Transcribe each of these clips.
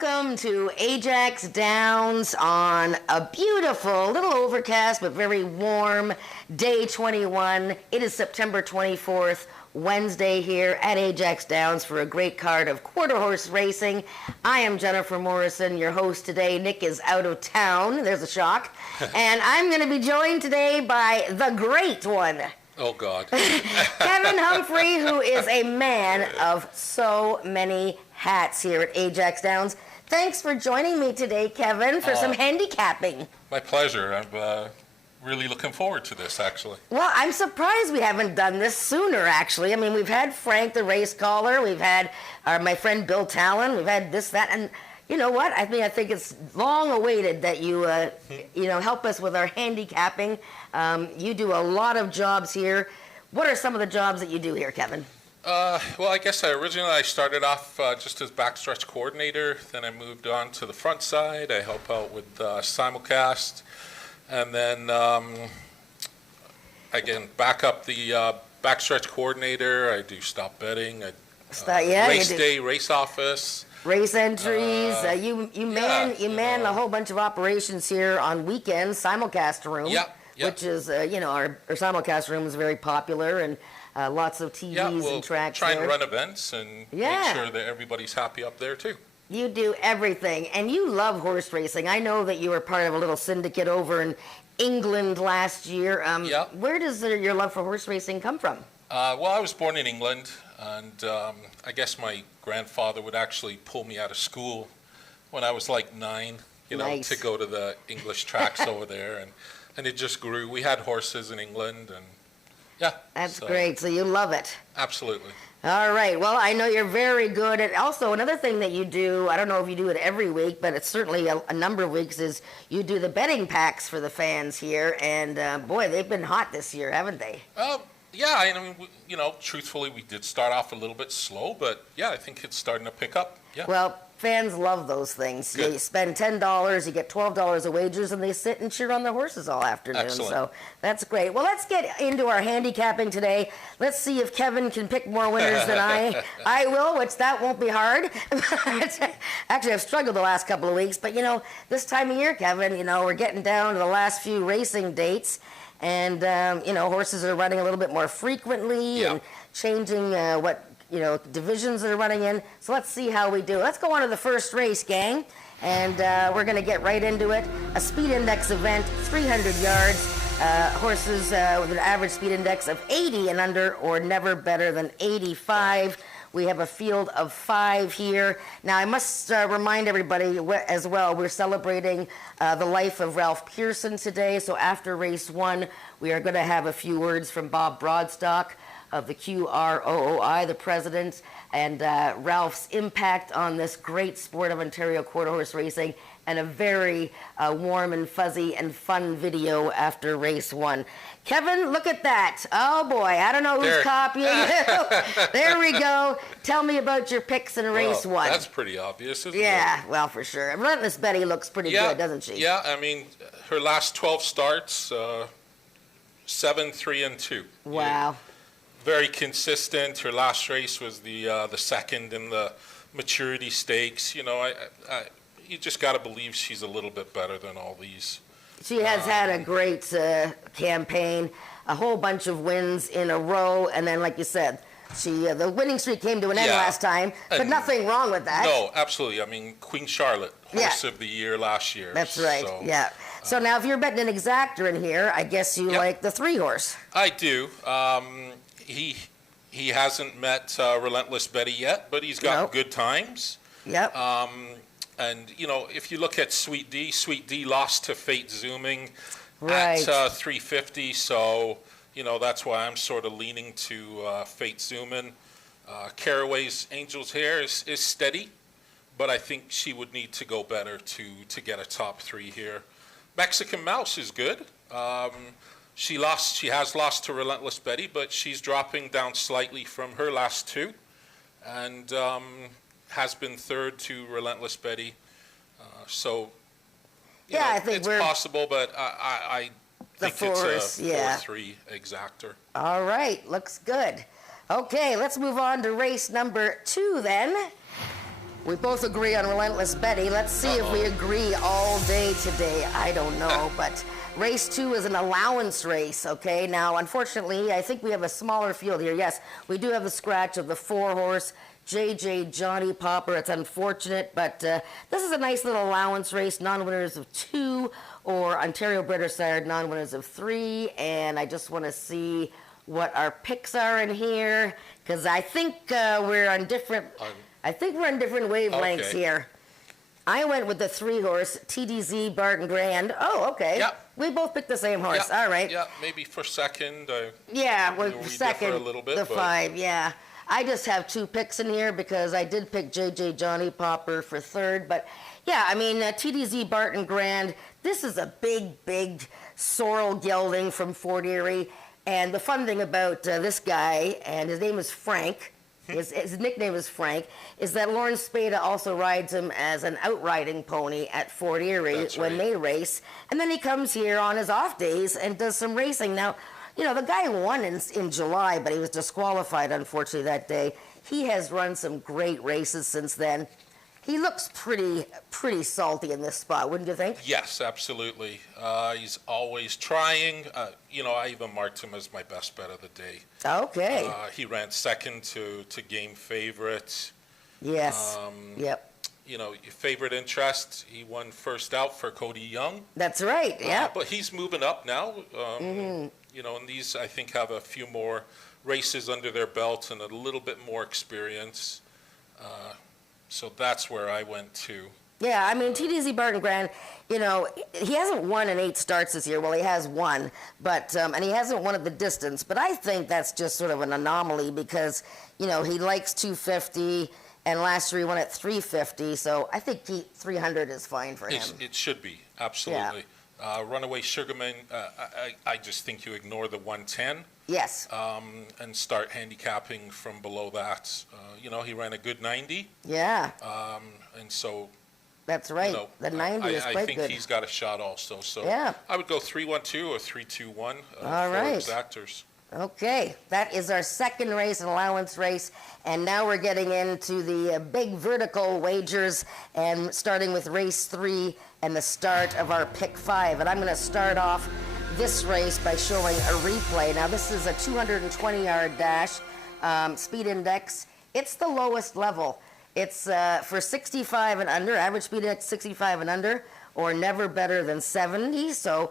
welcome to Ajax Downs on a beautiful, little overcast, but very warm day 21. It is September 24th, Wednesday here at Ajax Downs for a great card of quarter horse racing. I am Jennifer Morrison, your host today. Nick is out of town. There's a shock. And I'm going to be joined today by the great one. Oh, God. Kevin Humphrey, who is a man of so many hats here at Ajax Downs. Thanks for joining me today, Kevin, for some handicapping. My pleasure. I'm really looking forward to this, actually. Well, I'm surprised we haven't done this sooner, actually. I mean, we've had Frank, the race caller. We've had my friend Bill Talon. We've had this, that, and you know what? I think it's long awaited that you, help us with our handicapping. You do a lot of jobs here. What are some of the jobs that you do here, Kevin? Well, I guess I started off just as backstretch coordinator. Then I moved on to the front side. I help out with simulcast. And then, again, back up the backstretch coordinator. I do stop betting. Race day, race office. Race entries. You man a whole bunch of operations here on weekends. Simulcast room, which is our simulcast room is very popular and lots of TVs and tracks. Try and run events and make sure that everybody's happy up there too. You do everything, and you love horse racing. I know that you were part of a little syndicate over in England last year. Where does your love for horse racing come from? Well, I was born in England, and I guess my grandfather would actually pull me out of school when I was like 9, to go to the English tracks over there, and it just grew. We had horses in England, and That's great. So you love it. Absolutely. All right. Well, I know you're very good at. Also, another thing that you do, I don't know if you do it every week, but it's certainly a number of weeks, is you do the betting packs for the fans here, and boy, they've been hot this year, haven't they? Yeah, I mean, truthfully, we did start off a little bit slow, but I think it's starting to pick up. Yeah. Well, fans love those things. Good. You spend $10, you get $12 of wagers, and they sit and cheer on the horses all afternoon. Excellent. So that's great. Well, let's get into our handicapping today. Let's see if Kevin can pick more winners than I will, which that won't be hard. Actually, I've struggled the last couple of weeks, but this time of year, Kevin, we're getting down to the last few racing dates. And, horses are running a little bit more frequently and changing what divisions they're running in. So let's see how we do. Let's go on to the first race, gang. And we're going to get right into it. A speed index event, 300 yards. Horses with an average speed index of 80 and under, or never better than 85. We have a field of 5 here. Now, I must remind everybody as well, we're celebrating the life of Ralph Pearson today. So after race 1, we are going to have a few words from Bob Broadstock of the QROOI, the president, and Ralph's impact on this great sport of Ontario quarter horse racing, and a very warm and fuzzy and fun video after race 1. Kevin, look at that. Oh, boy. I don't know who's copying who. There we go. Tell me about your picks in race 1. That's pretty obvious, isn't it? Yeah, well, for sure. Relentless Betty looks pretty good, doesn't she? Yeah, I mean, her last 12 starts, 7, 3, and 2. Wow. Very consistent. Her last race was the second in the maturity stakes. You just got to believe she's a little bit better than all these. She has had a great campaign, a whole bunch of wins in a row, and then, like you said, the winning streak came to an end last time, but nothing wrong with that. No, absolutely. I mean, Queen Charlotte, horse of the year last year. That's right, So now if you're betting an exactor in here, I guess you like the 3 horse. I do. He hasn't met Relentless Betty yet, but he's got good times. Yep. And, if you look at Sweet D lost to Fate Zooming at 350. So, that's why I'm sort of leaning to Fate Zooming. Caraway's Angel's Hair is steady, but I think she would need to go better to get a top 3 here. Mexican Mouse is good. She has lost to Relentless Betty, but she's dropping down slightly from her last 2. And has been third to Relentless Betty. I think it's possible, but I think it's a 4-3 exactor. All right, looks good. Okay, let's move on to race number 2 then. We both agree on Relentless Betty. Let's see if we agree all day today. I don't know, but race 2 is an allowance race, okay? Now, unfortunately, I think we have a smaller field here. Yes, we do have the scratch of the 4-horse JJ Johnny Popper. It's unfortunate, but this is a nice little allowance race. Non-winners of 2, or Ontario Bred Sired non-winners of 3. And I just want to see what our picks are in here, because I think we're on different. I think we're on different wavelengths here. I went with the 3-horse TDZ Barton Grand. Oh, okay. Yep. We both picked the same horse. Yeah, All right. yeah, maybe for second. Yeah, well, we second, differ a little bit, the but- 5, yeah. I just have 2 picks in here because I did pick JJ Johnny Popper for 3rd. But, yeah, I mean, TDZ Barton Grand, this is a big sorrel gelding from Fort Erie. And the fun thing about this guy, and his name is Frank, his nickname is Frank, is that Lawrence Spada also rides him as an outriding pony at Fort Erie. That's when right. they race. And then he comes here on his off days and does some racing. Now, you know, the guy won in July, but he was disqualified, unfortunately, that day. He has run some great races since then. He looks pretty salty in this spot, wouldn't you think? Yes, absolutely. He's always trying. You know, I even marked him as my best bet of the day. Okay. He ran second to game favorite. Yes. Yep. You know, your favorite interest, he won first out for Cody Young. That's right. Yeah. But he's moving up now. You know, and these, I think, have a few more races under their belt and a little bit more experience. So that's where I went to. Yeah, I mean, TDZ Barton Grand, you know, he hasn't won in 8 starts this year. Well, he has won, but and he hasn't won at the distance. But I think that's just sort of an anomaly because, you know, he likes 250, and last year he won at 350. So I think 300 is fine for him. It should be, absolutely. Runaway Sugarman, I just think you ignore the 110. Yes. And start handicapping from below that. You know, he ran a good 90. Yeah. And so, That's right. you know, the 90 is quite I think good. he's got a shot also. So Yeah. I would go 3-1-2 or 3-2-1 All for right. exactors. Okay, that is our second race, an allowance race, and now we're getting into the big vertical wagers, and starting with race 3 and the start of our pick 5. And I'm going to start off this race by showing a replay. Now this is a 220-yard dash, speed index. It's the lowest level. It's for 65 and under, average speed index 65 and under, or never better than 70. So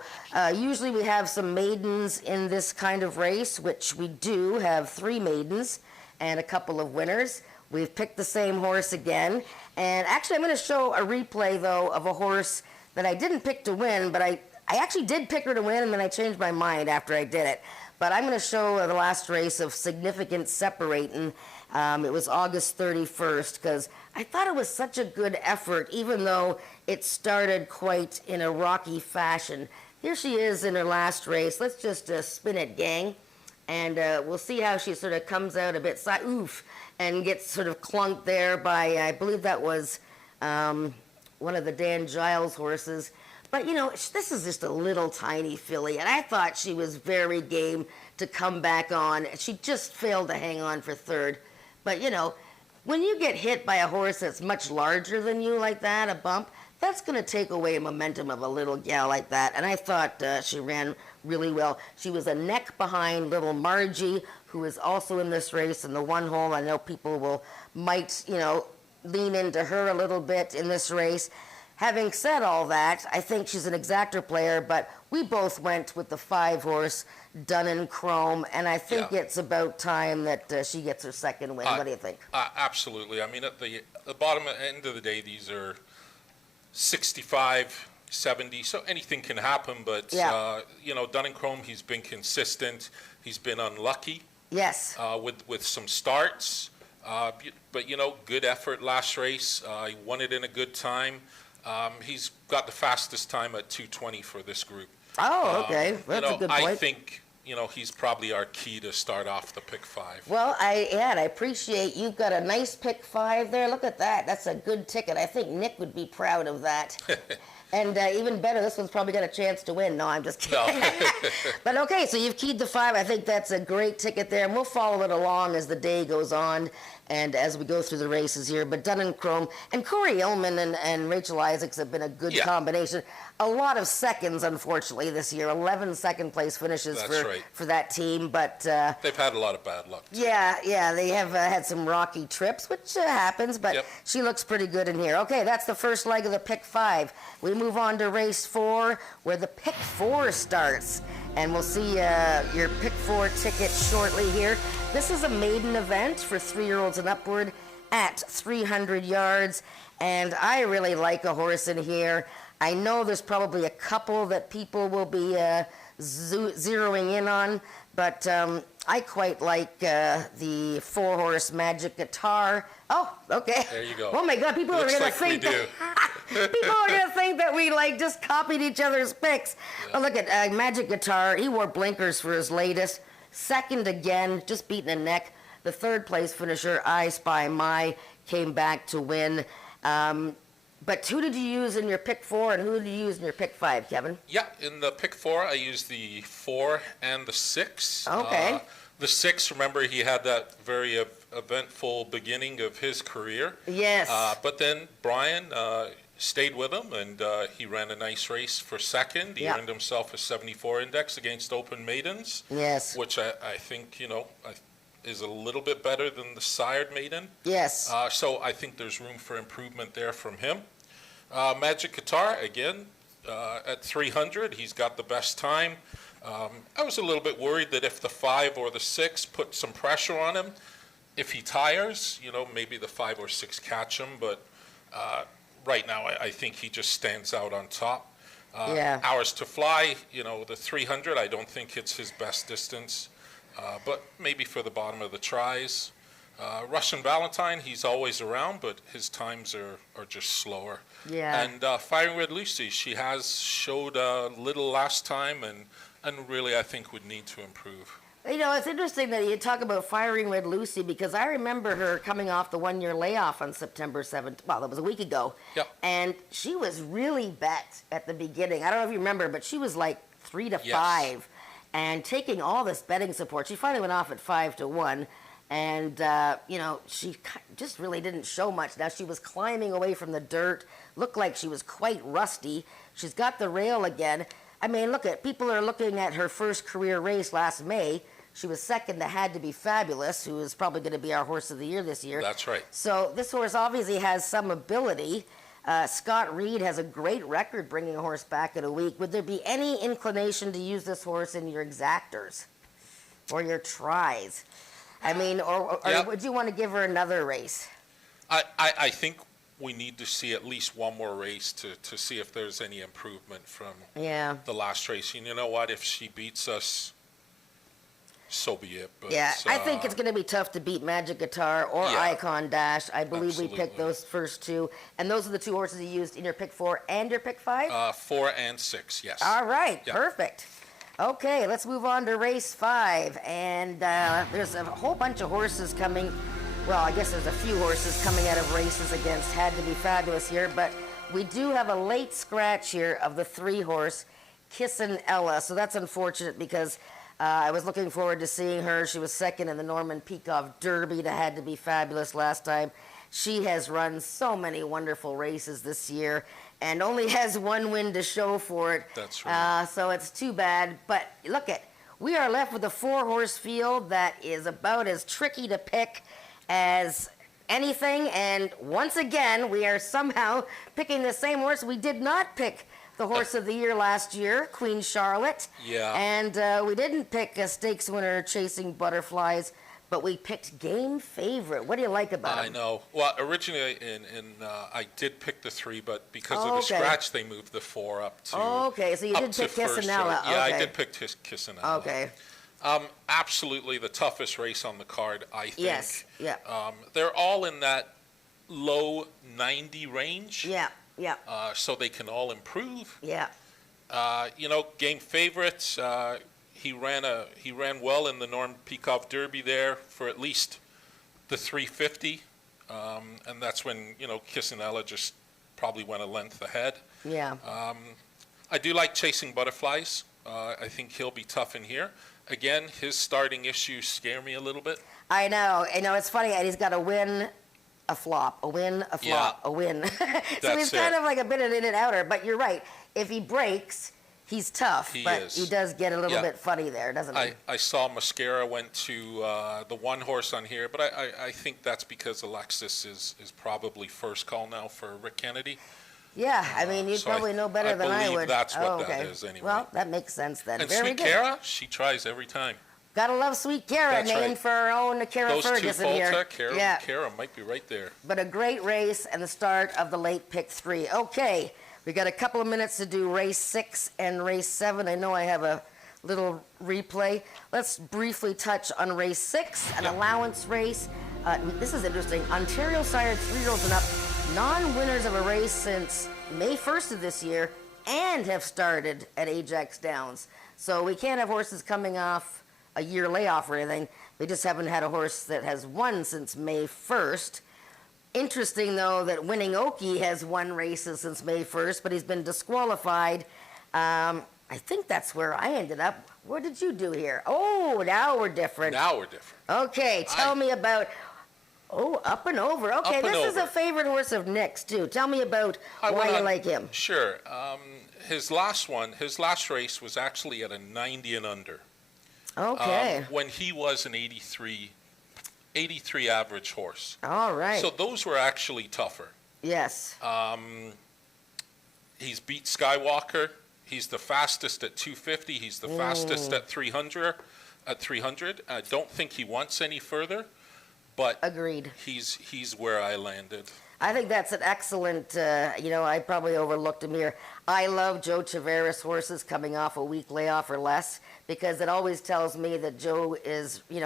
usually we have some maidens in this kind of race, which we do have 3 maidens and a couple of winners. We've picked the same horse again. And actually I'm going to show a replay, though, of a horse that I didn't pick to win, but I actually did pick her to win, and then I changed my mind after I did it. But I'm going to show the last race of significant separating. It was August 31st, because I thought it was such a good effort, even though it started quite in a rocky fashion. Here she is in her last race. Let's just spin it, gang. And we'll see how she sort of comes out a bit, and gets sort of clunked there by, I believe that was one of the Dan Giles horses. But, you know, this is just a little tiny filly, and I thought she was very game to come back on. She just failed to hang on for 3rd. But, you know, when you get hit by a horse that's much larger than you like that, a bump, that's going to take away momentum of a little gal like that. And I thought she ran really well. She was a neck behind little Margie, who is also in this race in the 1 hole. I know people might, you know, lean into her a little bit in this race. Having said all that, I think she's an exactor player, but we both went with the 5-horse Dun & Chrome, and I think it's about time that she gets her second win. What do you think? Absolutely. I mean, at the bottom end of the day, these are 65, 70, so anything can happen, but, you know, Dun & Chrome, he's been consistent. He's been unlucky. Yes. With some starts, but, you know, good effort last race. He won it in a good time. He's got the fastest time at 2:20 for this group. Oh, okay. That's you know, a good point. I think, you know, he's probably our key to start off the pick 5. Well, I appreciate you've got a nice pick 5 there. Look at that. That's a good ticket. I think Nick would be proud of that. And even better, this one's probably got a chance to win. No, I'm just kidding. No. But okay, so you've keyed the 5. I think that's a great ticket there, and we'll follow it along as the day goes on and as we go through the races here. But Dunn and Chrome and Corey Illman and Rachel Isaacs have been a good combination. A lot of seconds, unfortunately, this year. 11 second-place finishes for that team. But they've had a lot of bad luck, too. Yeah, they have had some rocky trips, which happens, but she looks pretty good in here. Okay, that's the first leg of the pick 5. We move on to race 4, where the pick 4 starts. And we'll see your pick 4 ticket shortly here. This is a maiden event for 3-year-olds and upward at 300 yards. And I really like a horse in here. I know there's probably a couple that people will be zeroing in on, but I quite like the 4-horse Magic Guitar. Oh, okay. There you go. Oh my God, people are going to think that we like just copied each other's picks. Yeah. Oh, look at Magic Guitar. He wore blinkers for his latest. Second again, just beating the neck. The 3rd place finisher, I Spy My, came back to win. But who did you use in your pick 4 and who did you use in your pick 5, Kevin? Yeah, in the pick 4, I used the 4 and the 6. Okay. The 6, remember, he had that very eventful beginning of his career. Yes. But then Brian stayed with him, and he ran a nice race for second. He earned himself a 74 index against Open Maidens. Yes. Which I think, is a little bit better than the sired maiden. Yes. So I think there's room for improvement there from him. Magic Guitar, again, at 300, he's got the best time. I was a little bit worried that if the 5 or the 6 put some pressure on him, if he tires, maybe the 5 or 6 catch him. But right now, I think he just stands out on top. Hours to Fly, the 300, I don't think it's his best distance, but maybe for the bottom of the tries. Russian Valentine, he's always around, but his times are just slower. Yeah. And Firing Red Lucy, she has showed a little last time, and really I think would need to improve. It's interesting that you talk about Firing Red Lucy, because I remember her coming off the 1-year layoff on September 7th. Well, that was a week ago. Yep. And she was really bet at the beginning. I don't know if you remember, but she was like 3 to 5 and taking all this betting support. She finally went off at 5 to 1. And, she just really didn't show much. Now, she was climbing away from the dirt, looked like she was quite rusty. She's got the rail again. I mean, people are looking at her first career race last May. She was second to Had to Be Fabulous, who is probably going to be our horse of the year this year. That's right. So this horse obviously has some ability. Scott Reed has a great record bringing a horse back in a week. Would there be any inclination to use this horse in your exactors or your tries? I mean, or would you want to give her another race? I think we need to see at least one more race to see if there's any improvement from the last race. And you know what? If she beats us, so be it. But, I think it's going to be tough to beat Magic Guitar or Icon Dash. I believe we picked those first 2. And those are the 2 horses you used in your pick 4 and your pick 5? 4 and 6, yes. All right, perfect. Okay, let's move on to race 5. And there's a whole bunch of horses coming. Well, I guess there's a few horses coming out of races against Had to Be Fabulous here. But we do have a late scratch here of the 3-horse Kissin' Ella. So that's unfortunate because I was looking forward to seeing her. She was second in the Norman Peikoff Derby to Had to Be Fabulous last time. She has run so many wonderful races this year and only has 1 win to show for it. That's right. So it's too bad. But we are left with a 4-horse field that is about as tricky to pick as anything. And once again, we are somehow picking the same horse. We did not pick the horse of the year last year, Queen Charlotte. Yeah. And we didn't pick a stakes winner, Chasing Butterflies. But we picked Game Favorite. What do you like about it? I know. Well, originally, I did pick the 3, but because of the scratch, they moved the 4 up to. Okay, so you did pick Kissin' Ella. Yeah, I did pick Kissin' Ella. Okay. Absolutely the toughest race on the card, I think. Yes. Yeah. They're all in that low 90 range. Yeah. Yeah. So they can all improve. Yeah. Game Favorites. He ran well in the Norm Peikoff Derby there for at least the 350, and that's when Kissin' Ella just probably went a length ahead. Yeah. I do like Chasing Butterflies. I think he'll be tough in here. Again, his starting issues scare me a little bit. I know. It's funny. And he's got a win, a flop, a win, a flop, a win. So he's kind of like a bit of an in and outer. But you're right. If he breaks, he's tough. He does get a little bit funny there, doesn't he? I saw Mascara went to the one horse on here, but I think that's because Alexis is probably first call now for Rick Kennedy. Yeah, I mean, you'd probably know better than I would. That's what that is anyway. Well, that makes sense then. And Very Sweet good. Kara, she tries every time. Gotta love Sweet Kara, named for our own Kara Ferguson here. Those two Volta, Kara might be right there. But a great race and the start of the late pick 3. Okay, we got a couple of minutes to do race 6 and race 7. I know I have a little replay. Let's briefly touch on race 6, an allowance race. This is interesting. Ontario sired 3-year-olds and up, non-winners of a race since May 1st of this year, and have started at Ajax Downs. So we can't have horses coming off a year layoff or anything. They just haven't had a horse that has won since May 1st. Interesting, though, that Winning Okie has won races since May 1st, but he's been disqualified. I think that's where I ended up. What did you do here? Oh, now we're different. Okay, tell me about... Oh, Up and Over. Okay, this is a favorite horse of Nick's, too. Tell me about why you like him. Sure. His last race was actually at a 90 and under. Okay. When he was an 83 average horse. All right. So those were actually tougher. Yes. He's beat Skywalker. He's the fastest at 250. He's the fastest at 300. I don't think he wants any further. But agreed. He's where I landed. I think that's an excellent, I probably overlooked him here. I love Joe Chaveras horses coming off a week layoff or less, because it always tells me that Joe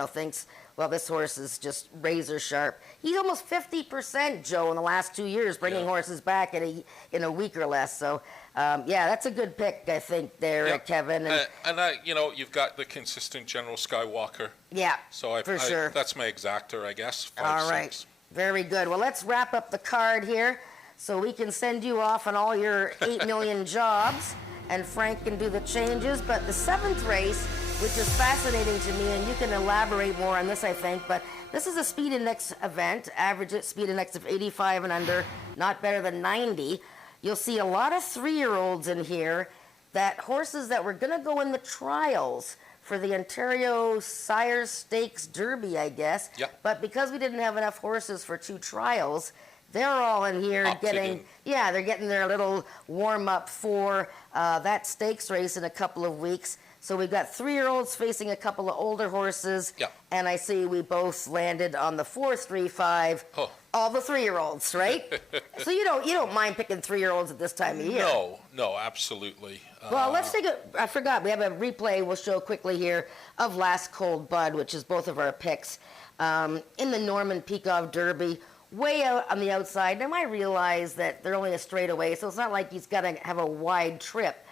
thinks, well, this horse is just razor sharp. He's almost 50%, Joe, in the last 2 years, bringing horses back in a week or less. So, that's a good pick, I think, there, Kevin. And you've got the consistent General Skywalker. Yeah, so for sure. That's my exactor, I guess. 5, all right. 6. Very good. Well, let's wrap up the card here so we can send you off on all your 8 million jobs, and Frank can do the changes. But the 7th race, which is fascinating to me, and you can elaborate more on this, I think, but this is a speed index event, average speed index of 85 and under, not better than 90. You'll see a lot of 3-year-olds in here, that horses that were going to go in the trials for the Ontario Sires Stakes Derby, I guess. Yep. But because we didn't have enough horses for 2 trials, they're all in here they're getting their little warm-up for that stakes race in a couple of weeks. So we've got 3-year-olds facing a couple of older horses. Yep. And I see we both landed on the 4-3-5. Oh. All the 3-year-olds, right? So you don't mind picking 3-year-olds at this time of year. No, absolutely. Well, let's take I forgot, we have a replay we'll show quickly here of Last Cold Bud, which is both of our picks. In the Norman Peakov Derby, way out on the outside. Now, I realize that they're only a straightaway, so it's not like he's got to have a wide trip.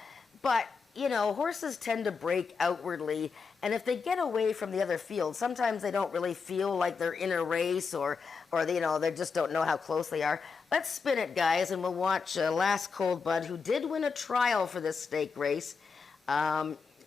But, horses tend to break outwardly, and if they get away from the other field, sometimes they don't really feel like they're in a race or they just don't know how close they are. Let's spin it, guys, and we'll watch Last Cold Bud, who did win a trial for this stake race.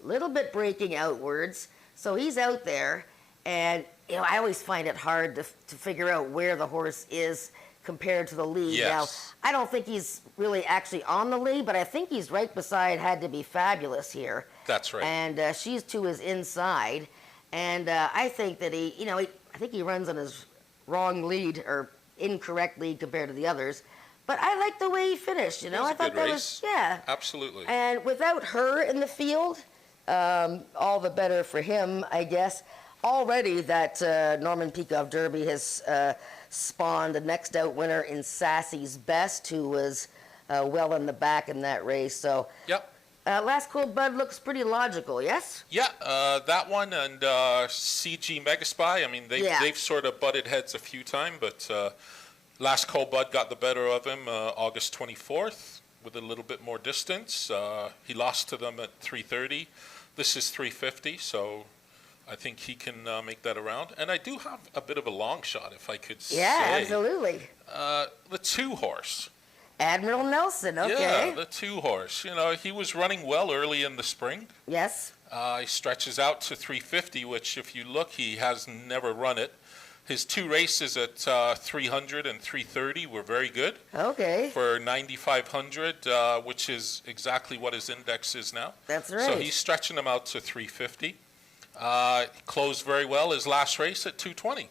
Little bit breaking outwards, so he's out there, and I always find it hard to figure out where the horse is compared to the lead. Yes. Now, I don't think he's really actually on the lead, but I think he's right beside Had to Be Fabulous here. That's right. And she's to his inside, and I think that I think he runs on his wrong lead or incorrect lead compared to the others. But I like the way he finished. I thought that was absolutely. And without her in the field, all the better for him, I guess. Already that Norman Peakov Derby has spawned a next out winner in Sassy's Best, who was well in the back in that race. So yep. Last Cold Bud looks pretty logical, yes? Yeah, that one and CG Megaspy. I mean, they've sort of butted heads a few times, but Last Cold Bud got the better of him August 24th with a little bit more distance. He lost to them at 3:30. This is 3:50, so I think he can make that around. And I do have a bit of a long shot, if I could say. Yeah, absolutely. The 2 horse. Admiral Nelson, okay. Yeah, the 2-horse. You know, he was running well early in the spring. Yes. He stretches out to 350, which if you look, he has never run it. His 2 races at 300 and 330 were very good. Okay. For 9,500, which is exactly what his index is now. That's right. So he's stretching him out to 350. Closed very well his last race at 220.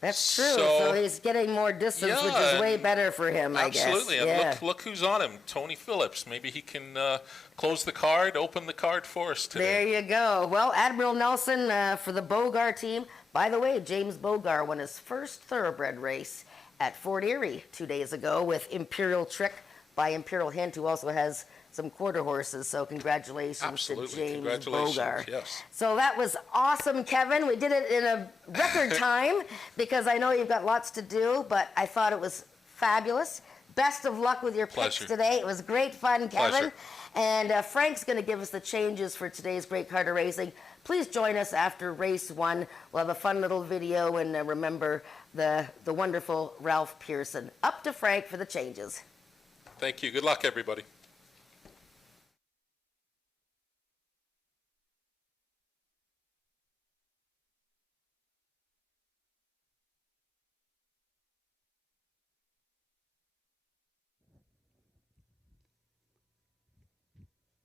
That's true. So he's getting more distance, which is way better for him, I guess. Absolutely. And look who's on him, Tony Phillips. Maybe he can close the card, open the card for us today. There you go. Well, Admiral Nelson for the Bogar team. By the way, James Bogar won his first thoroughbred race at Fort Erie 2 days ago with Imperial Trick by Imperial Hint, who also has some quarter horses. So congratulations to James Bogar. Yes. So that was awesome, Kevin. We did it in a record time because I know you've got lots to do, but I thought it was fabulous. Best of luck with your picks today. It was great fun, Kevin. And Frank's going to give us the changes for today's Great Card of Racing. Please join us after race 1. We'll have a fun little video and remember the wonderful Ralph Pearson. Up to Frank for the changes. Thank you. Good luck, everybody.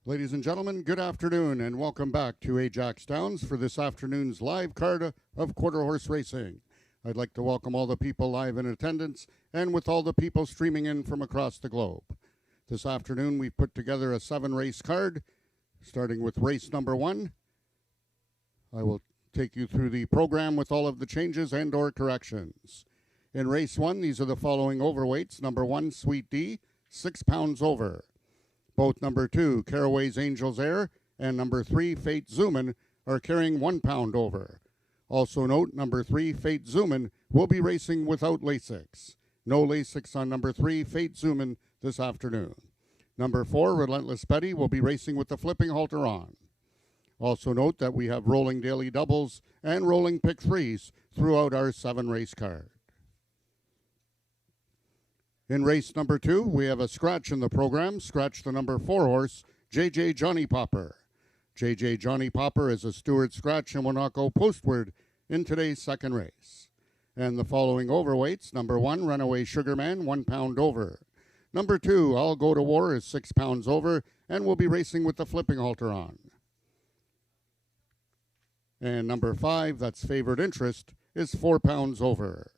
Ladies and gentlemen, good afternoon and welcome back to Ajax Downs for this afternoon's live card of quarter horse racing. I'd like to welcome all the people live in attendance and with all the people streaming in from across the globe. This afternoon we've put together a 7-race card, starting with race number 1. I will take you through the program with all of the changes and or corrections. In race 1, these are the following overweights. Number 1, Sweet D, 6 pounds over. Both number 2, Caraway's Angel's Air, and number 3, Fate Zoomin, are carrying 1 pound over. Also note, number 3, Fate Zoomin, will be racing without Lasix. No Lasix on number 3, Fate Zoomin, this afternoon. Number 4, Relentless Betty, will be racing with the flipping halter on. Also note that we have rolling daily doubles and rolling pick 3s throughout our 7-race card. In race number 2, we have a scratch in the program. Scratch the number 4 horse, JJ Johnny Popper. JJ Johnny Popper is a Stewart scratch and will not go postward in today's 2nd race. And the following overweights, number 1, Runaway Sugarman, 1 pound over. Number 2, I'll Go to War, is 6 pounds over and will be racing with the flipping halter on. And number 5, that's Favored Interest, is 4 pounds over.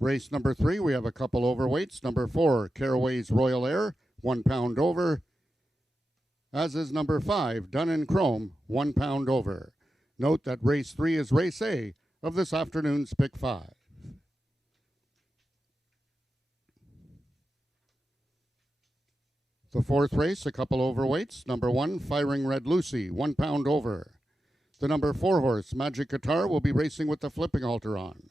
Race number 3, we have a couple overweights. Number 4, Caraway's Royal Air, 1 pound over. As is number 5, Dun and Chrome, 1 pound over. Note that race 3 is race A of this afternoon's pick 5. The 4th race, a couple overweights. Number 1, Firing Red Lucy, 1 pound over. The number 4 horse, Magic Guitar, will be racing with the flipping halter on.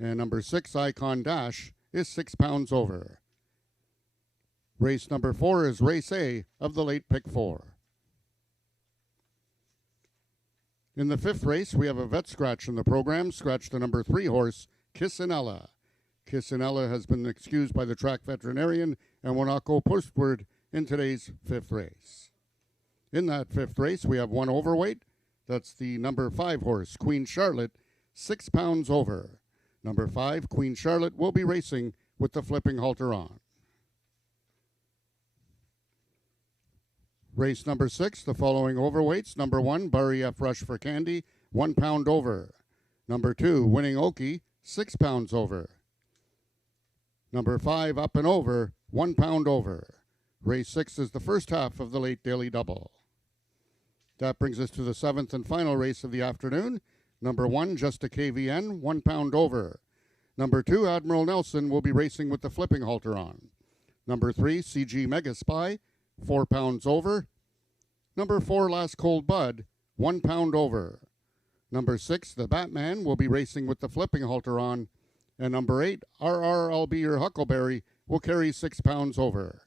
And number 6, Icon Dash, is 6 pounds over. Race number 4 is race A of the late pick 4. In the 5th race, we have a vet scratch in the program. Scratch the number 3 horse, Kissinella. Kissinella has been excused by the track veterinarian and will not go postward in today's 5th race. In that 5th race, we have one overweight. That's the number 5 horse, Queen Charlotte, 6 pounds over. Number 5, Queen Charlotte, will be racing with the flipping halter on. Race number 6, the following overweights. Number 1, Barry F. Rush for Candy, 1 pound over. Number 2, Winning Okie, 6 pounds over. Number 5, Up and Over, 1 pound over. Race 6 is the first half of the late daily double. That brings us to the 7th and final race of the afternoon. Number 1, Just a KVN, 1 pound over. Number 2, Admiral Nelson, will be racing with the flipping halter on. Number 3, CG Mega Spy, 4 pounds over. Number 4, Last Cold Bud, 1 pound over. Number 6, The Batman, will be racing with the flipping halter on. And number 8, RR, I'll Be Your Huckleberry, will carry 6 pounds over.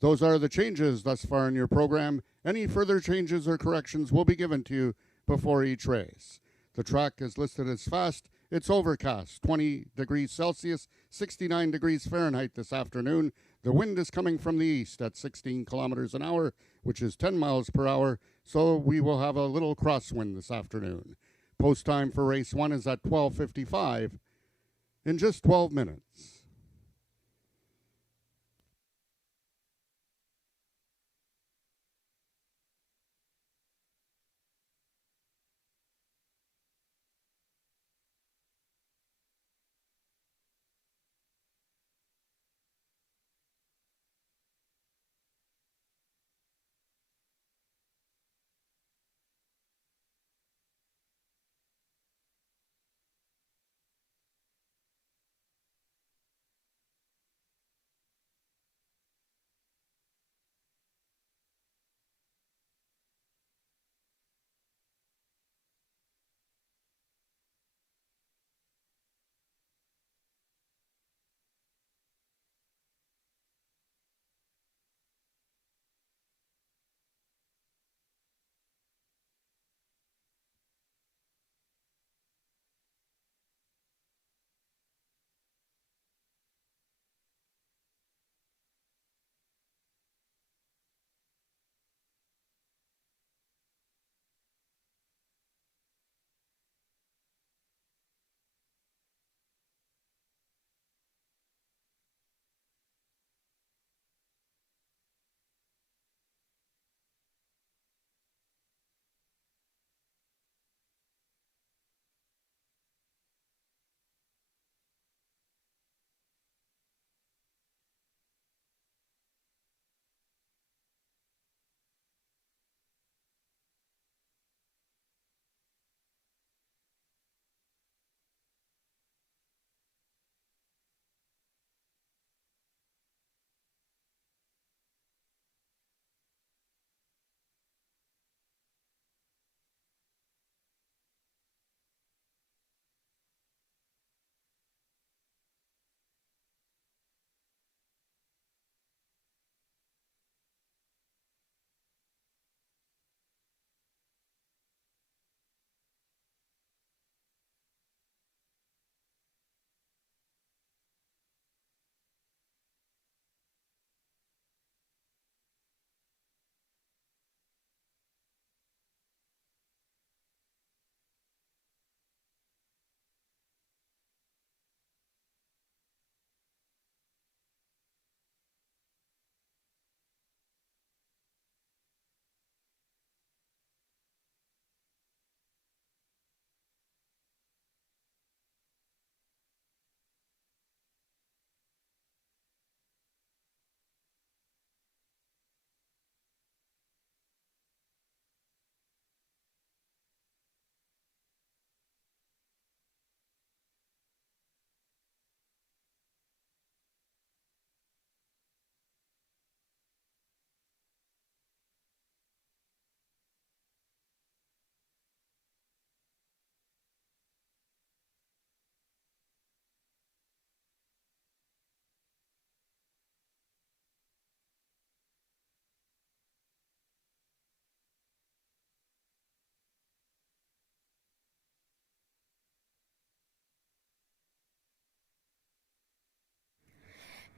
Those are the changes thus far in your program. Any further changes or corrections will be given to you before each race. The track is listed as fast. It's overcast, 20 degrees Celsius, 69 degrees Fahrenheit this afternoon. The wind is coming from the east at 16 kilometers an hour, which is 10 miles per hour, so we will have a little crosswind this afternoon. Post time for race 1 is at 12:55 in just 12 minutes.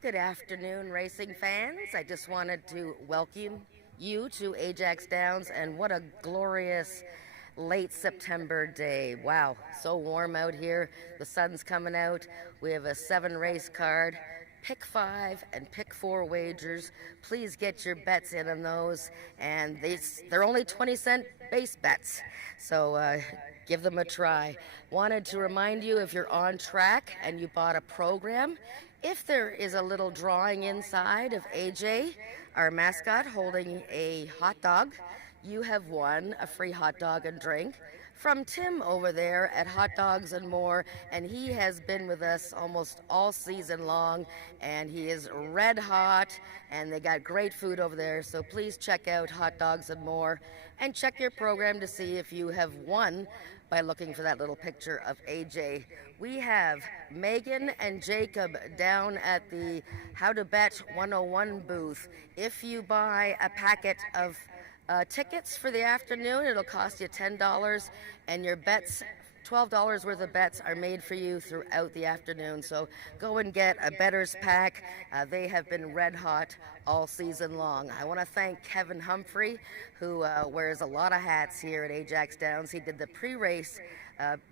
Good afternoon, racing fans. I just wanted to welcome you to Ajax Downs, and what a glorious late September day. Wow, so warm out here. The sun's coming out. We have a 7-race card. Pick 5 and pick 4 wagers. Please get your bets in on those, and they're only 20-cent base bets, so give them a try. Wanted to remind you, if you're on track and you bought a program, if there is a little drawing inside of AJ, our mascot, holding a hot dog, you have won a free hot dog and drink from Tim over there at Hot Dogs and More, and he has been with us almost all season long, and he is red hot, and they got great food over there. So please check out Hot Dogs and More and check your program to see if you have won by looking for that little picture of AJ. We have Megan and Jacob down at the How to Bet 101 booth. If you buy a packet of tickets for the afternoon, it'll cost you $10, and your bets $12 worth of bets are made for you throughout the afternoon. So go and get a betters pack. They have been red hot all season long. I want to thank Kevin Humphrey, who wears a lot of hats here at Ajax Downs. He did the pre-race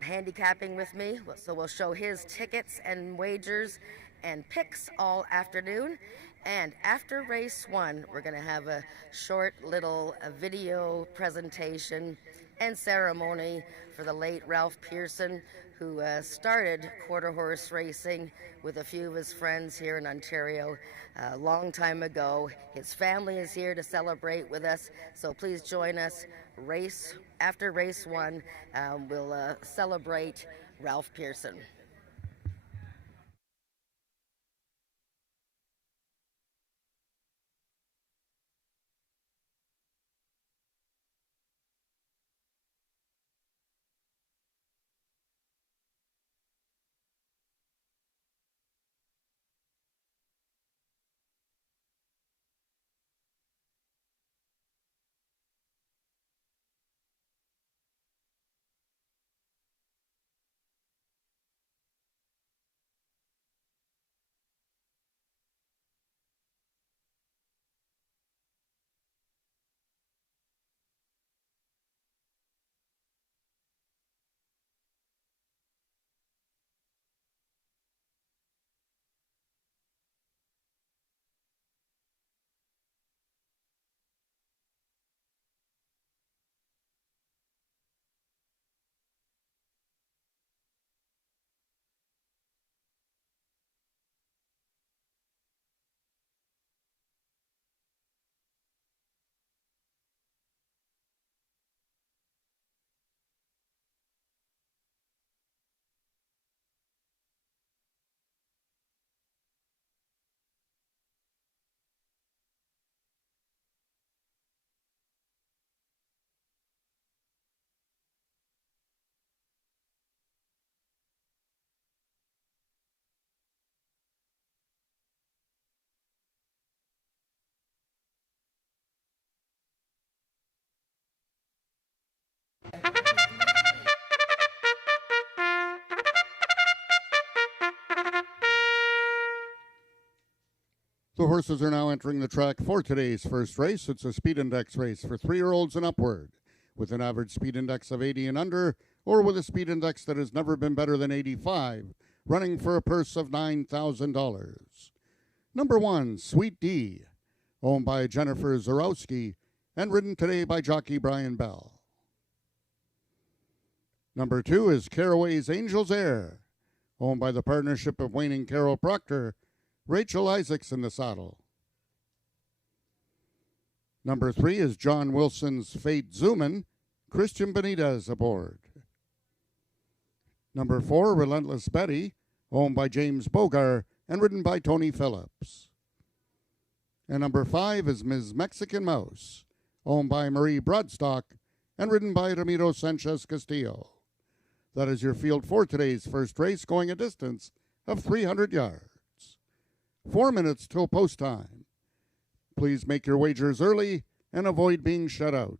handicapping with me, so we'll show his tickets and wagers and picks all afternoon. And after race one, we're going to have a short little video presentation and ceremony for the late Ralph Pearson, who started quarter horse racing with a few of his friends here in Ontario a long time ago. His family is here to celebrate with us, so please join us. After race one, we'll celebrate Ralph Pearson. The horses are now entering the track for today's first race. It's a speed index race for 3-year-olds and upward, with an average speed index of 80 and under, or with a speed index that has never been better than 85, running for a purse of $9,000. Number 1, Sweet D, owned by Jennifer Zarowski and ridden today by jockey Brian Bell. Number 2 is Caraway's Angel's Air, owned by the partnership of Wayne and Carol Proctor, Rachel Isaacs in the saddle. Number 3 is John Wilson's Fate Zoomin, Christian Benitez aboard. Number 4, Relentless Betty, owned by James Bogar and ridden by Tony Phillips. And number 5 is Ms. Mexican Mouse, owned by Marie Broadstock and ridden by Ramiro Sanchez Castillo. That is your field for today's first race, going a distance of 300 yards. 4 minutes till post time. Please make your wagers early and avoid being shut out.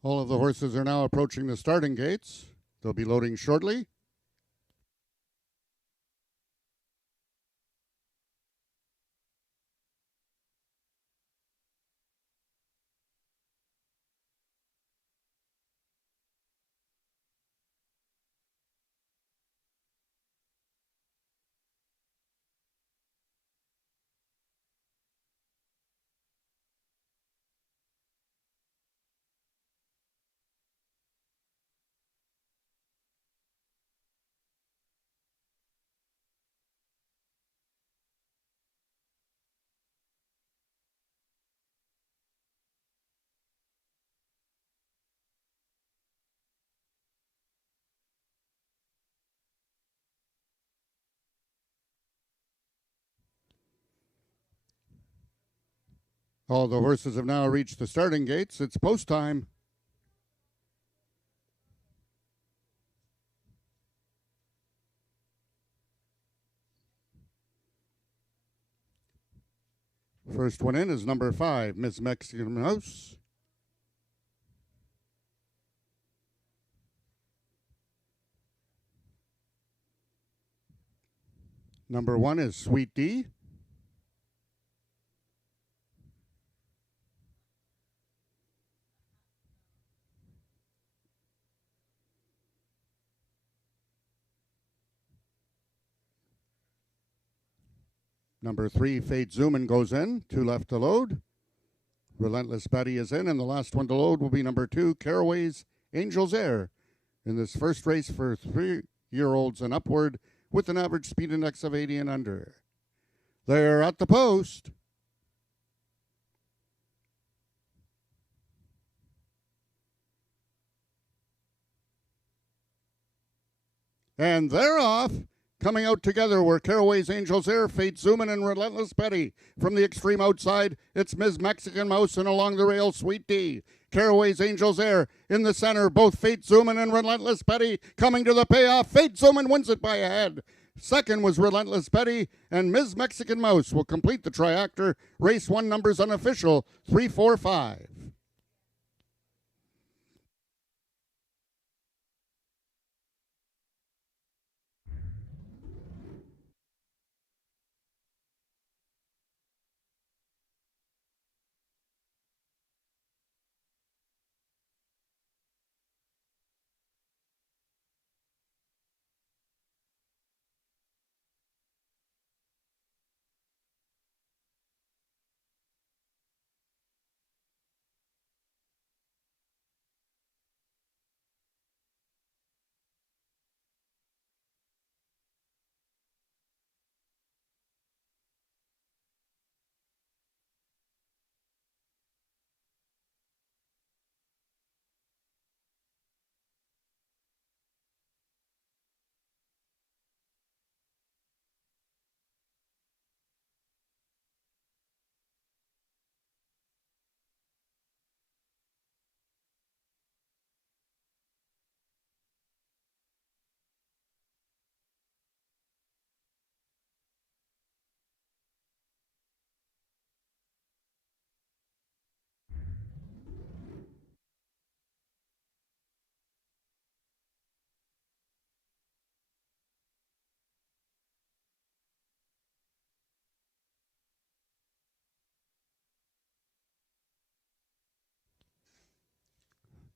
All of the horses are now approaching the starting gates. They'll be loading shortly. All the horses have now reached the starting gates. It's post time. First one in is number 5, Miss Mexican Mouse. Number 1 is Sweet D. Number 3, Fate Zoomin goes in. 2 left to load. Relentless Betty is in, and the last one to load will be number 2, Caraway's Angel's Air, in this first race for 3-year-olds and upward with an average speed index of 80 and under. They're at the post. And they're off. Coming out together were Caraway's Angel's Air, Fate Zoomin, and Relentless Betty. From the extreme outside, it's Ms. Mexican Mouse, and along the rail, Sweet D. Caraway's Angel's Air in the center, both Fate Zoomin and Relentless Betty coming to the payoff. Fate Zoomin wins it by a head. Second was Relentless Betty, and Ms. Mexican Mouse will complete the triactor. Race 1 numbers unofficial, 3, 4, 5.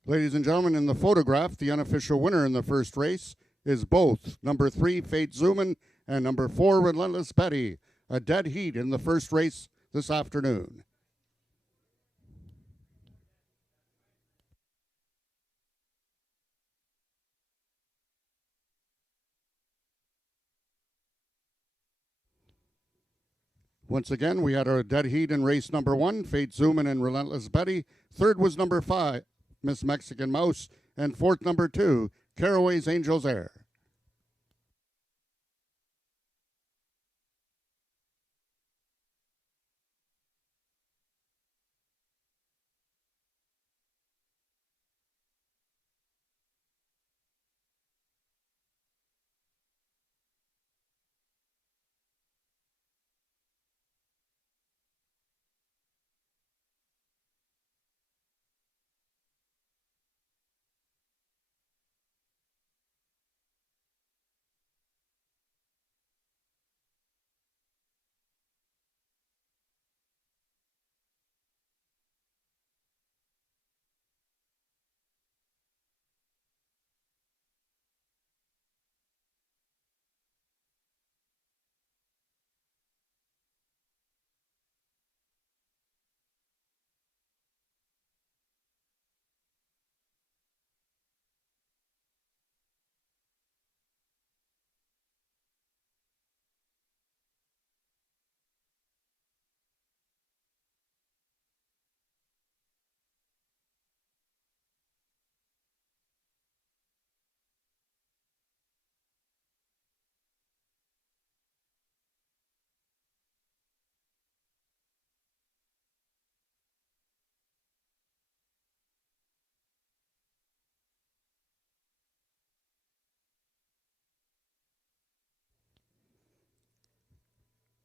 Ladies and gentlemen, in the photograph, the unofficial winner in the first race is both number 3, Fate Zoomin, and number 4, Relentless Betty. A dead heat in the first race this afternoon. Once again, we had our dead heat in race number 1, Fate Zoomin and Relentless Betty. Third was number 5, Miss Mexican Mouse, and fourth, number 2, Caraway's Angel's Air.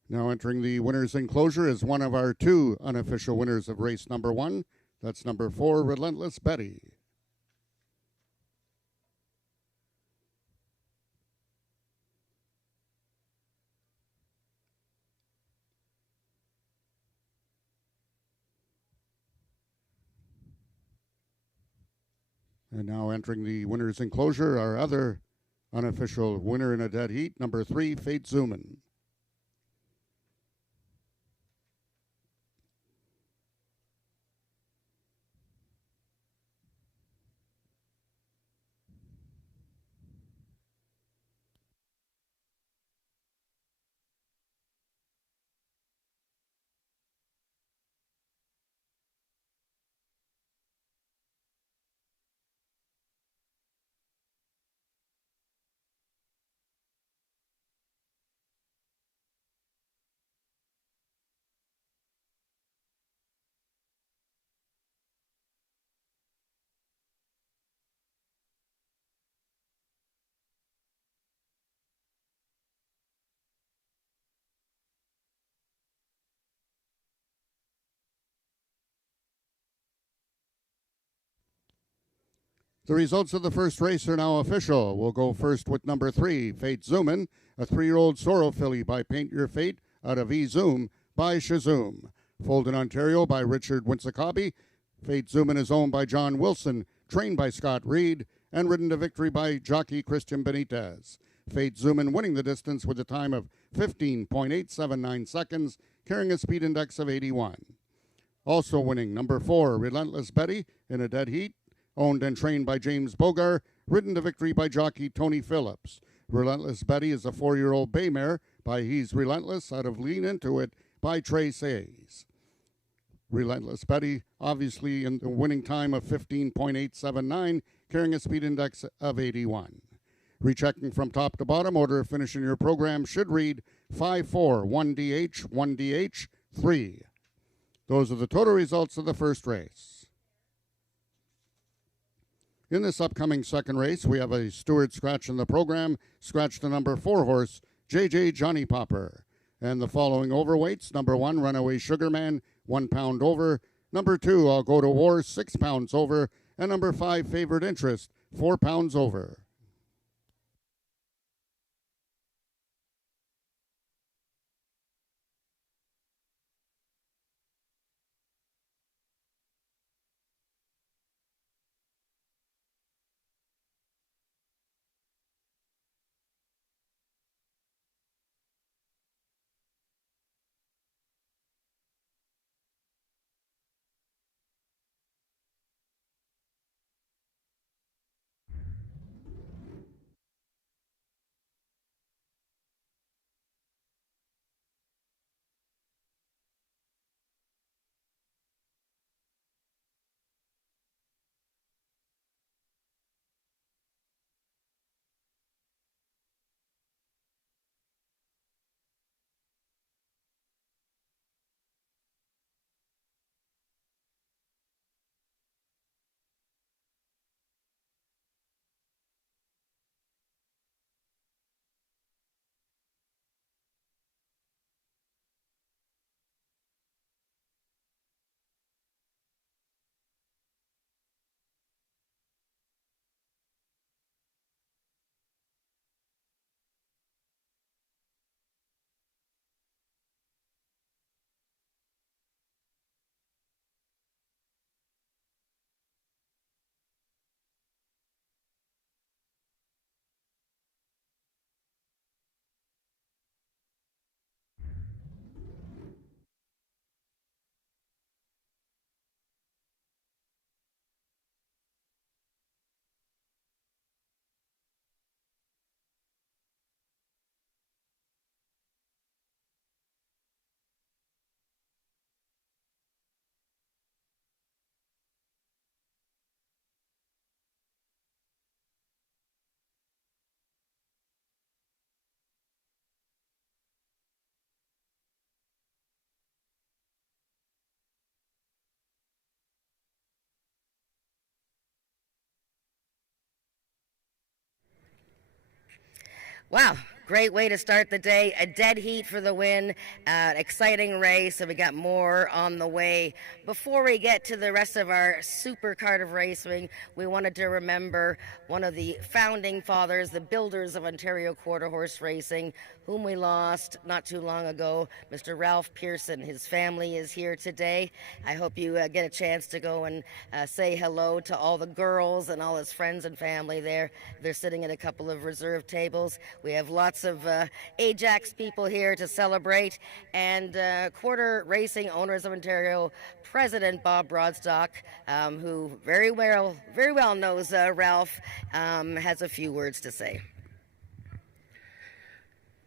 Now entering the winner's enclosure is one of our two unofficial winners of race number 1. That's number 4, Relentless Betty. And now entering the winner's enclosure, our other unofficial winner in a dead heat, number 3, Fate Zuman. The results of the first race are now official. We'll go first with number 3, Fate Zuman, a 3-year-old Sorrel filly by Paint Your Fate out of E-Zoom by Shazoom. Foaled in Ontario by Richard Winsakabi. Fate Zuman is owned by John Wilson, trained by Scott Reed, and ridden to victory by jockey Christian Benitez. Fate Zuman winning the distance with a time of 15.879 seconds, carrying a speed index of 81. Also winning, number 4, Relentless Betty, in a dead heat, owned and trained by James Bogar, ridden to victory by jockey Tony Phillips. Relentless Betty is a 4-year-old bay mare by He's Relentless out of Lean Into It by Trace Hayes. Relentless Betty, obviously in the winning time of 15.879, carrying a speed index of 81. Rechecking from top to bottom, order of finish in your program should read 5-4, 1DH, 1DH, 3. Those are the total results of the first race. In this upcoming second race, we have a steward scratch in the program, scratch the number 4 horse, JJ Johnny Popper. And the following overweights, number 1, Runaway Sugarman, 1 pound over. Number 2, I'll Go to War, 6 pounds over. And number 5, Favorite Interest, 4 pounds over. Wow. Great way to start the day. A dead heat for the win. Exciting race, and we got more on the way. Before we get to the rest of our super card of racing, we wanted to remember one of the founding fathers, the builders of Ontario quarter horse racing, whom we lost not too long ago, Mr. Ralph Pearson. His family is here today. I hope you get a chance to go and say hello to all the girls and all his friends and family there. They're sitting at a couple of reserved tables. We have lots of Ajax people here to celebrate, and Quarter Racing Owners of Ontario President Bob Broadstock, who very well knows Ralph, has a few words to say.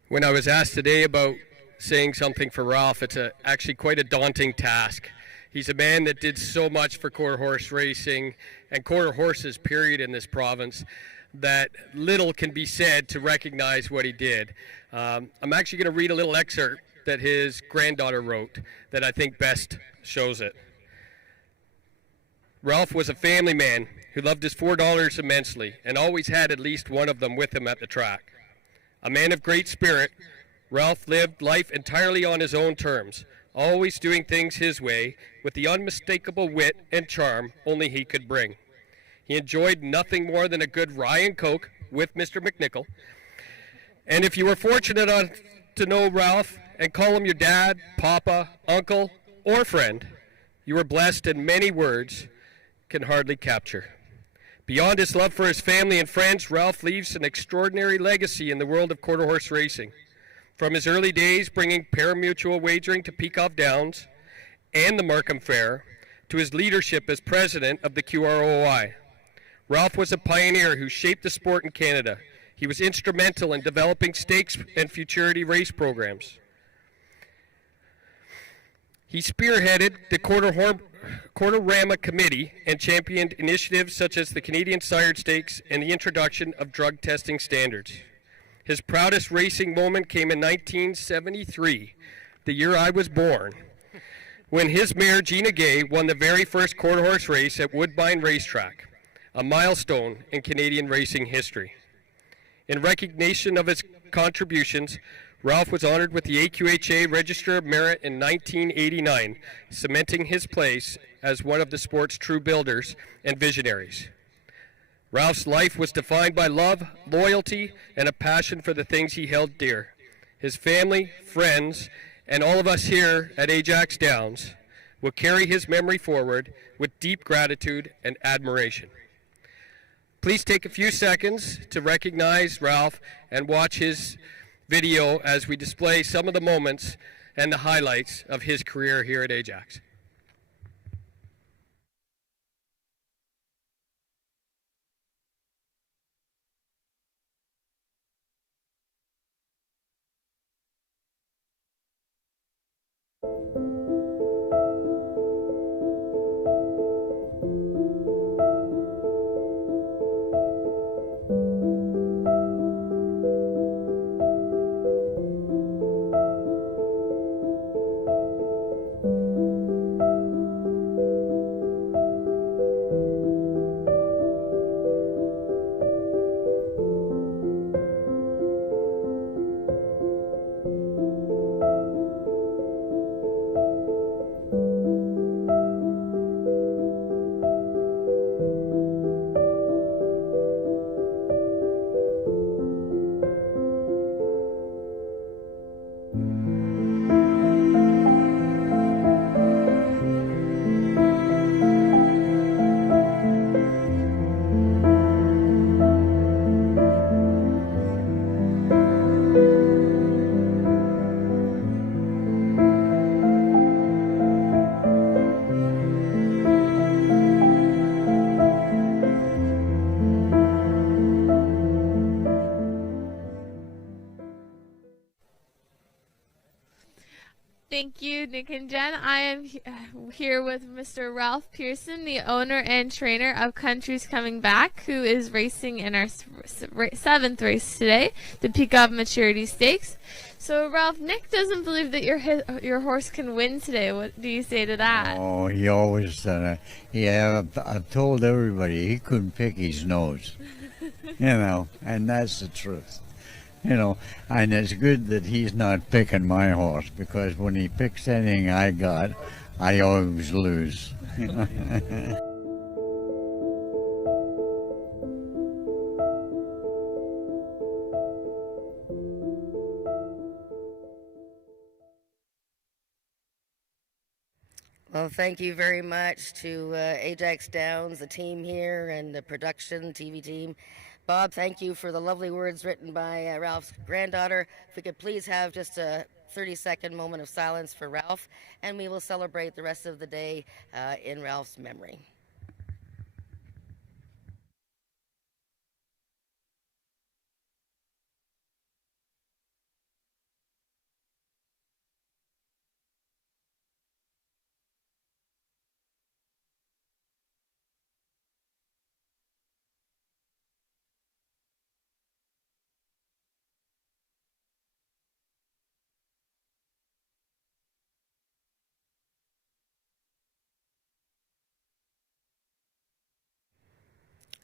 When I was asked today about saying something for Ralph, it's actually quite a daunting task. He's a man that did so much for quarter horse racing and quarter horses, period, in this province, that little can be said to recognize what he did. I'm actually going to read a little excerpt that his granddaughter wrote that I think best shows it. Ralph was a family man who loved his $4 immensely and always had at least one of them with him at the track. A man of great spirit, Ralph lived life entirely on his own terms, always doing things his way with the unmistakable wit and charm only he could bring. He enjoyed nothing more than a good rye and coke with Mr. McNichol. And if you were fortunate to know Ralph and call him your dad, papa, uncle, or friend, you were blessed, and many words can hardly capture. Beyond his love for his family and friends, Ralph leaves an extraordinary legacy in the world of quarter horse racing. From his early days bringing pari-mutuel wagering to Peacock Downs and the Markham Fair, to his leadership as president of the QROI. Ralph was a pioneer who shaped the sport in Canada. He was instrumental in developing stakes and futurity race programs. He spearheaded the Quarterrama Committee and championed initiatives such as the Canadian Sired Stakes and the introduction of drug testing standards. His proudest racing moment came in 1973, the year I was born, when his mare Gina Gay won the very first quarter horse race at Woodbine Racetrack, a milestone in Canadian racing history. In recognition of his contributions, Ralph was honored with the AQHA Register of Merit in 1989, cementing his place as one of the sport's true builders and visionaries. Ralph's life was defined by love, loyalty, and a passion for the things he held dear. His family, friends, and all of us here at Ajax Downs will carry his memory forward with deep gratitude and admiration. Please take a few seconds to recognize Ralph and watch his video as we display some of the moments and the highlights of his career here at Ajax. Thank you, Nick and Jen. I am here with Mr. Ralph Pearson, the owner and trainer of Country's Coming Back, who is racing in our seventh race today, the Peacock Maturity Stakes. So, Ralph, Nick doesn't believe that your horse can win today. What do you say to that? Oh, he always done it. Yeah, I've told everybody he couldn't pick his nose, and that's the truth. you know, and it's good that he's not picking my horse, because when he picks anything I got, I always lose. Well, thank you very much to Ajax Downs, the team here, and the production TV team. Bob, thank you for the lovely words written by Ralph's granddaughter. If we could please have just a 30-second moment of silence for Ralph, and we will celebrate the rest of the day in Ralph's memory.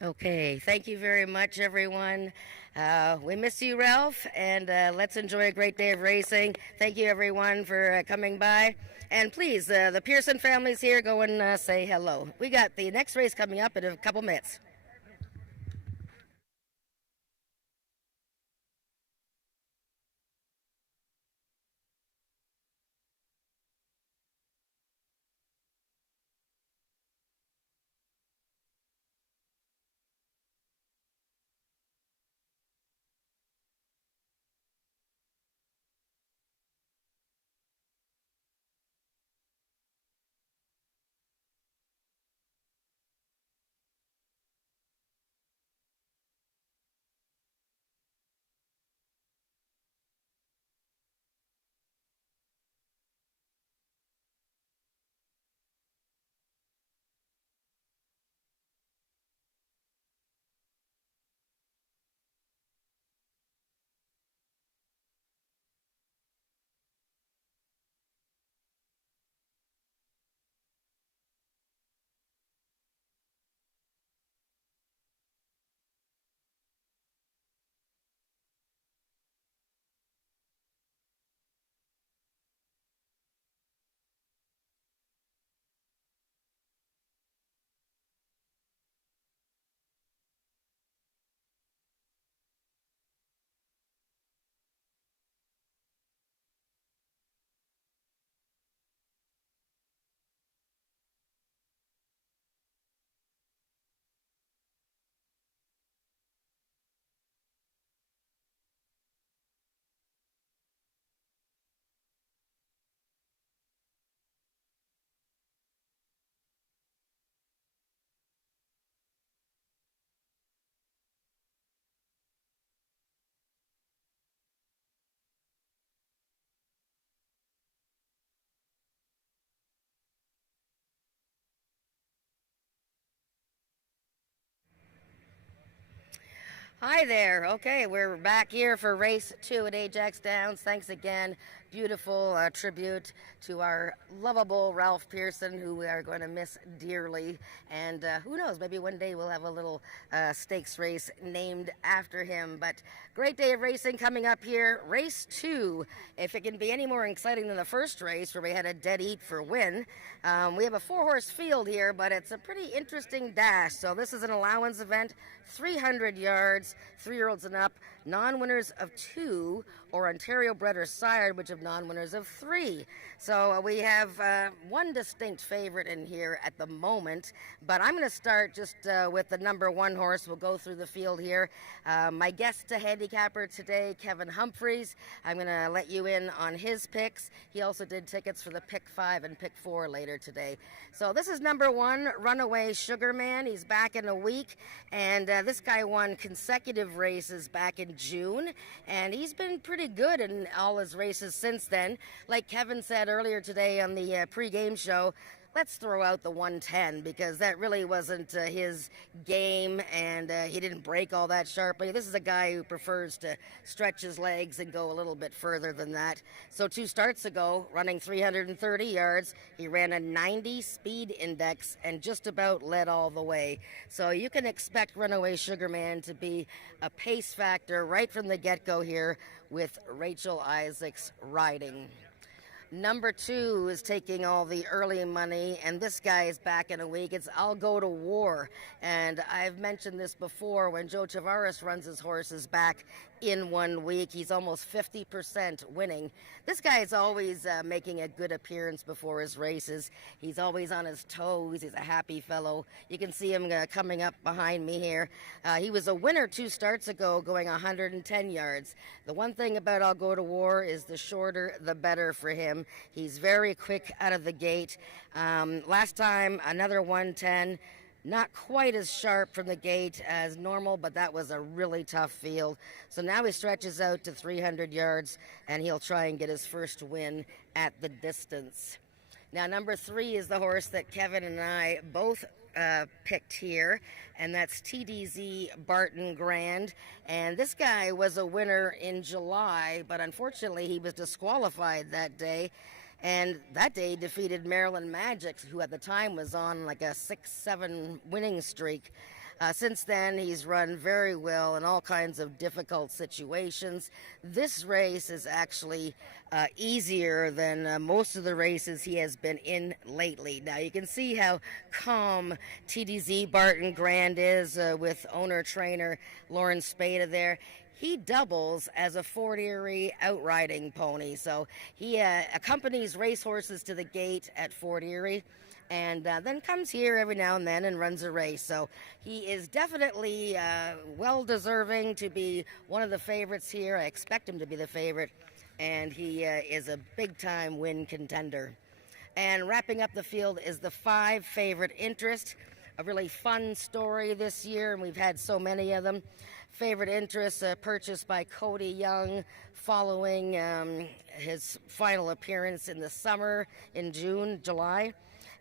Okay, thank you very much, everyone. We miss you, Ralph, and let's enjoy a great day of racing. Thank you, everyone, for coming by. And please, the Pearson family's here. Go and say hello. We got the next race coming up in a couple minutes. Hi there. Okay, we're back here for race 2 at Ajax Downs. Thanks again. Beautiful tribute to our lovable Ralph Pearson, who we are going to miss dearly. And who knows, maybe one day we'll have a little stakes race named after him. But great day of racing coming up here. Race 2, if it can be any more exciting than the first race where we had a dead heat for win. We have a 4-horse field here, but it's a pretty interesting dash. So this is an allowance event, 300 yards, 3-year-olds and up, non-winners of 2, or Ontario bred or sired, which have non-winners of 3. So we have one distinct favorite in here at the moment, but I'm going to start just with the number 1 horse. We'll go through the field here. My guest to handicapper today, Kevin Humphreys. I'm going to let you in on his picks. He also did tickets for the pick 5 and pick 4 later today. So this is number 1, Runaway Sugar Man. He's back in a week, and this guy won consecutive races back in June, and he's been pretty good in all his races since then. Like Kevin said earlier today on the pre-game show, let's throw out the 110 because that really wasn't his game, and he didn't break all that sharply. This is a guy who prefers to stretch his legs and go a little bit further than that. So 2 starts ago, running 330 yards, he ran a 90 speed index and just about led all the way. So you can expect Runaway Sugarman to be a pace factor right from the get-go here with Rachel Isaacs riding. Number 2 is taking all the early money, and this guy is back in a week. It's I'll Go to War. And I've mentioned this before, when Joe Tavares runs his horses back in 1 week, he's almost 50% winning. This guy is always making a good appearance before his races. He's always on his toes. He's a happy fellow. You can see him coming up behind me here. He was a winner 2 starts ago, going 110 yards. The one thing about I'll Go to War is the shorter, the better for him. He's very quick out of the gate. Last time, another 110. Not quite as sharp from the gate as normal, but that was a really tough field. So now he stretches out to 300 yards, and he'll try and get his first win at the distance. Now, number 3 is the horse that Kevin and I both picked here, and that's TDZ Barton Grand. And this guy was a winner in July, but unfortunately he was disqualified that day. And that day defeated Maryland Magic, who at the time was on like a 6-7 winning streak. Since then, he's run very well in all kinds of difficult situations. This race is actually easier than most of the races he has been in lately. Now, you can see how calm TDZ Barton Grand is with owner-trainer Lauren Spada there. He doubles as a Fort Erie outriding pony. So he accompanies racehorses to the gate at Fort Erie, and then comes here every now and then and runs a race. So he is definitely well deserving to be one of the favorites here. I expect him to be the favorite, and he is a big-time win contender. And wrapping up the field is the 5 favorite interest. A really fun story this year, and we've had so many of them. Favorite interest purchased by Cody Young following his final appearance in the summer in July.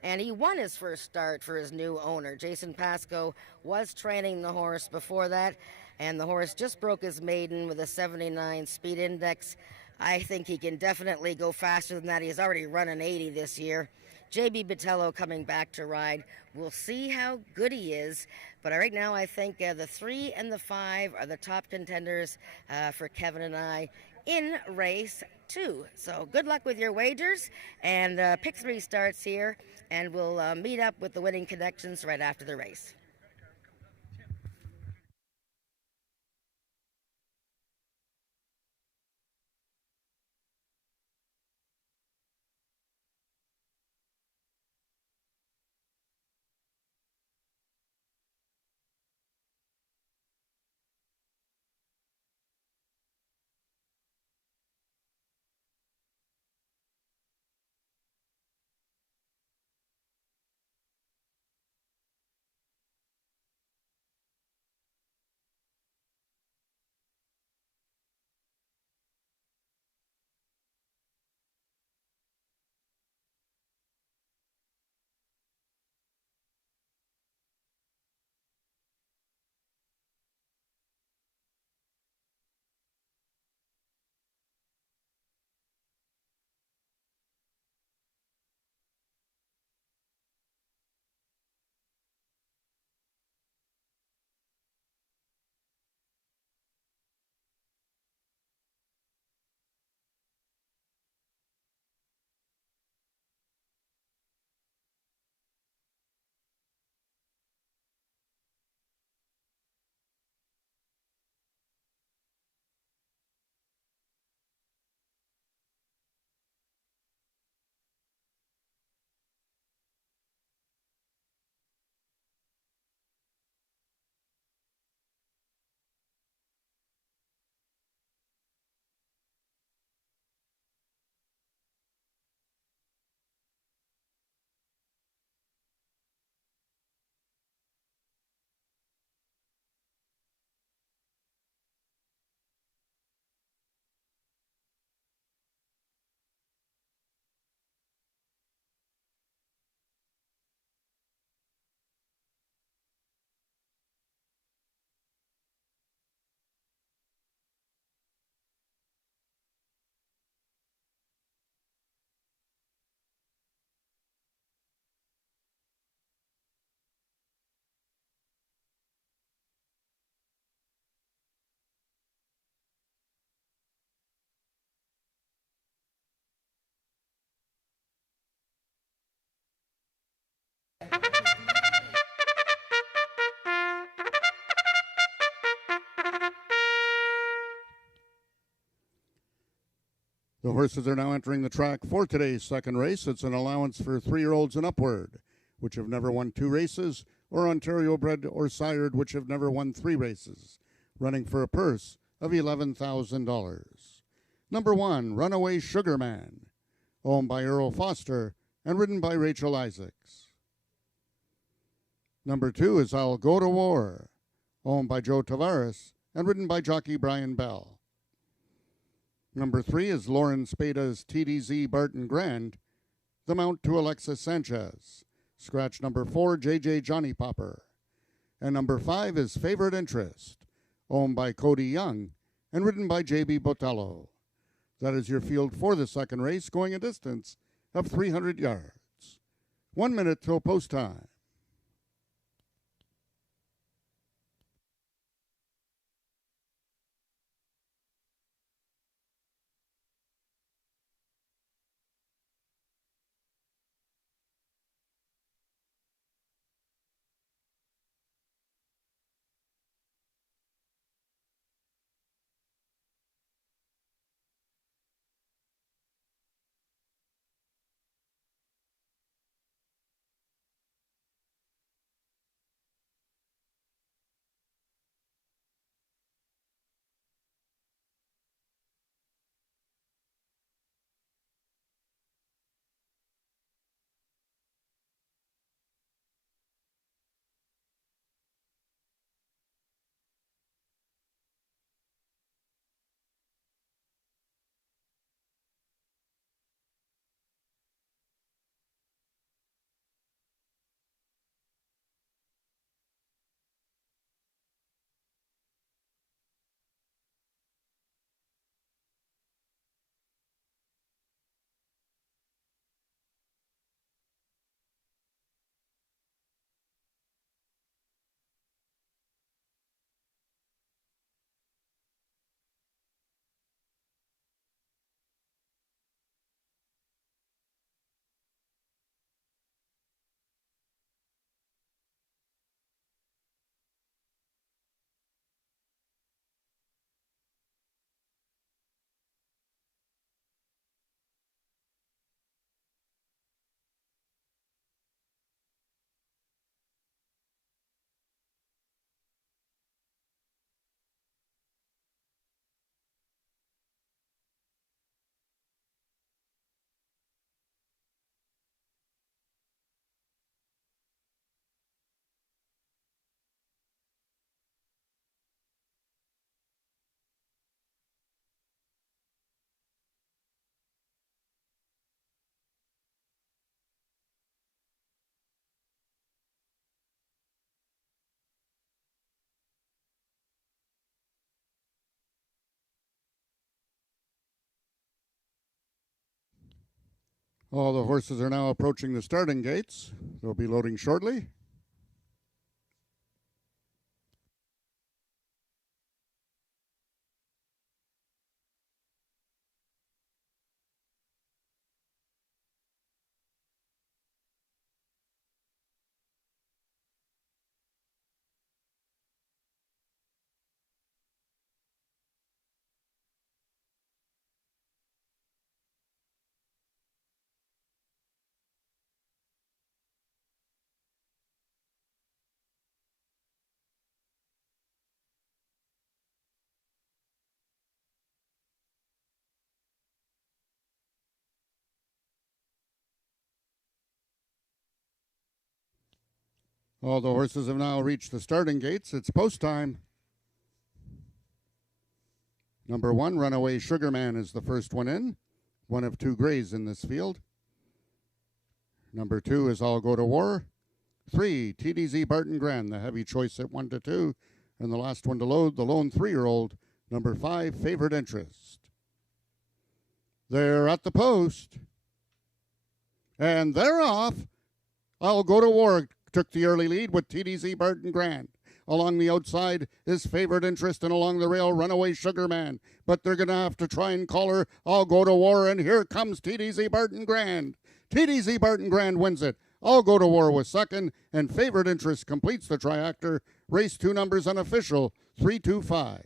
And he won his first start for his new owner. Jason Pascoe was training the horse before that, and the horse just broke his maiden with a 79 speed index. I think he can definitely go faster than that. He's already run an 80 this year. JB Botello coming back to ride. We'll see how good he is. But right now, I think the 3 and the 5 are the top contenders for Kevin and I in race 2. So good luck with your wagers. And pick 3 starts here. And we'll meet up with the winning connections right after the race. The horses are now entering the track for today's second race. It's an allowance for 3-year-olds and upward, which have never won 2 races, or Ontario bred or sired, which have never won 3 races, running for a purse of $11,000. Number 1, Runaway Sugar Man, owned by Earl Foster and ridden by Rachel Isaacs. Number 2 is I'll Go to War, owned by Joe Tavares and ridden by jockey Brian Bell. Number 3 is Lauren Spada's TDZ Barton Grand, the mount to Alexis Sanchez. Scratch number 4, JJ Johnny Popper. And number 5 is Favorite Interest, owned by Cody Young and ridden by JB Botello. That is your field for the second race, going a distance of 300 yards. 1 minute till post time. All the horses are now approaching the starting gates. They'll be loading shortly. All the horses have now reached the starting gates. It's post time. Number 1, Runaway Sugar Man, is the first one in. One of 2 grays in this field. Number 2 is I'll Go to War. 3, TDZ Barton Grand, the heavy choice at 1 to 2. And the last one to load, the lone 3-year-old, number 5, Favorite Interest. They're at the post. And they're off. I'll Go to War took the early lead with TDZ Barton Grand. Along the outside is Favorite Interest, and along the rail, Runaway Sugar Man. But they're going to have to try and collar I'll Go to War, and here comes TDZ Barton Grand. TDZ Barton Grand wins it. I'll Go to War was second, and Favorite Interest completes the triactor. Race 2 numbers unofficial, 3-2-5.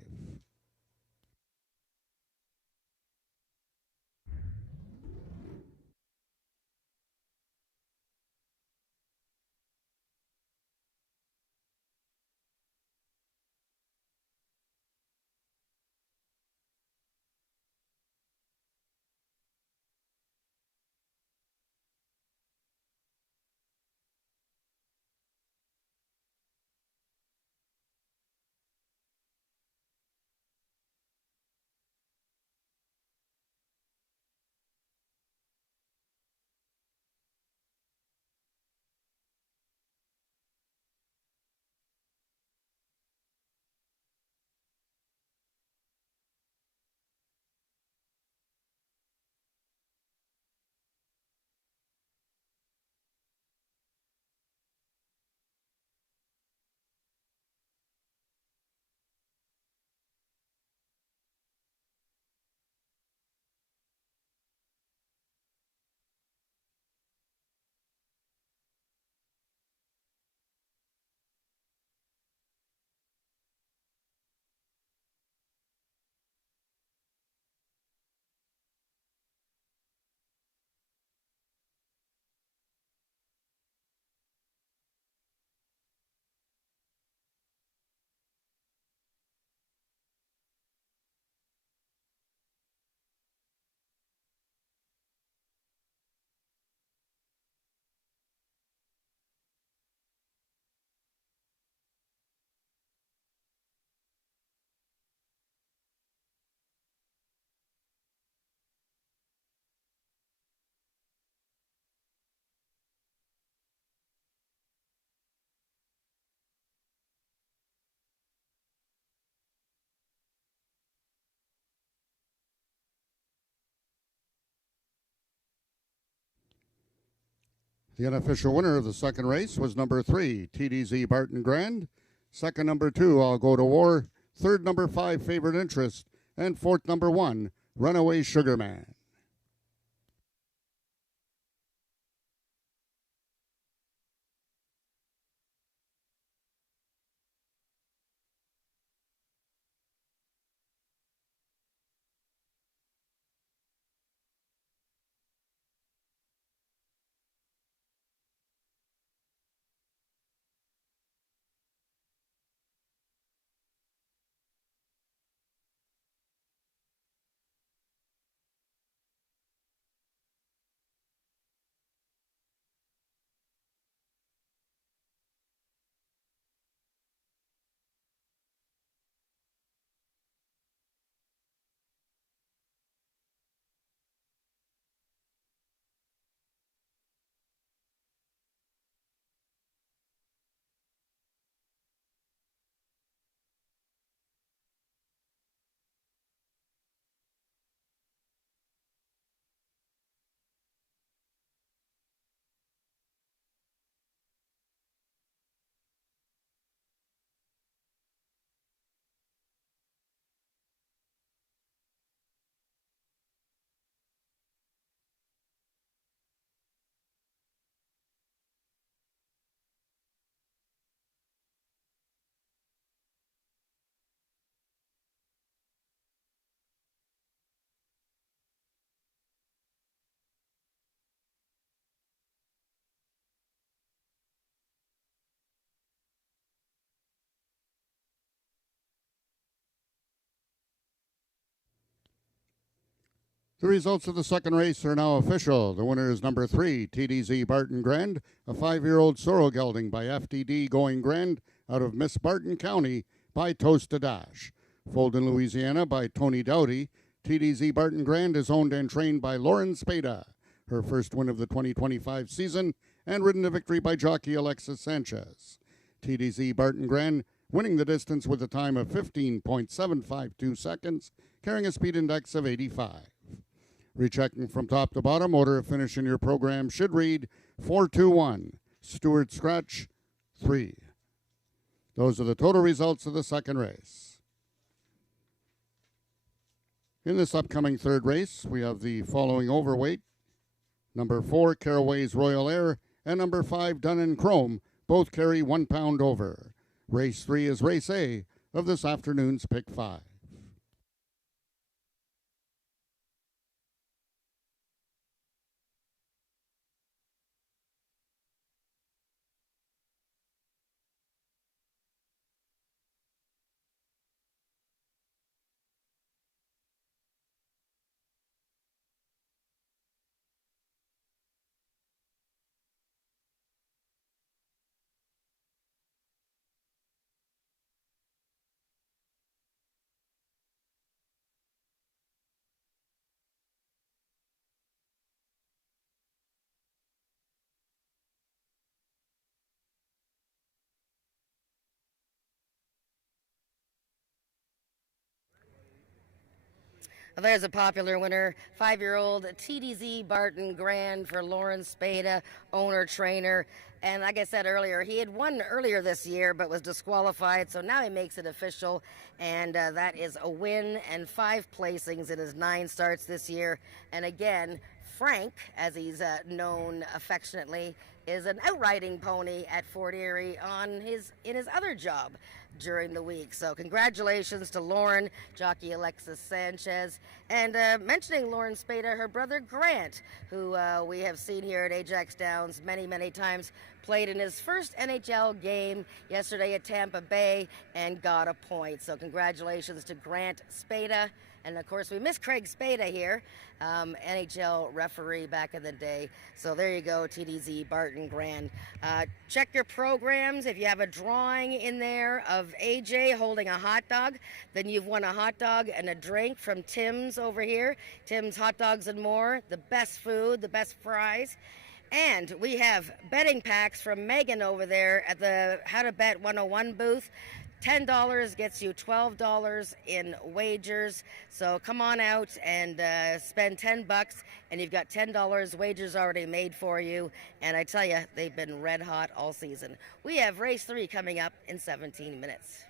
The unofficial winner of the second race was number 3, TDZ Barton Grand. Second, number 2, I'll Go to War. Third, number 5, Favorite Interest. And fourth, number 1, Runaway Sugarman. The results of the second race are now official. The winner is number 3, TDZ Barton Grand, a 5-year-old sorrel gelding by FDD Going Grand out of Miss Barton County by Toast to Dash. Foaled in Louisiana by Tony Dowdy, TDZ Barton Grand is owned and trained by Lauren Spada. Her first win of the 2025 season and ridden to victory by jockey Alexis Sanchez. TDZ Barton Grand winning the distance with a time of 15.752 seconds, carrying a speed index of 85. Rechecking from top to bottom, order of finish in your program should read 4-2-1, Stuart Scratch 3. Those are the total results of the second race. In this upcoming third race, we have the following overweight. Number 4, Caraway's Royal Air, and number 5, Dun and Chrome, both carry 1 pound over. Race 3 is Race A of this afternoon's Pick 5. Well, there's a popular winner, 5-year-old TDZ Barton Grand for Lauren Spada, owner, trainer. And like I said earlier, he had won earlier this year but was disqualified, so now he makes it official. And that is a win and 5 placings in his 9 starts this year. And again, Frank, as he's known affectionately, is an outriding pony at Fort Erie in his other job during the week. So congratulations to Lauren, jockey Alexis Sanchez, and mentioning Lauren Spada, her brother Grant, who we have seen here at Ajax Downs many, many times, played in his first NHL game yesterday at Tampa Bay and got a point. So congratulations to Grant Spada. And of course, we miss Craig Spada here, NHL referee back in the day. So there you go, TDZ Barton Grand. Check your programs. If you have a drawing in there of AJ holding a hot dog, then you've won a hot dog and a drink from Tim's over here. Tim's Hot Dogs and More, the best food, the best fries. And we have betting packs from Megan over there at the How to Bet 101 booth. $10 gets you $12 in wagers. So come on out and spend $10, and you've got $10 wagers already made for you. And I tell you, they've been red hot all season. We have race 3 coming up in 17 minutes.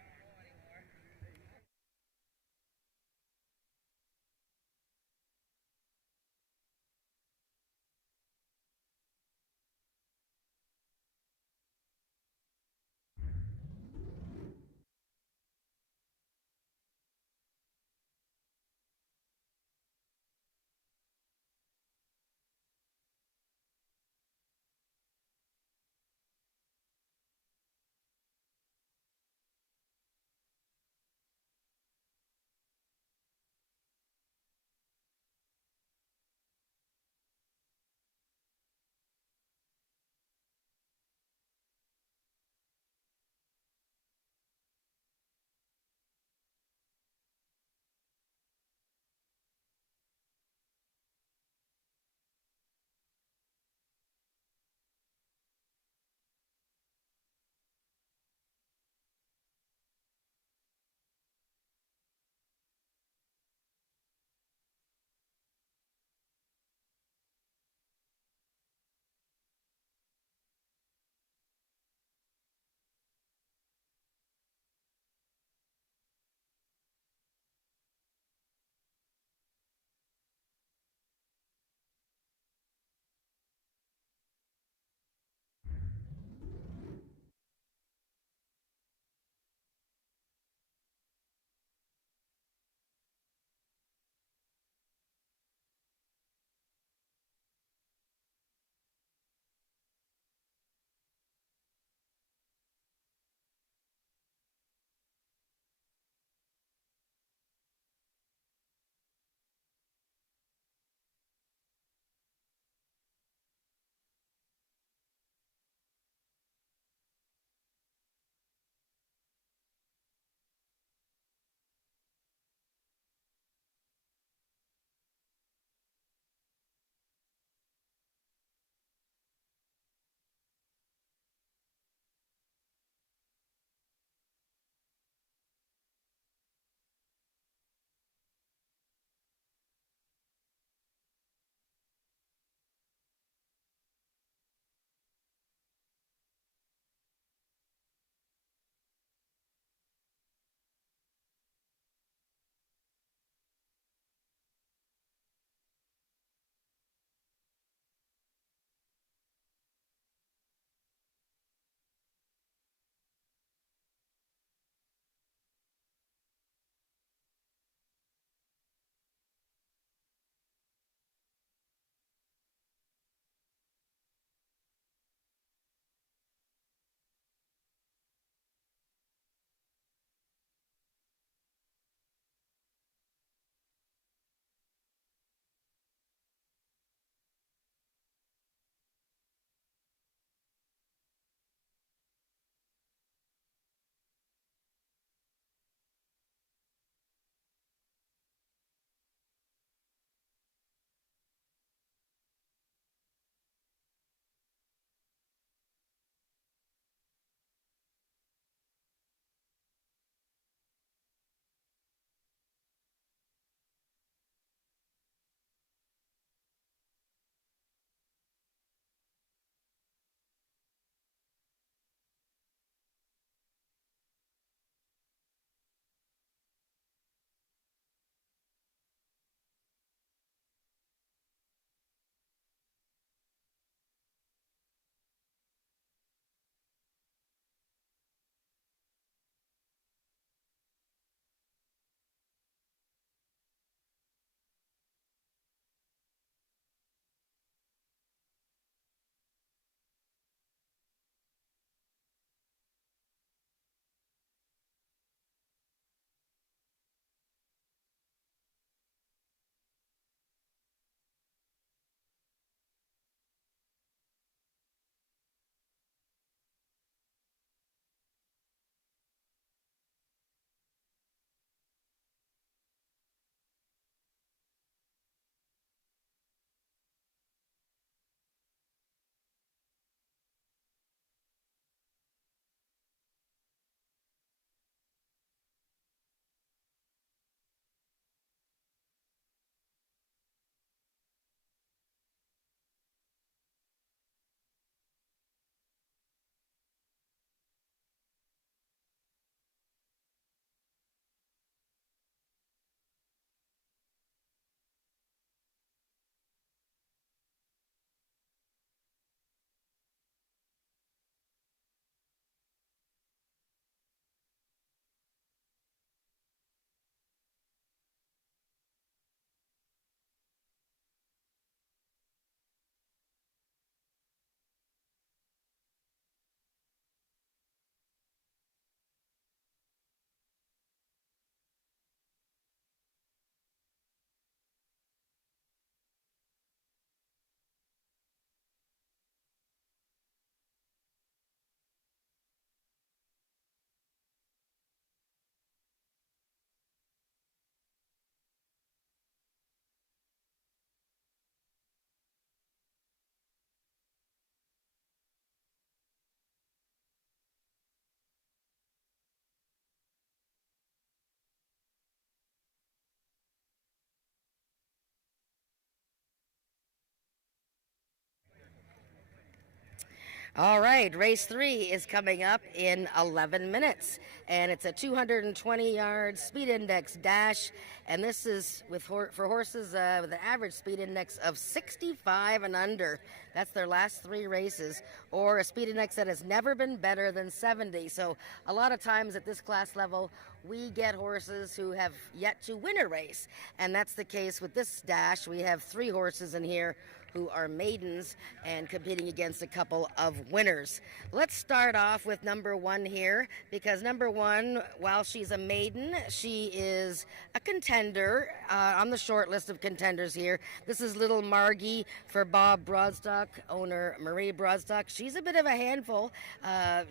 All right, race 3 is coming up in 11 minutes, and it's a 220-yard speed index dash, and this is for horses with an average speed index of 65 and under. That's their last 3 races, or a speed index that has never been better than 70. So a lot of times at this class level, we get horses who have yet to win a race, and that's the case with this dash. We have 3 horses in here who are maidens and competing against a couple of winners. Let's start off with number 1 here, because number 1, while she's a maiden, she is a contender on the short list of contenders here. This is Little Margie for Bob Broadstock, owner Marie Broadstock. She's a bit of a handful.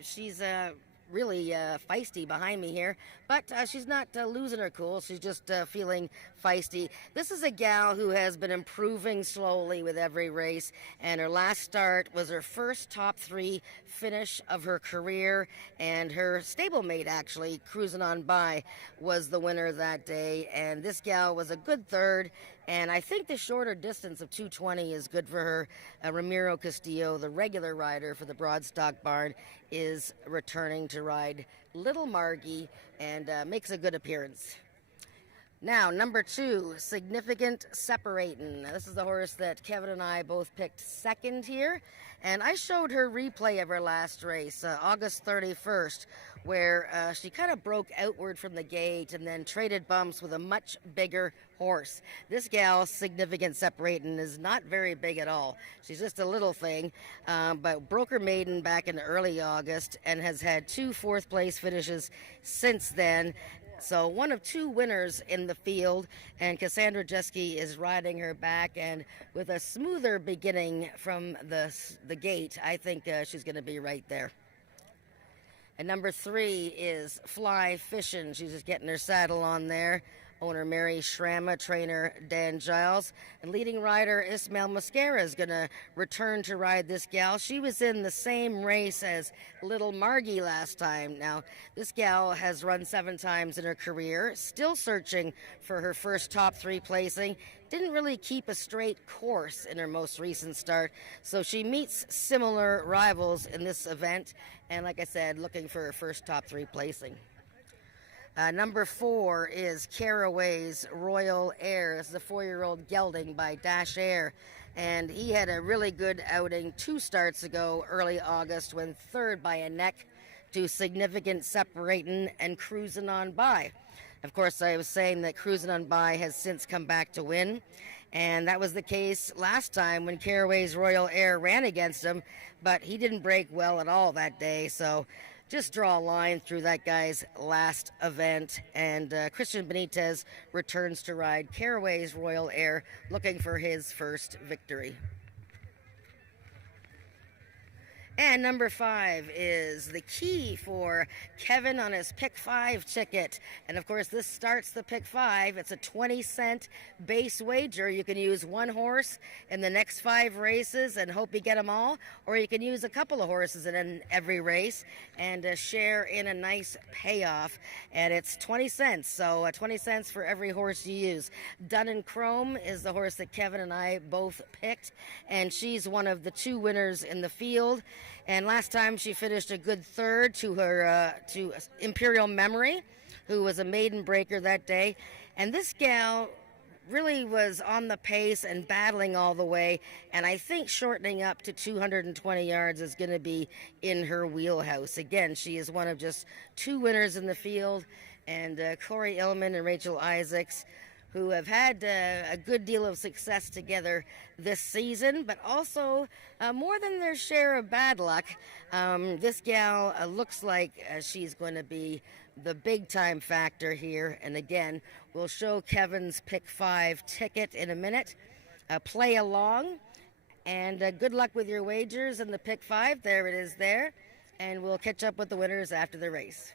She's really feisty behind me here, but she's not losing her cool. She's just feeling feisty. This is a gal who has been improving slowly with every race, and her last start was her first top 3 finish of her career, and her stablemate, actually, Cruising On By, was the winner that day, and this gal was a good third, and I think the shorter distance of 220 is good for her. Ramiro Castillo, the regular rider for the Broadstock barn, is returning to ride Little Margie and makes a good appearance. Now, number 2, Significant Separatin'. This is the horse that Kevin and I both picked second here, and I showed her replay of her last race, August 31st, where she kind of broke outward from the gate and then traded bumps with a much bigger horse. This gal, Significant Separatin', is not very big at all. She's just a little thing, but broke her maiden back in early August and has had 2 fourth-place finishes since then. So one of 2 winners in the field, and Cassandra Jeske is riding her back, and with a smoother beginning from the gate, I think she's going to be right there. And number 3 is Fly Fishin'. She's just getting her saddle on there. Owner Mary Schramma, trainer Dan Giles, and leading rider Ismael Mascara is going to return to ride this gal. She was in the same race as Little Margie last time. Now, this gal has run 7 times in her career, still searching for her first top 3 placing. Didn't really keep a straight course in her most recent start, so she meets similar rivals in this event, and like I said, looking for her first top 3 placing. Number 4 is Caraway's Royal Air. This is a 4-year-old gelding by Dash Air, and he had a really good outing 2 starts ago, early August, when third by a neck to Significant Separatin' and Cruising On By. Of course, I was saying that Cruising On By has since come back to win, and that was the case last time when Caraway's Royal Air ran against him, but he didn't break well at all that day, so just draw a line through that guy's last event, and Christian Benitez returns to ride Caraway's Royal Air, looking for his first victory. And number 5 is the key for Kevin on his Pick 5 ticket. And of course, this starts the Pick 5. It's a 20-cent base wager. You can use 1 horse in the next 5 races and hope you get them all. Or you can use a couple of horses in every race and share in a nice payoff. And it's 20 cents. So 20 cents for every horse you use. Dun and Chrome is the horse that Kevin and I both picked. And she's one of the 2 winners in the field. And last time she finished a good third to her to Imperial Memory, who was a maiden breaker that day. And this gal really was on the pace and battling all the way. And I think shortening up to 220 yards is going to be in her wheelhouse. Again, she is one of just 2 winners in the field. And Corey Illman and Rachel Isaacs, who have had a good deal of success together this season, but also more than their share of bad luck. This gal looks like she's going to be the big-time factor here. And again, we'll show Kevin's Pick 5 ticket in a minute. Play along, and good luck with your wagers in the Pick 5. There it is there. And we'll catch up with the winners after the race.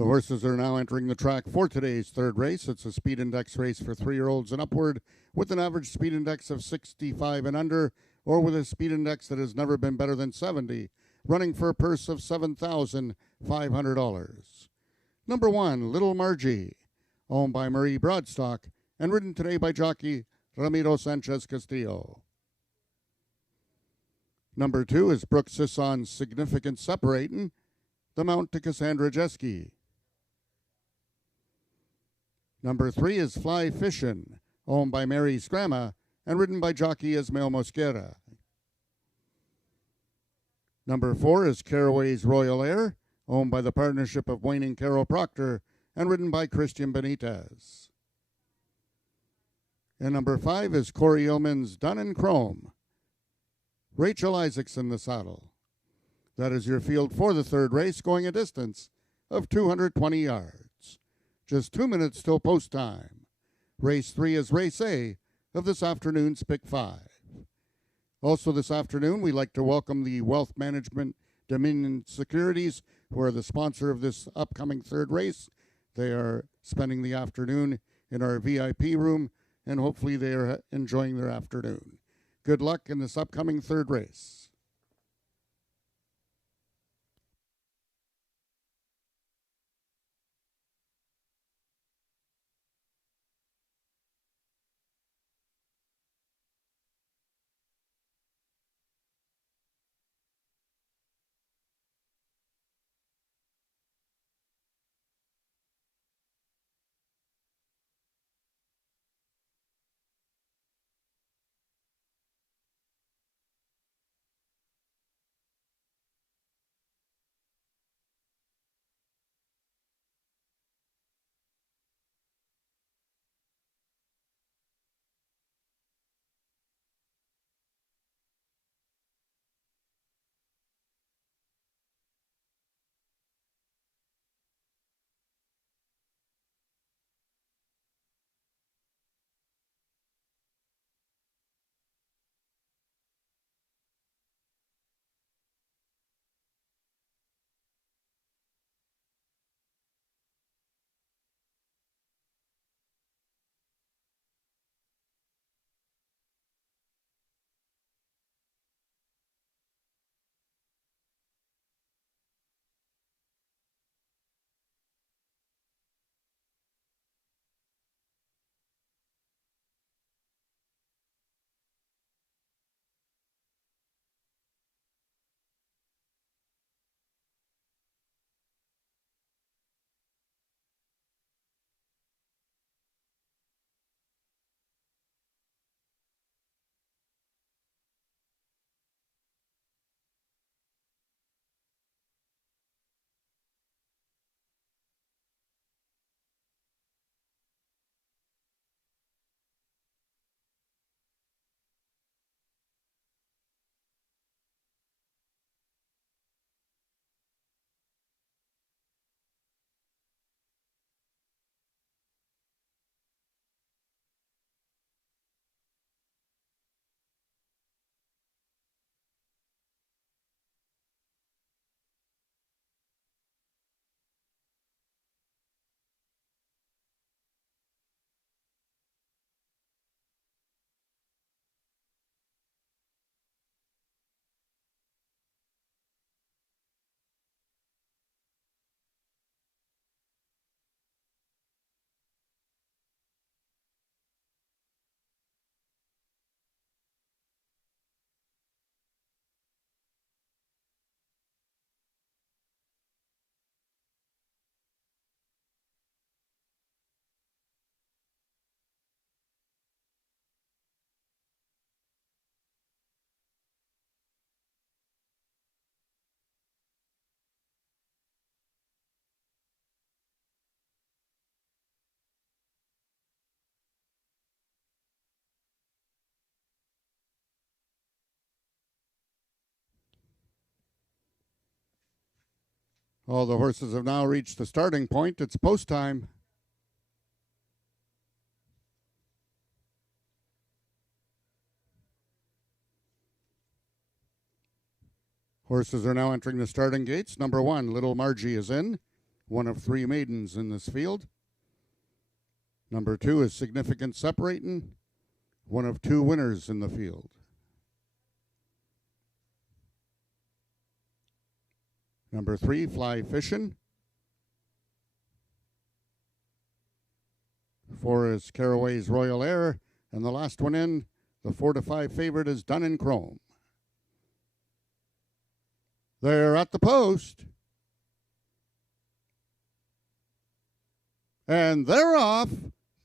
The horses are now entering the track for today's third race. It's a speed index race for 3-year-olds and upward with an average speed index of 65 and under, or with a speed index that has never been better than 70, running for a purse of $7,500. Number 1, Little Margie, owned by Marie Broadstock and ridden today by jockey Ramiro Sanchez Castillo. Number 2 is Brooke Sisson's Significant Separatin', the mount to Cassandra Jeske. Number 3 is Fly Fishin', owned by Mary Scrama and ridden by jockey Ismael Mosquera. Number 4 is Caraway's Royal Air, owned by the partnership of Wayne and Carol Proctor and ridden by Christian Benitez. And number 5 is Corey Illman's Dun and Chrome. Rachel Isaacs in the saddle. That is your field for the third race, going a distance of 220 yards. Just 2 minutes till post time. Race 3 is Race A of this afternoon's Pick 5. Also this afternoon, we'd like to welcome the Wealth Management Dominion Securities, who are the sponsor of this upcoming third race. They are spending the afternoon in our VIP room, and hopefully they are enjoying their afternoon. Good luck in this upcoming third race. All the horses have now reached the starting point. It's post time. Horses are now entering the starting gates. Number 1, Little Margie is in. one of 3 maidens in this field. Number 2 is Significant Separating, one of 2 winners in the field. Number 3, Fly Fishin'. 4 is Caraway's Royal Air, and the last one in, the 4-5 favorite is Done in Chrome. They're at the post. And they're off.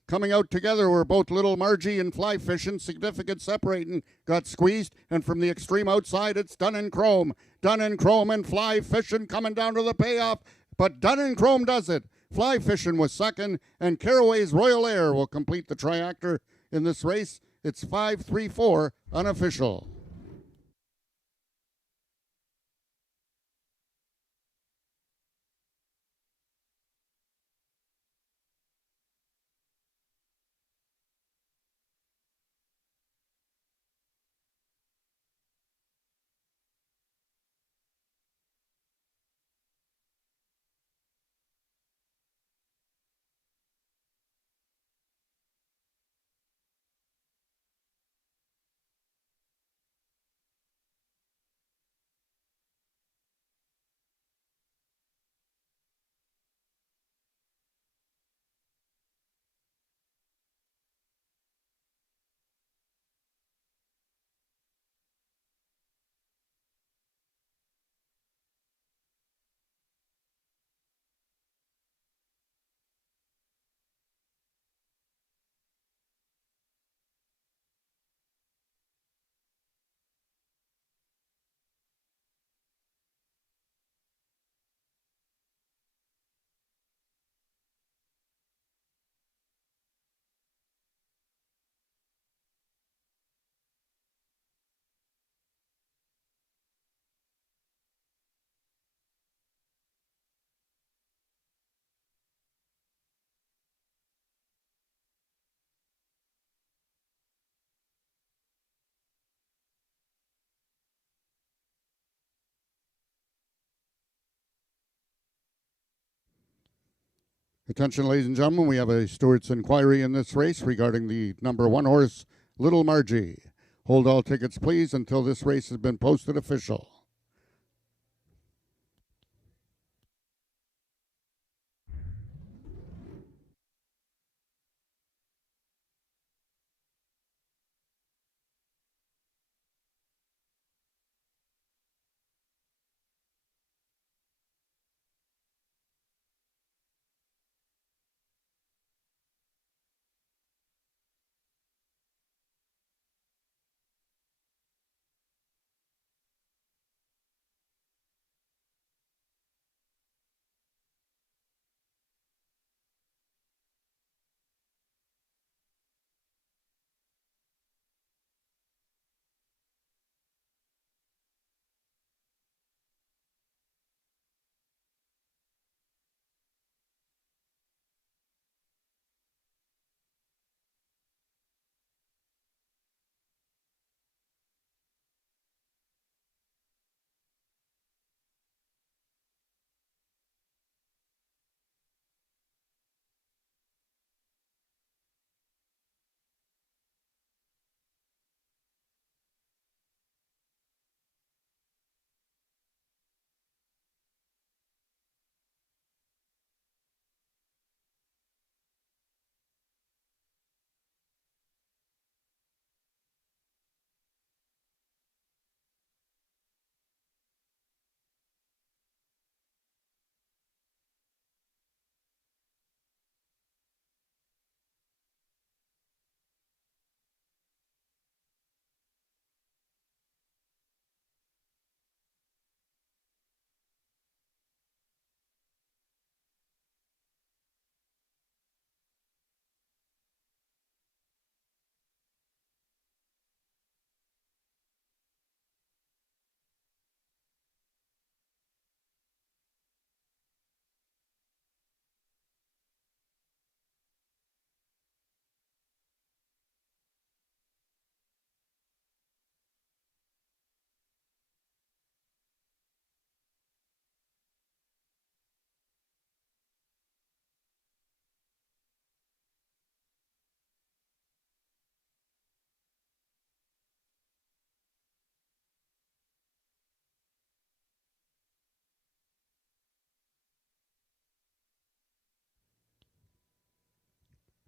Coming out together were both Little Margie and Fly Fishin'. Significant Separating got squeezed, and from the extreme outside, it's Done in Chrome. Done in Chrome and Fly Fishin' coming down to the payoff, but Done in Chrome does it. Fly Fishin' was second, and Caraway's Royal Air will complete the triactor in this race. It's 5-3-4 unofficial. Attention, ladies and gentlemen, we have a stewards inquiry in this race regarding the number 1 horse, Little Margie. Hold all tickets, please, until this race has been posted official.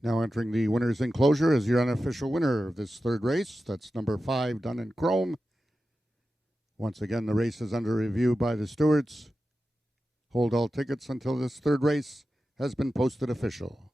Now entering the winner's enclosure is your unofficial winner of this third race. That's number 5, Dun and Chrome. Once again, the race is under review by the stewards. Hold all tickets until this third race has been posted official.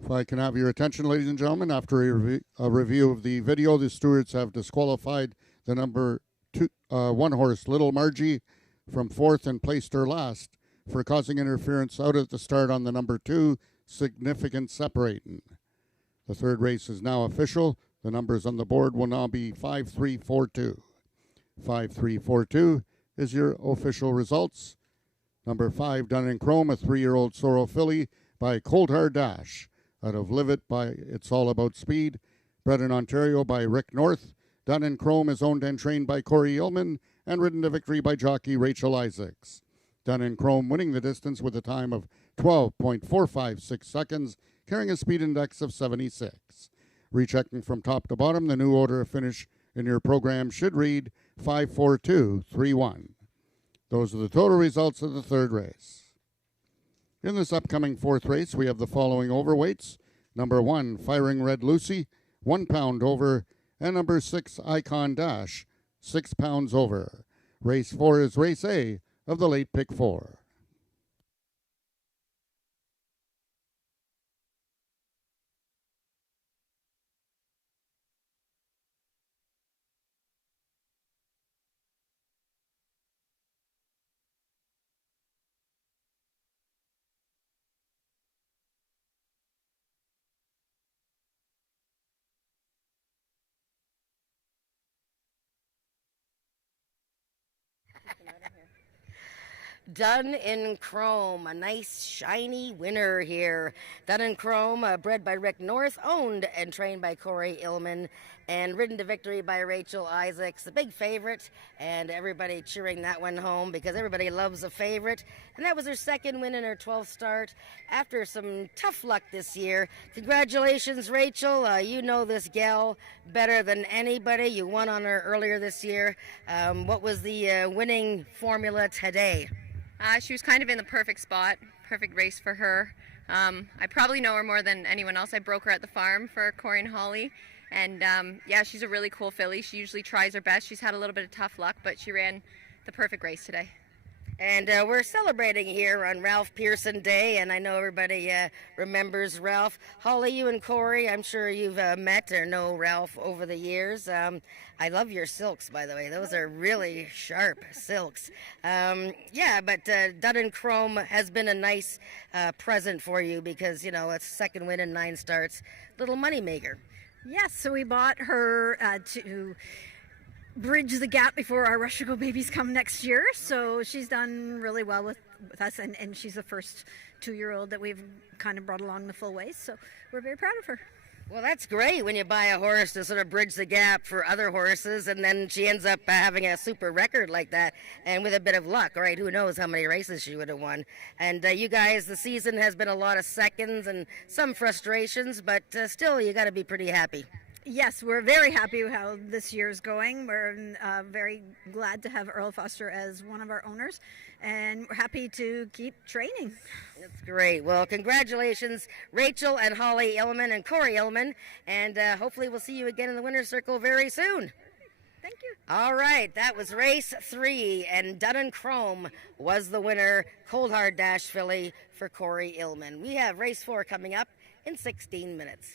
If I can have your attention, ladies and gentlemen, after a review of the video, the stewards have disqualified the number 1 horse, Little Margie, from 4th and placed her last for causing interference out at the start on the number 2, Significant Separating. The third race is now official. The numbers on the board will now be 5342. 5342 is your official results. Number 5, Dun and Chrome, a 3-year-old Sorrel filly by Cold Hard Dash. Out of Livet by It's All About Speed. Bred in Ontario by Rick North. Dun and Chrome is owned and trained by Corey Illman and ridden to victory by jockey Rachel Isaacs. Dun and Chrome winning the distance with a time of 12.456 seconds, carrying a speed index of 76. Rechecking from top to bottom, the new order of finish in your program should read 54231. Those are the total results of the third race. In this upcoming fourth race, we have the following overweights. Number 1, Firing Red Lucy, 1 pound over, and number 6, Icon Dash, 6 pounds over. Race 4 is Race A of the late pick 4. Dun in Chrome, a nice shiny winner here. Dun in Chrome, bred by Rick North, owned and trained by Corey Illman, and ridden to victory by Rachel Isaacs, the big favorite, and everybody cheering that one home because everybody loves a favorite. And that was her second win in her 12th start after some tough luck this year. Congratulations, Rachel. You know this gal better than anybody. You won on her earlier this year. What was the winning formula today? She was kind of in the perfect spot, perfect race for her. I probably know her more than anyone else. I broke her at the farm for Corey and Holly. And yeah, she's a really cool filly. She usually tries her best. She's had a little bit of tough luck, but she ran the perfect race today. And we're celebrating here on Ralph Pearson Day, and I know everybody remembers Ralph. Holly, you and Corey, I'm sure you've met or know Ralph over the years. I love your silks, by the way. Those are really sharp silks. Yeah, but Dun and Chrome has been a nice present for you because, you know, it's second win in 9 starts. Little moneymaker. Yes, so we bought her bridge the gap before our Rush to Go babies come next year. So she's done really well with us, and she's the first 2-year-old that we've kind of brought along the full way. So we're very proud of her. Well, that's great when you buy a horse to sort of bridge the gap for other horses, and then she ends up having a super record like that. And with a bit of luck, right? Who knows how many races she would have won. And you guys, the season has been a lot of seconds and some frustrations, but still, you got to be pretty happy. Yes, we're very happy with how this year's going. We're very glad to have Earl Foster as one of our owners, and we're happy to keep training. That's great. Well, congratulations, Rachel and Holly Illman and Corey Illman, and hopefully we'll see you again in the winner's circle very soon. Thank you. All right, that was race 3, and Dun & Chrome was the winner, Cold Hard Dash filly for Corey Illman. We have race 4 coming up in 16 minutes.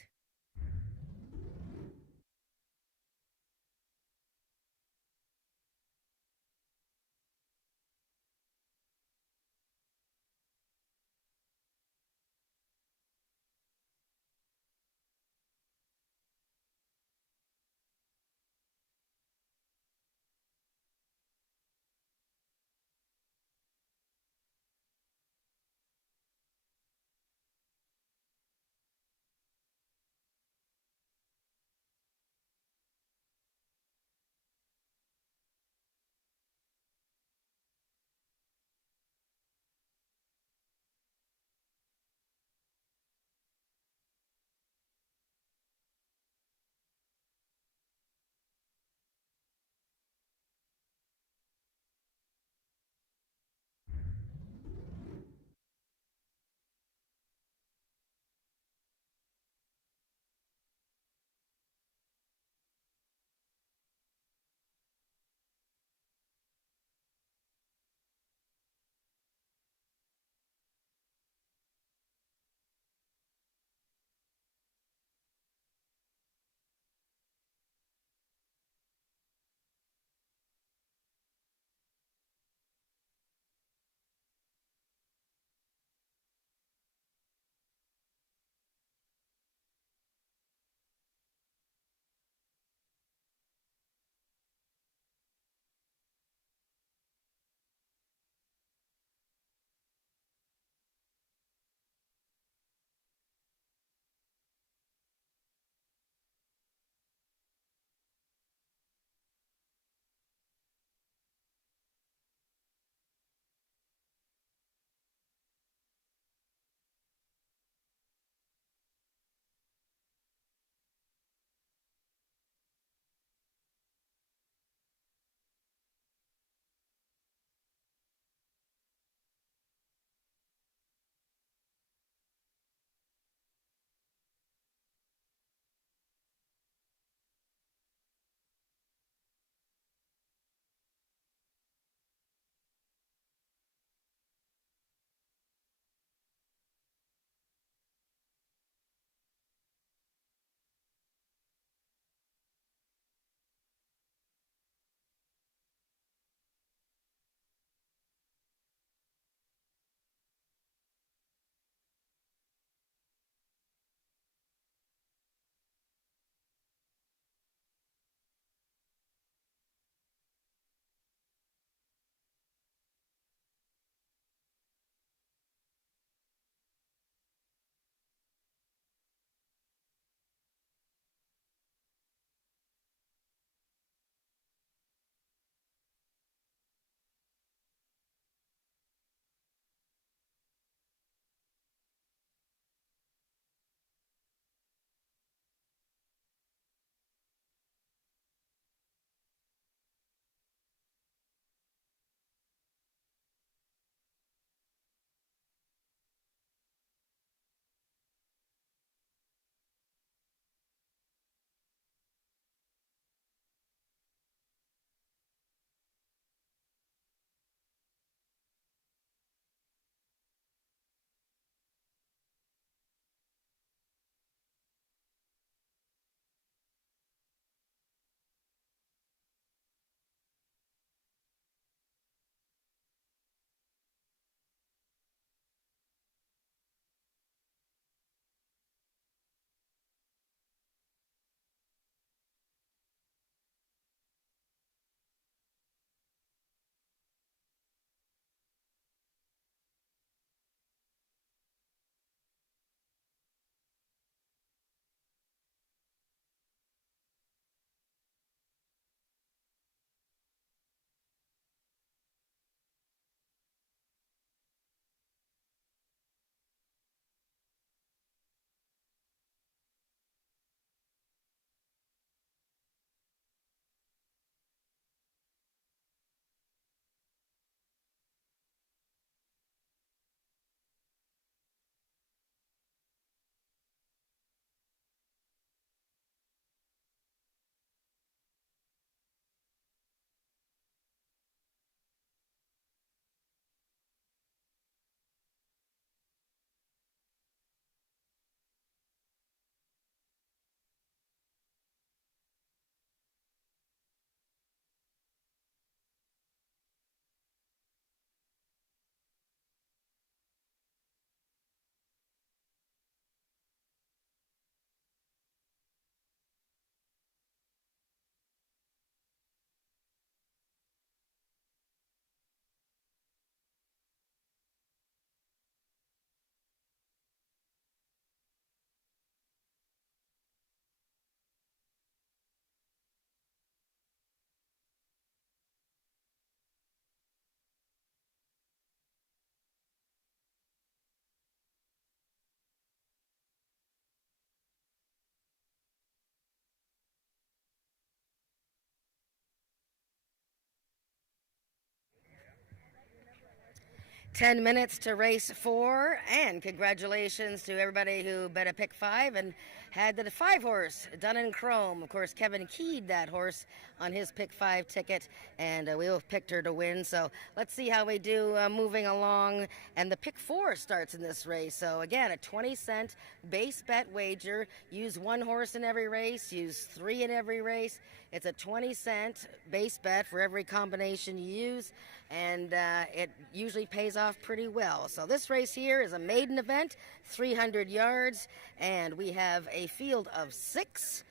10 minutes to race 4, and congratulations to everybody who bet a pick 5 and had the 5 horse done in chrome. Of course, Kevin keyed that horse on his pick 5 ticket, and we all picked her to win. So let's see how we do moving along. And the pick 4 starts in this race. So again, a 20-cent base bet wager. Use 1 horse in every race, use 3 in every race. It's a 20-cent base bet for every combination you use, and it usually pays off pretty well. So this race here is a maiden event, 300 yards, and we have a field of 6.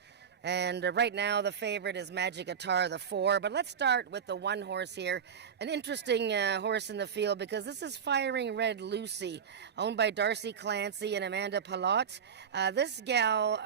And right now the favorite is Magic Guitar, the 4. But let's start with the 1 horse here. An interesting horse in the field, because this is Firing Red Lucy, owned by Darcy Clancy and Amanda Palott. This gal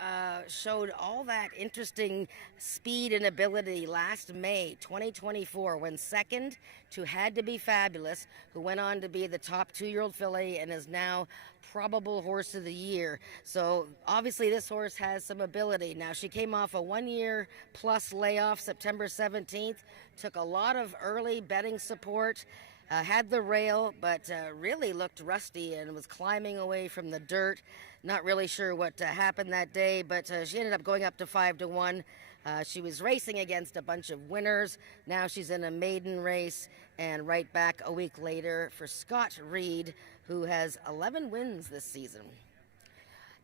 showed all that interesting speed and ability last May 2024, when second to Had to Be Fabulous, who went on to be the top 2-year-old filly and is now probable horse of the year. So obviously this horse has some ability. Now, she came off a 1-year plus layoff September 17th, took a lot of early betting support, had the rail, but really looked rusty and was climbing away from the dirt. Not really sure what happened that day, but she ended up going up to 5-1. She was racing against a bunch of winners. Now she's in a maiden race, and right back a week later for Scott Reed, who has 11 wins this season.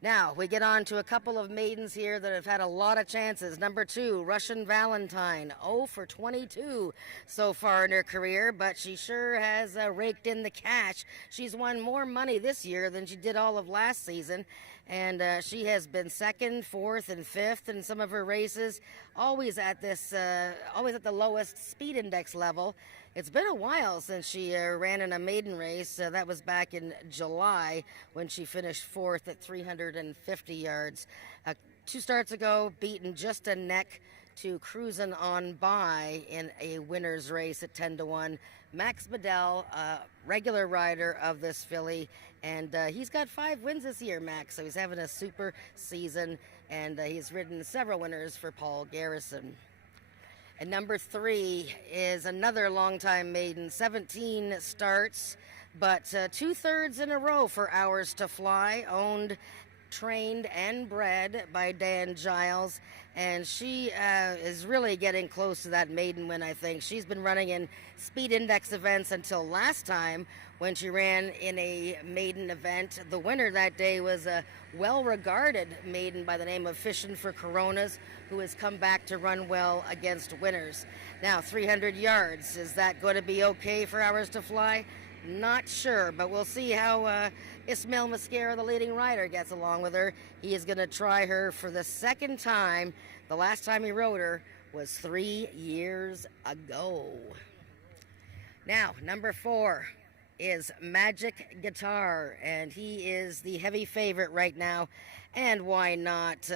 Now, we get on to a couple of maidens here that have had a lot of chances. Number 2, Russian Valentine, 0 for 22 so far in her career, but she sure has raked in the cash. She's won more money this year than she did all of last season, and she has been 2nd, 4th, and 5th in some of her races, always at the lowest speed index level. It's been a while since she ran in a maiden race. That was back in July when she finished 4th at 350 yards. 2 starts ago, beaten just a neck to Cruisin' On By in a winner's race at 10-1. Max Bedell, regular rider of this filly, and he's got 5 wins this year, Max, so he's having a super season, and he's ridden several winners for Paul Garrison. And number 3 is another longtime maiden, 17 starts, but 2/3 in a row for Hours to Fly, owned, trained, and bred by Dan Giles, and she is really getting close to that maiden win, I think. She's been running in speed index events until last time when she ran in a maiden event. The winner that day was a well-regarded maiden by the name of Fishin' for Coronas, who has come back to run well against winners. Now, 300 yards, is that going to be okay for Hours to Fly? Not sure, but we'll see how Ismail Mascara, the leading rider, gets along with her. He is going to try her for the 2nd time. The last time he rode her was 3 years ago. Now, number 4 is Magic Guitar, and he is the heavy favorite right now. And why not?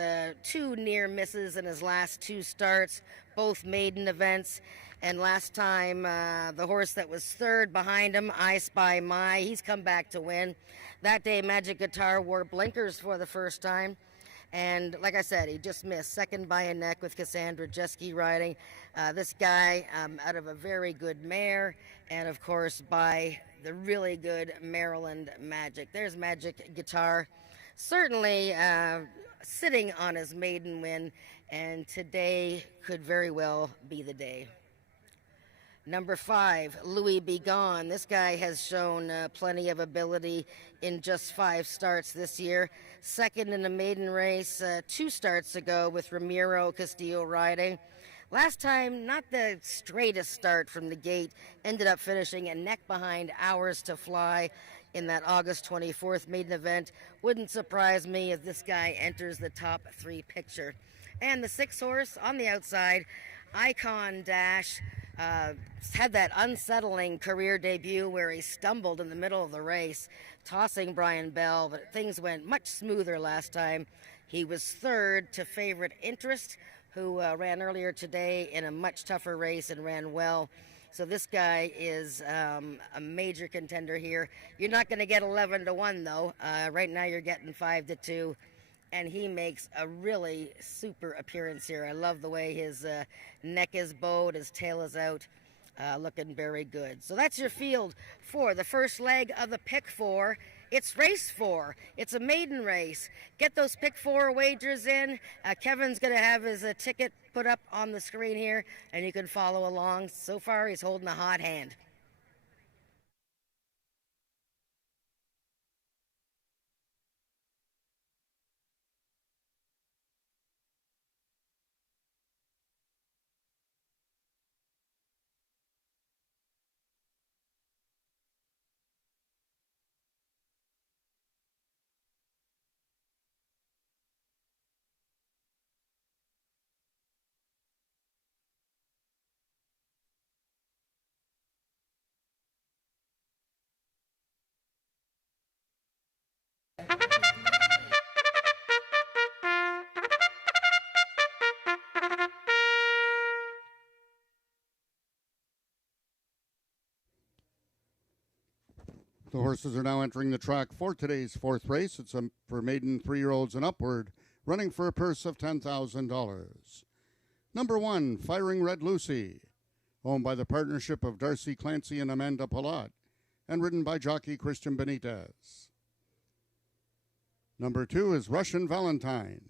2 near misses in his last 2 starts, both maiden events. And last time, the horse that was 3rd behind him, I Spy My, he's come back to win. That day, Magic Guitar wore blinkers for the first time. And like I said, he just missed 2nd by a neck with Cassandra Jeske riding. This guy out of a very good mare, and of course by the really good Maryland Magic. There's Magic Guitar, certainly sitting on his maiden win, and today could very well be the day. Number 5, Louis Be Gone. This guy has shown plenty of ability in just 5 starts this year. 2nd in a maiden race 2 starts ago with Ramiro Castillo riding. Last time, not the straightest start from the gate. Ended up finishing a neck behind Hours to Fly in that August 24th maiden event. Wouldn't surprise me if this guy enters the top 3 picture. And the 6 horse on the outside, Icon Dash. Had that unsettling career debut where he stumbled in the middle of the race, tossing Brian Bell, but things went much smoother last time. He was 3rd to Favorite Interest, who ran earlier today in a much tougher race and ran well. So this guy is a major contender here. You're not going to get 11-1 though. Right now you're getting 5-2. And he makes a really super appearance here. I love the way his neck is bowed, his tail is out. looking very good. So that's your field for the first leg of the pick four. It's race four. It's a maiden race. Get those pick four wagers in. Kevin's going to have his ticket put up on the screen here, and you can follow along. So far, he's holding a hot hand. The horses are now entering the track for today's fourth race. It's for maiden 3-year-olds and upward, running for a purse of $10,000. Number 1, Firing Red Lucy, owned by the partnership of Darcy Clancy and Amanda Palat, and ridden by jockey Christian Benitez. Number 2 is Russian Valentine,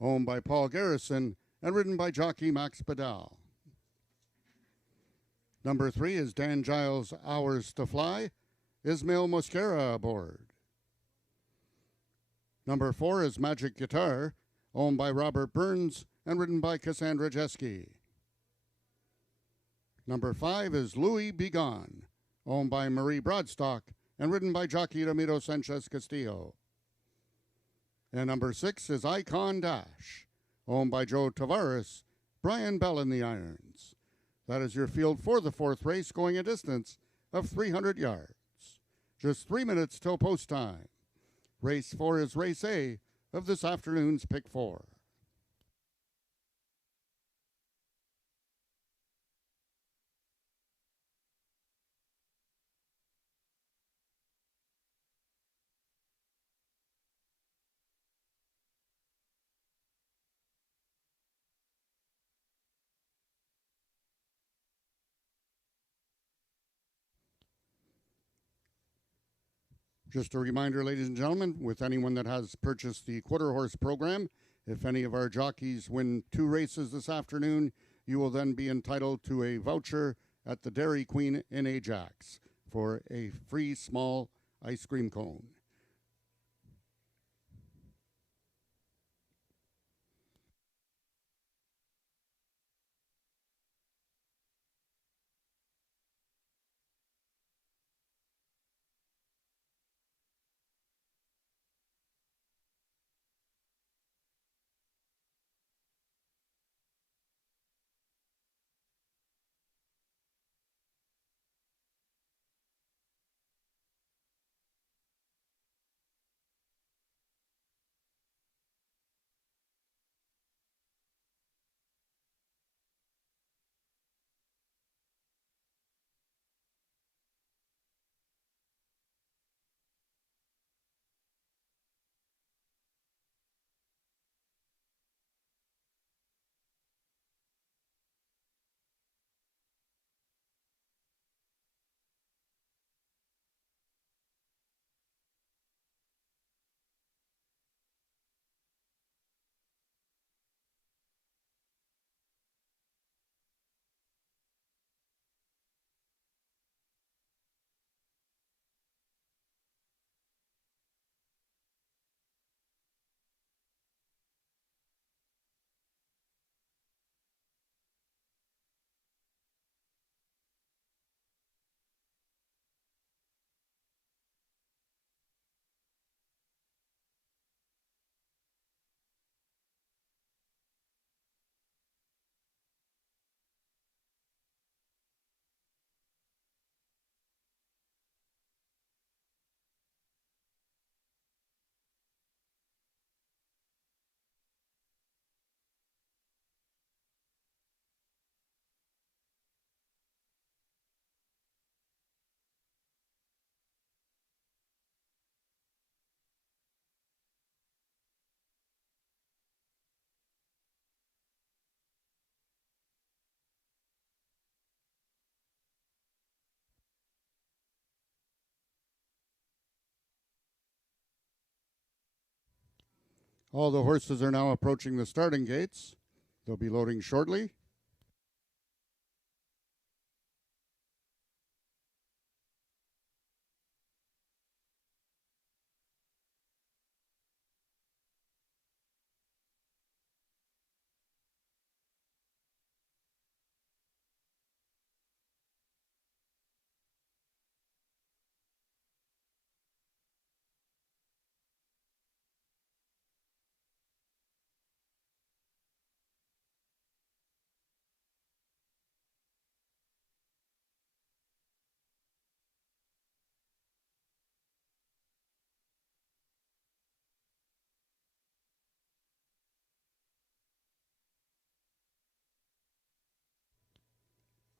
owned by Paul Garrison and ridden by jockey Max Badal. Number 3 is Dan Giles' Hours to Fly, Ismail Mosquera aboard. Number 4 is Magic Guitar, owned by Robert Burns and ridden by Cassandra Jeske. Number 5 is Louis Begone, owned by Marie Broadstock and ridden by jockey Ramiro Sanchez Castillo. And number 6 is Icon Dash, owned by Joe Tavares, Brian Bell in the irons. That is your field for the fourth race, going a distance of 300 yards. Just 3 minutes till post time. Race 4 is race A of this afternoon's pick 4. Just a reminder, ladies and gentlemen, with anyone that has purchased the quarter horse program, if any of our jockeys win 2 races this afternoon, you will then be entitled to a voucher at the Dairy Queen in Ajax for a free small ice cream cone. All the horses are now approaching the starting gates. They'll be loading shortly.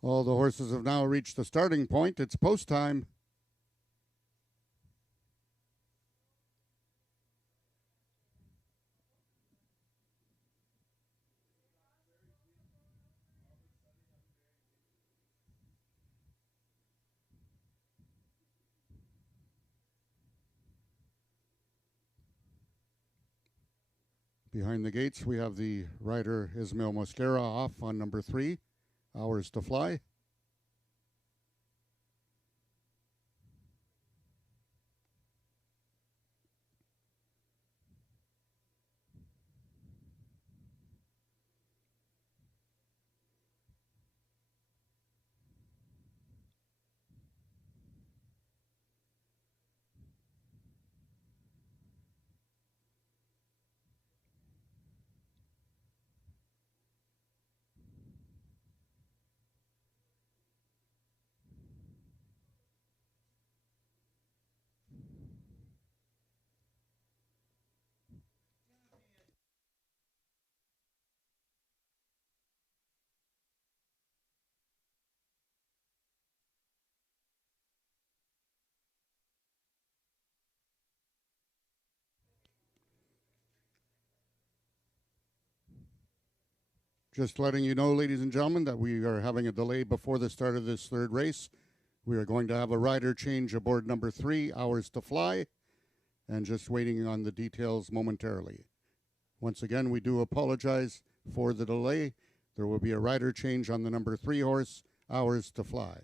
All the horses have now reached the starting point. It's post time. Behind the gates, we have the rider Ismail Mosquera off on number 3, Hours to Fly. Just letting you know, ladies and gentlemen, that we are having a delay before the start of this third race. We are going to have a rider change aboard number 3, Hours to Fly, and just waiting on the details momentarily. Once again, we do apologize for the delay. There will be a rider change on the number 3 horse, Hours to Fly.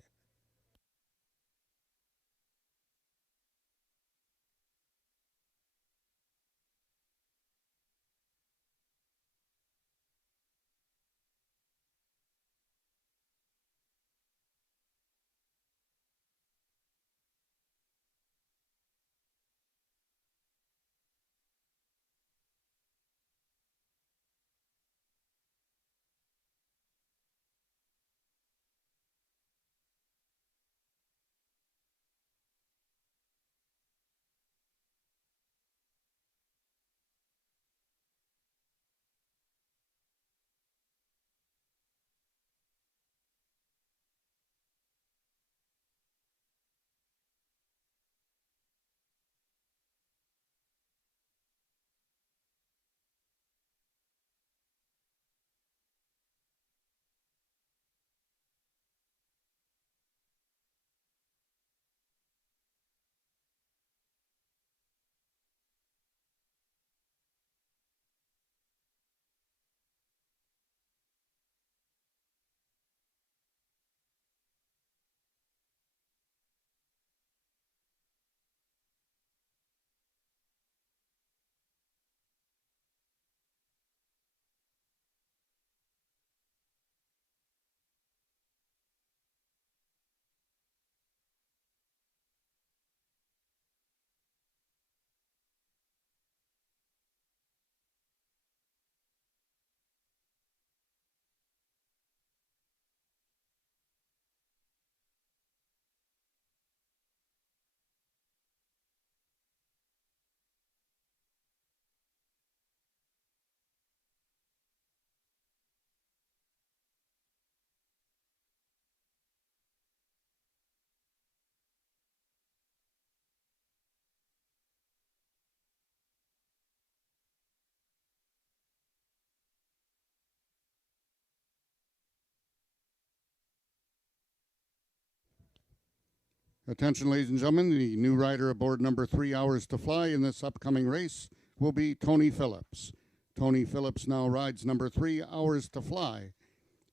Attention, ladies and gentlemen, the new rider aboard number 3, Hours to Fly, in this upcoming race will be Tony Phillips. Tony Phillips now rides number 3, Hours to Fly,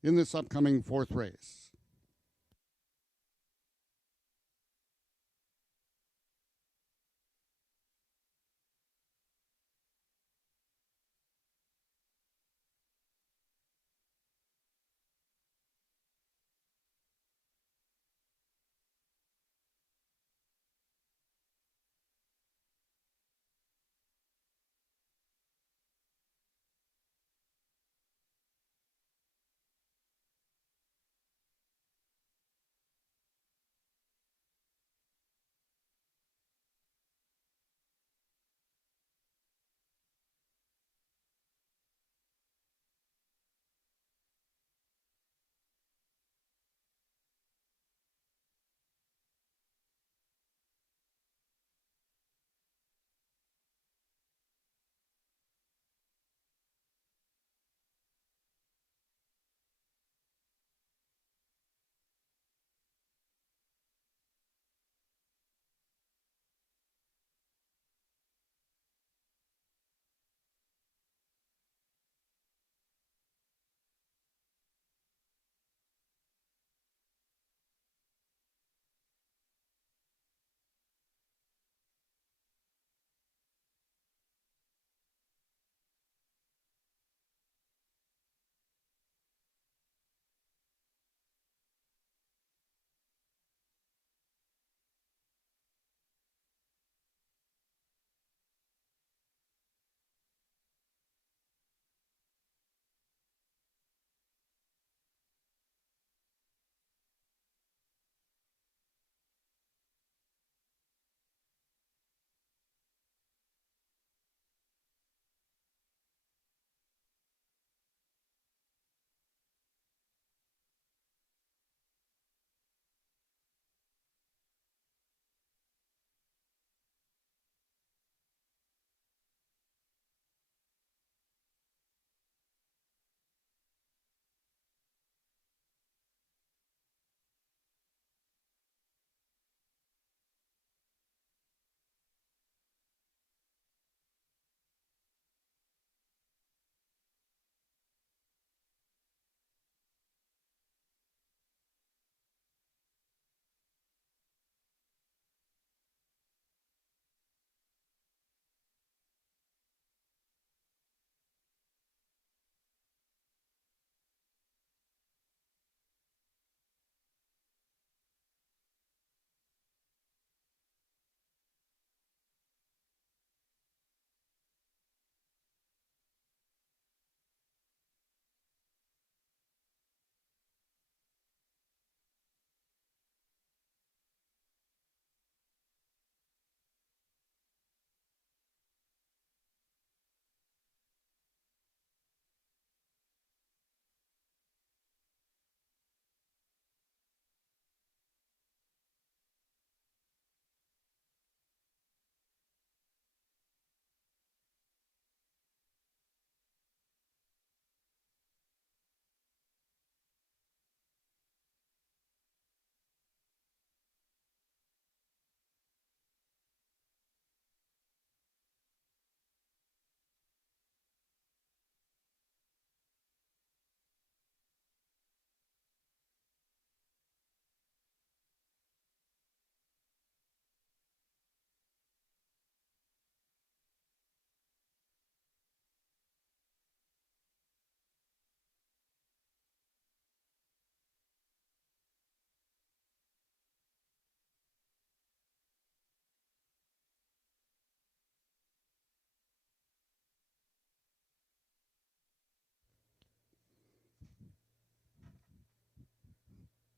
in this upcoming 4th race.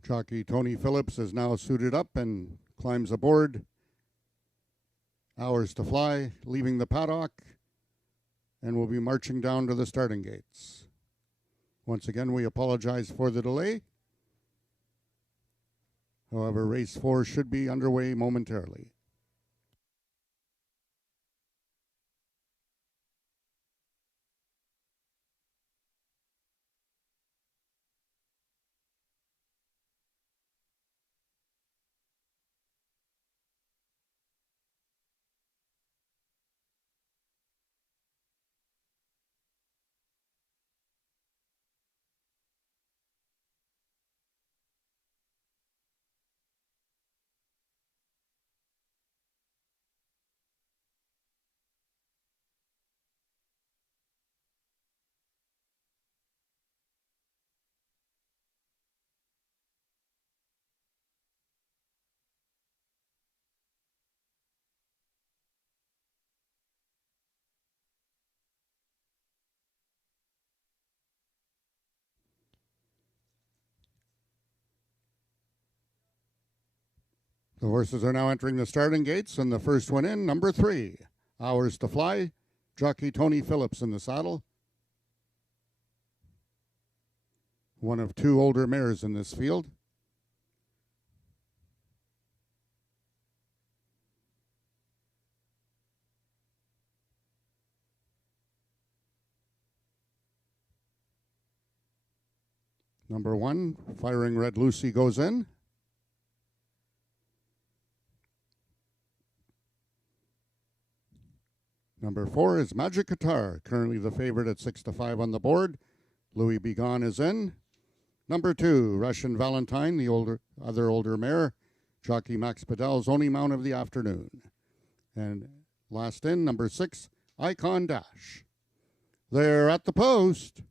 Jockey Tony Phillips is now suited up and climbs aboard. Hours to Fly, leaving the paddock, and will be marching down to the starting gates. Once again, we apologize for the delay. However, race 4 should be underway momentarily. The horses are now entering the starting gates, and the first one in, number 3, Hours to Fly, jockey Tony Phillips in the saddle. One of 2 older mares in this field. Number 1, Firing Red Lucy, goes in. Number 4 is Magic Guitar, currently the favorite at 6-5 on the board. Louis Bigon is in. Number 2, Russian Valentine, the other older mare. Jockey Max Padell's only mount of the afternoon. And last in, number 6, Icon Dash. They're at the post.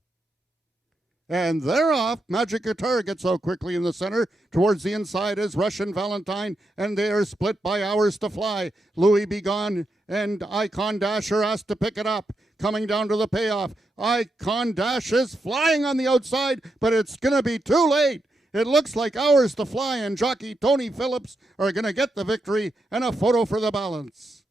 And they're off. Magic Guitar gets out quickly in the center. Towards the inside is Russian Valentine, and they are split by Hours to Fly. Louis Bigon and Icon Dash are asked to pick it up. Coming down to the payoff. Icon Dash is flying on the outside, but it's going to be too late. It looks like Hours to Fly and jockey Tony Phillips are going to get the victory, and a photo for the balance.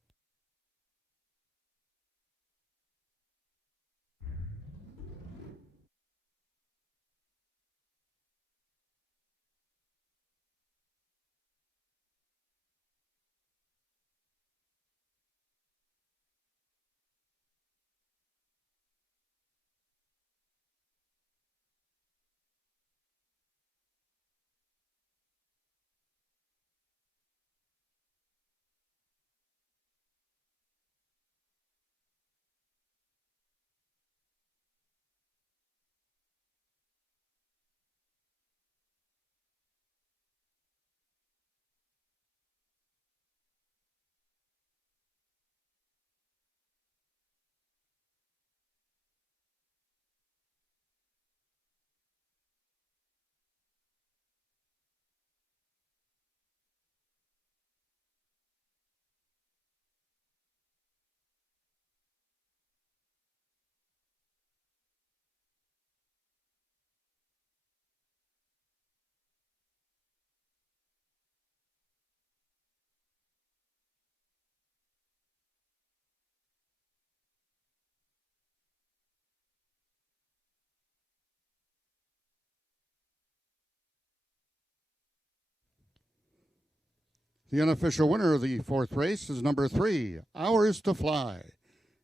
The unofficial winner of the 4th race is number 3, Hours to Fly.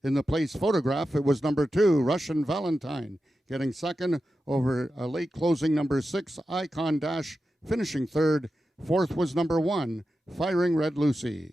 In the place photograph, it was number 2, Russian Valentine, getting second over a late closing number 6, Icon Dash, finishing third. 4th was number 1, Firing Red Lucy.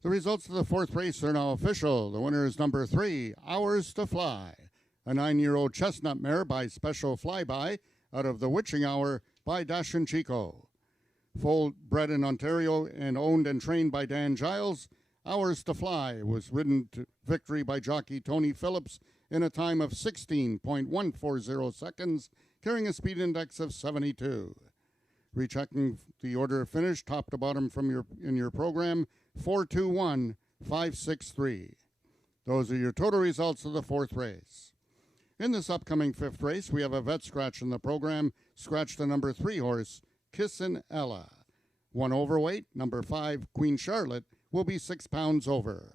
The results of the 4th race are now official. The winner is number 3, Hours to Fly, a 9-year-old chestnut mare by Special Flyby out of the Witching Hour by Dash and Chico. Foal bred in Ontario and owned and trained by Dan Giles, Hours to Fly was ridden to victory by jockey Tony Phillips in a time of 16.140 seconds, carrying a speed index of 72. Rechecking the order of finish, top to bottom in your program, 421, 563. Those are your total results of the fourth race. In this upcoming fifth race, we have a vet scratch in the program. Scratch the number 3 horse, Kissin' Ella. One overweight, number 5, Queen Charlotte, will be 6 pounds over.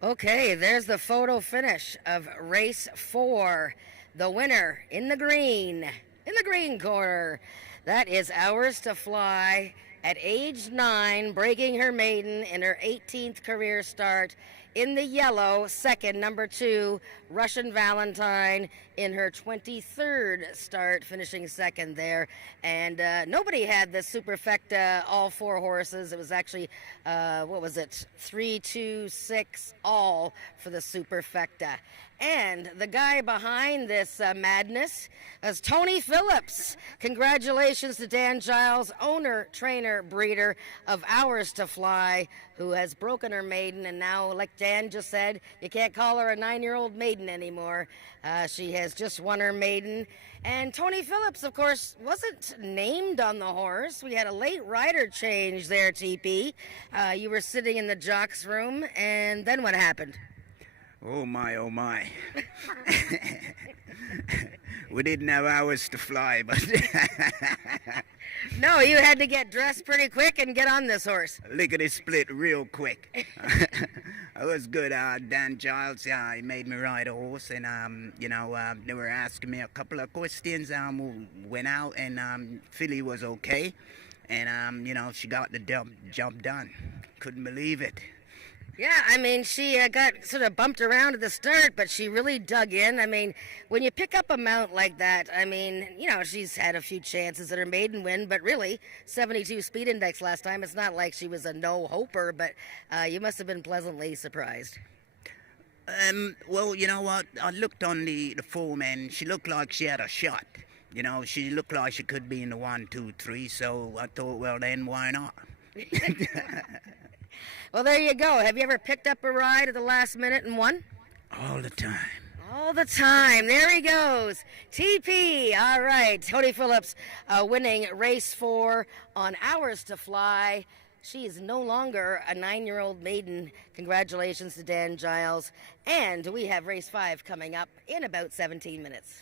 Okay, there's the photo finish of race 4. The winner in the green corner. That is Hours to Fly at age 9, breaking her maiden in her 18th career start. In the yellow, second, number 2, Russian Valentine in her 23rd start, finishing second there. And nobody had the Superfecta, all 4 horses. It was actually, 3, 2, 6, all for the Superfecta. And the guy behind this madness is Tony Phillips. Congratulations to Dan Giles, owner, trainer, breeder of Hours to Fly, who has broken her maiden. And now, like Dan just said, you can't call her a 9-year-old maiden anymore. She has just won her maiden. And Tony Phillips, of course, wasn't named on the horse. We had a late rider change there, TP. You were sitting in the jocks room, and then what happened? Oh my, oh my. We didn't have Hours to Fly, but No, you had to get dressed pretty quick and get on this horse. lickety split real quick. It was good. Dan Giles, he made me ride a horse, and they were asking me a couple of questions. Went out, and Philly was okay, and she got the job done. Couldn't believe it. Yeah, I mean, she got sort of bumped around at the start, but she really dug in. I mean, when you pick up a mount like that, I mean, she's had a few chances at her maiden win, but really, 72 speed index last time. It's not like she was a no-hoper, but you must have been pleasantly surprised. Well, you know what? I looked on the form, and she looked like she had a shot. She looked like she could be in the 1, 2, 3, so I thought, well, then why not? Well, there you go. Have you ever picked up a ride at the last minute and won? All the time. All the time. There he goes. TP. All right. Tony Phillips winning race 4 on Hours to Fly. She is no longer a 9-year-old maiden. Congratulations to Dan Giles. And we have race 5 coming up in about 17 minutes.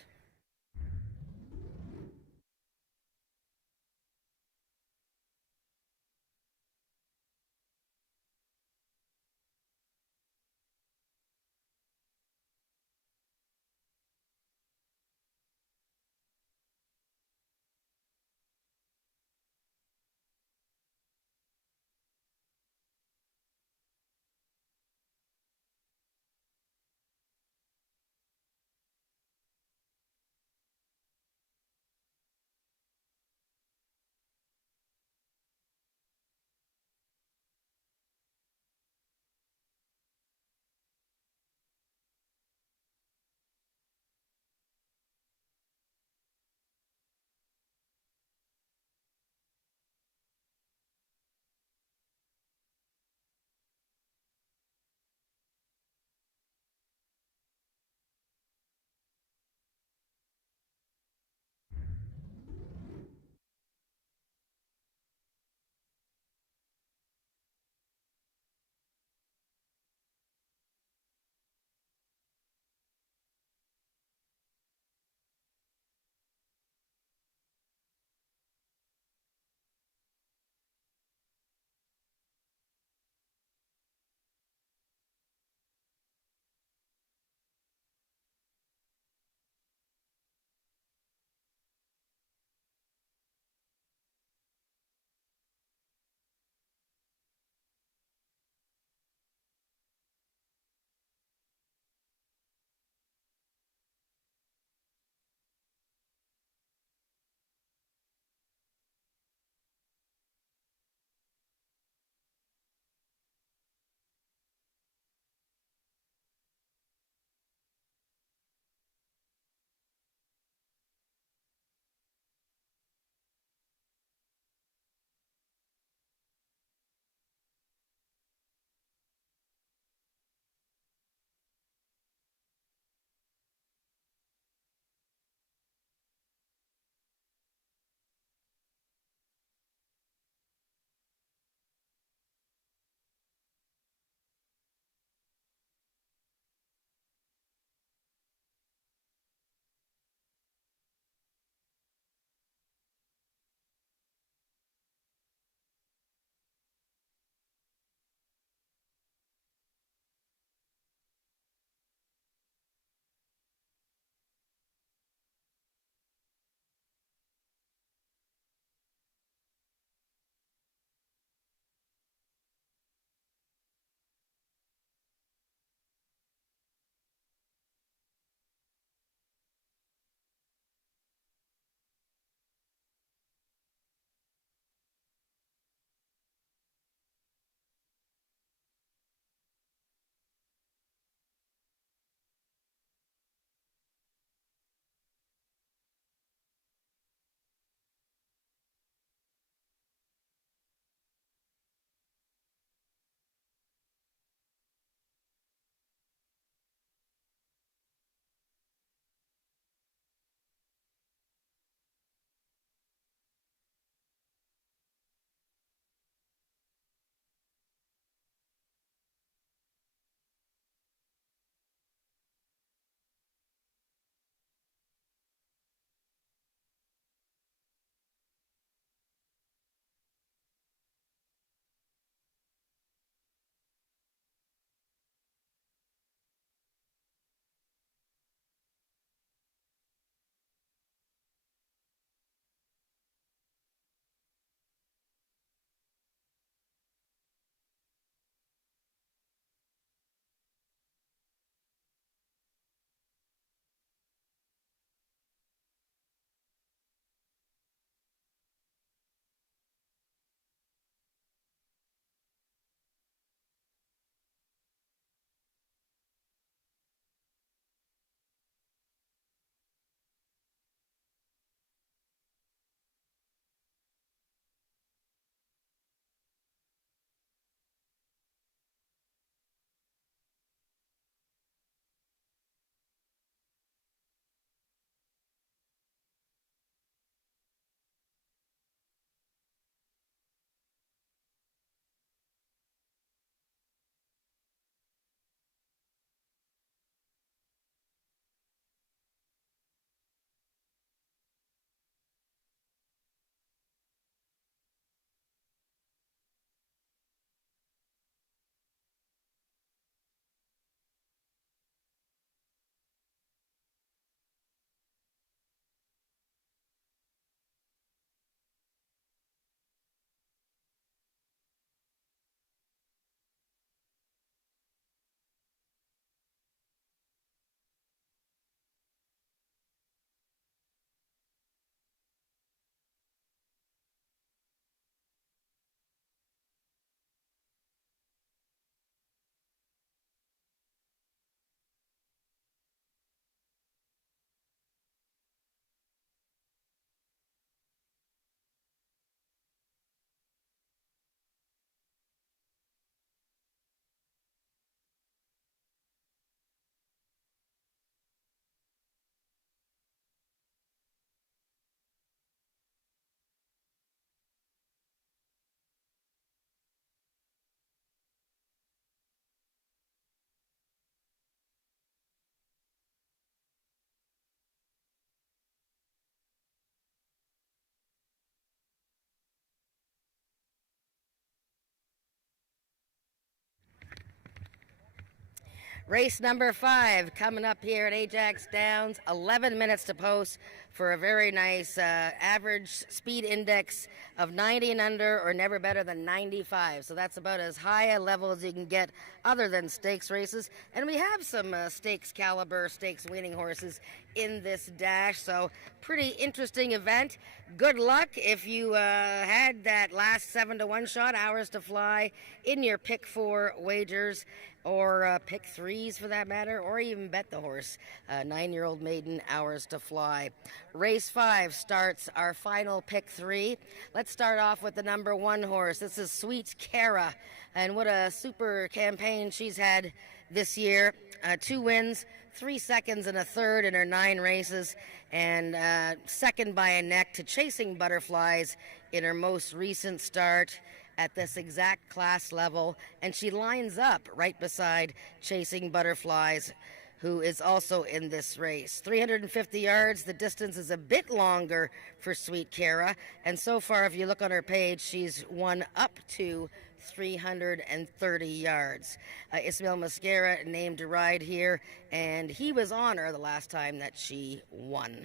Race number 5 coming up here at Ajax Downs. 11 minutes to post for a very nice average speed index of 90 and under, or never better than 95. So that's about as high a level as you can get other than stakes races. And we have some stakes caliber, stakes winning horses in this dash. So pretty interesting event. Good luck if you had that last 7-1 shot, Hours to Fly, in your pick 4 wagers, or pick 3s for that matter, or even bet the horse. 9-year-old maiden, Hours to Fly. Race 5 starts our final pick 3. Let's start off with the number 1 horse. This is Sweet Cara, and what a super campaign she's had this year. 2 wins, 3 seconds and a third in her 9 races, and second by a neck to Chasing Butterflies in her most recent start at this exact class level, and she lines up right beside Chasing Butterflies, who is also in this race. 350 yards, the distance is a bit longer for Sweet Cara, and so far, if you look on her page, she's won up to 330 yards. Ismail Mascara named to ride here, and he was on her the last time that she won.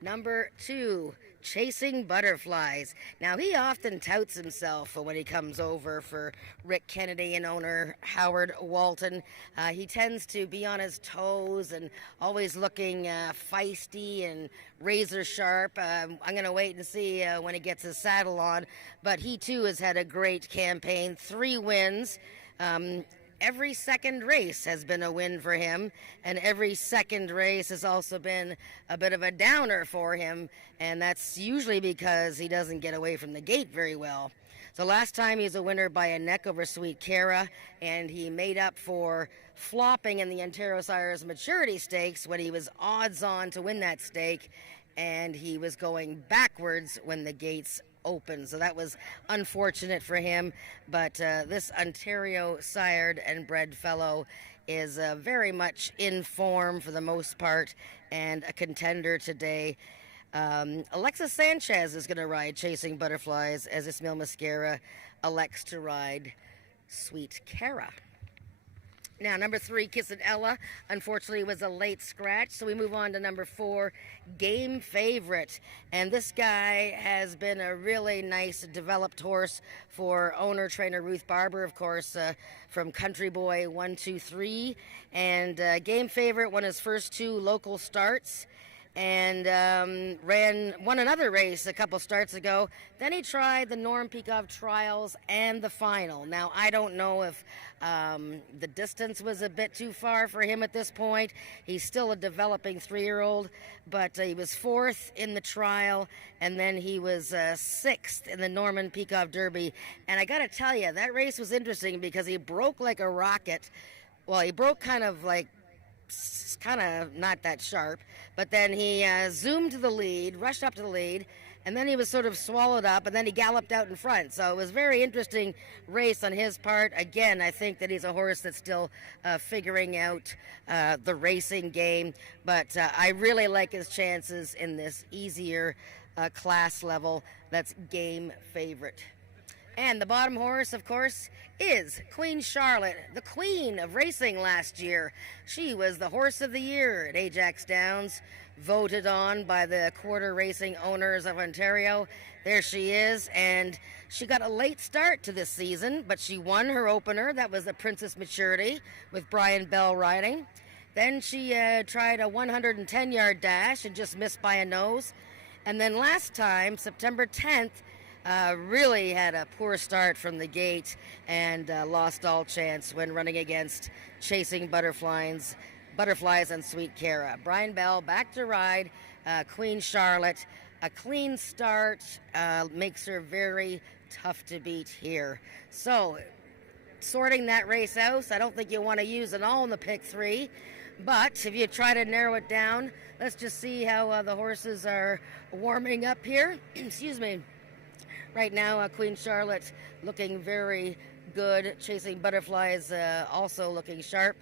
Number 2, Chasing Butterflies. Now, he often touts himself when he comes over for Rick Kennedy and owner Howard Walton. He tends to be on his toes and always looking feisty and razor sharp. I'm going to wait and see when he gets his saddle on. But he, too, has had a great campaign. 3 wins. Every second race has been a win for him, and every second race has also been a bit of a downer for him, and that's usually because he doesn't get away from the gate very well. So last time he was a winner by a neck over Sweet Cara, and he made up for flopping in the Ontario Sires Maturity Stakes when he was odds on to win that stake, and he was going backwards when the gates open. So that was unfortunate for him, but this Ontario sired and bred fellow is very much in form for the most part and a contender today. Alexis Sanchez is going to ride Chasing Butterflies as Ismail Mascara elects to ride Sweet Cara. Now, number 3, Kissin' Ella, unfortunately was a late scratch, so we move on to number 4, Game Favorite. And this guy has been a really nice developed horse for owner-trainer Ruth Barber, of course, from Country Boy 1, 2, 3. And Game Favorite won his first 2 local starts, and won another race a couple starts ago. Then he tried the Norm Peacock Trials and the final. Now, I don't know if the distance was a bit too far for him at this point. He's still a developing 3-year-old, but he was 4th in the trial, and then he was 6th in the Norman Peacock Derby. And I got to tell you, that race was interesting because he broke like a rocket. Well, he broke kind of not that sharp, but then he zoomed to the lead, rushed up to the lead, and then he was sort of swallowed up, and then he galloped out in front. So it was a very interesting race on his part. Again, I think that he's a horse that's still figuring out the racing game, but I really like his chances in this easier class level. That's Game Favorite. And the bottom horse, of course, is Queen Charlotte, the queen of racing last year. She was the horse of the year at Ajax Downs, voted on by the quarter racing owners of Ontario. There she is, and she got a late start to this season, but she won her opener. That was the Princess Maturity with Brian Bell riding. Then she tried a 110-yard dash and just missed by a nose. And then last time, September 10th, really had a poor start from the gate and lost all chance when running against Chasing Butterflies and Sweet Cara. Brian Bell back to ride Queen Charlotte. A clean start makes her very tough to beat here. So, sorting that race out, I don't think you want to use it all in the pick 3. But if you try to narrow it down, let's just see how the horses are warming up here. Excuse me. Right now, Queen Charlotte looking very good. Chasing Butterflies also looking sharp.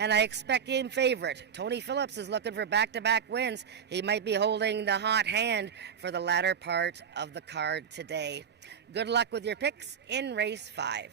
And I expect Game Favorite. Tony Phillips is looking for back-to-back wins. He might be holding the hot hand for the latter part of the card today. Good luck with your picks in race 5.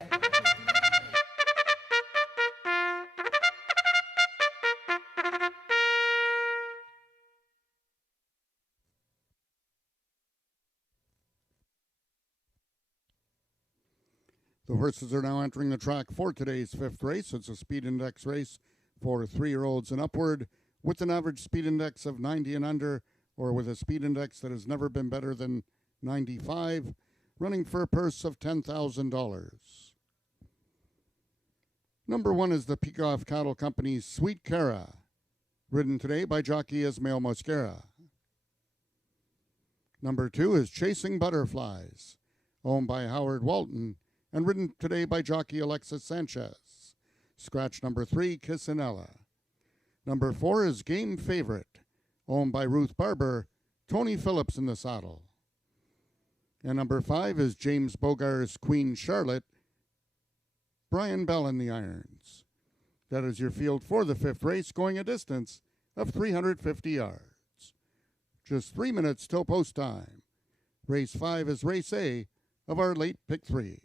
The horses are now entering the track for today's fifth race. It's a speed index race for 3-year-olds and upward with an average speed index of 90 and under, or with a speed index that has never been better than 95, running for a purse of $10,000. Number 1 is the Peacock Cattle Company's Sweet Cara, ridden today by jockey Ismail Mosquera. Number 2 is Chasing Butterflies, owned by Howard Walton, and ridden today by jockey Alexis Sanchez. Scratch number 3, Kissinella. Number 4 is Game Favorite, owned by Ruth Barber, Tony Phillips in the saddle. And number 5 is James Bogar's Queen Charlotte, Brian Bell in the irons. That is your field for the fifth race, going a distance of 350 yards. Just 3 minutes till post time. Race 5 is race A of our late pick 3.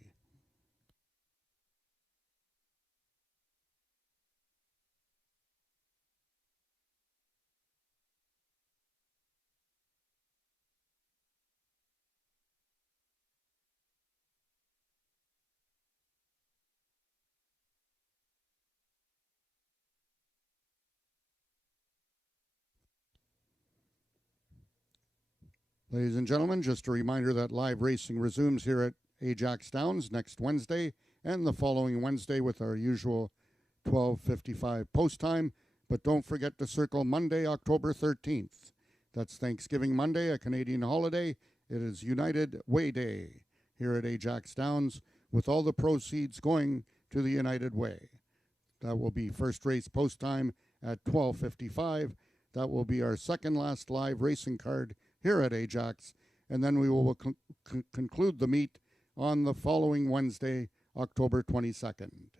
Ladies and gentlemen, just a reminder that live racing resumes here at Ajax Downs next Wednesday and the following Wednesday with our usual 12:55 post time. But don't forget to circle Monday, October 13th. That's Thanksgiving Monday, a Canadian holiday. It is United Way Day here at Ajax Downs, with all the proceeds going to the United Way. That will be first race post time at 12:55. That will be our second last live racing card here at Ajax, and then we will conclude the meet on the following Wednesday, October 22nd.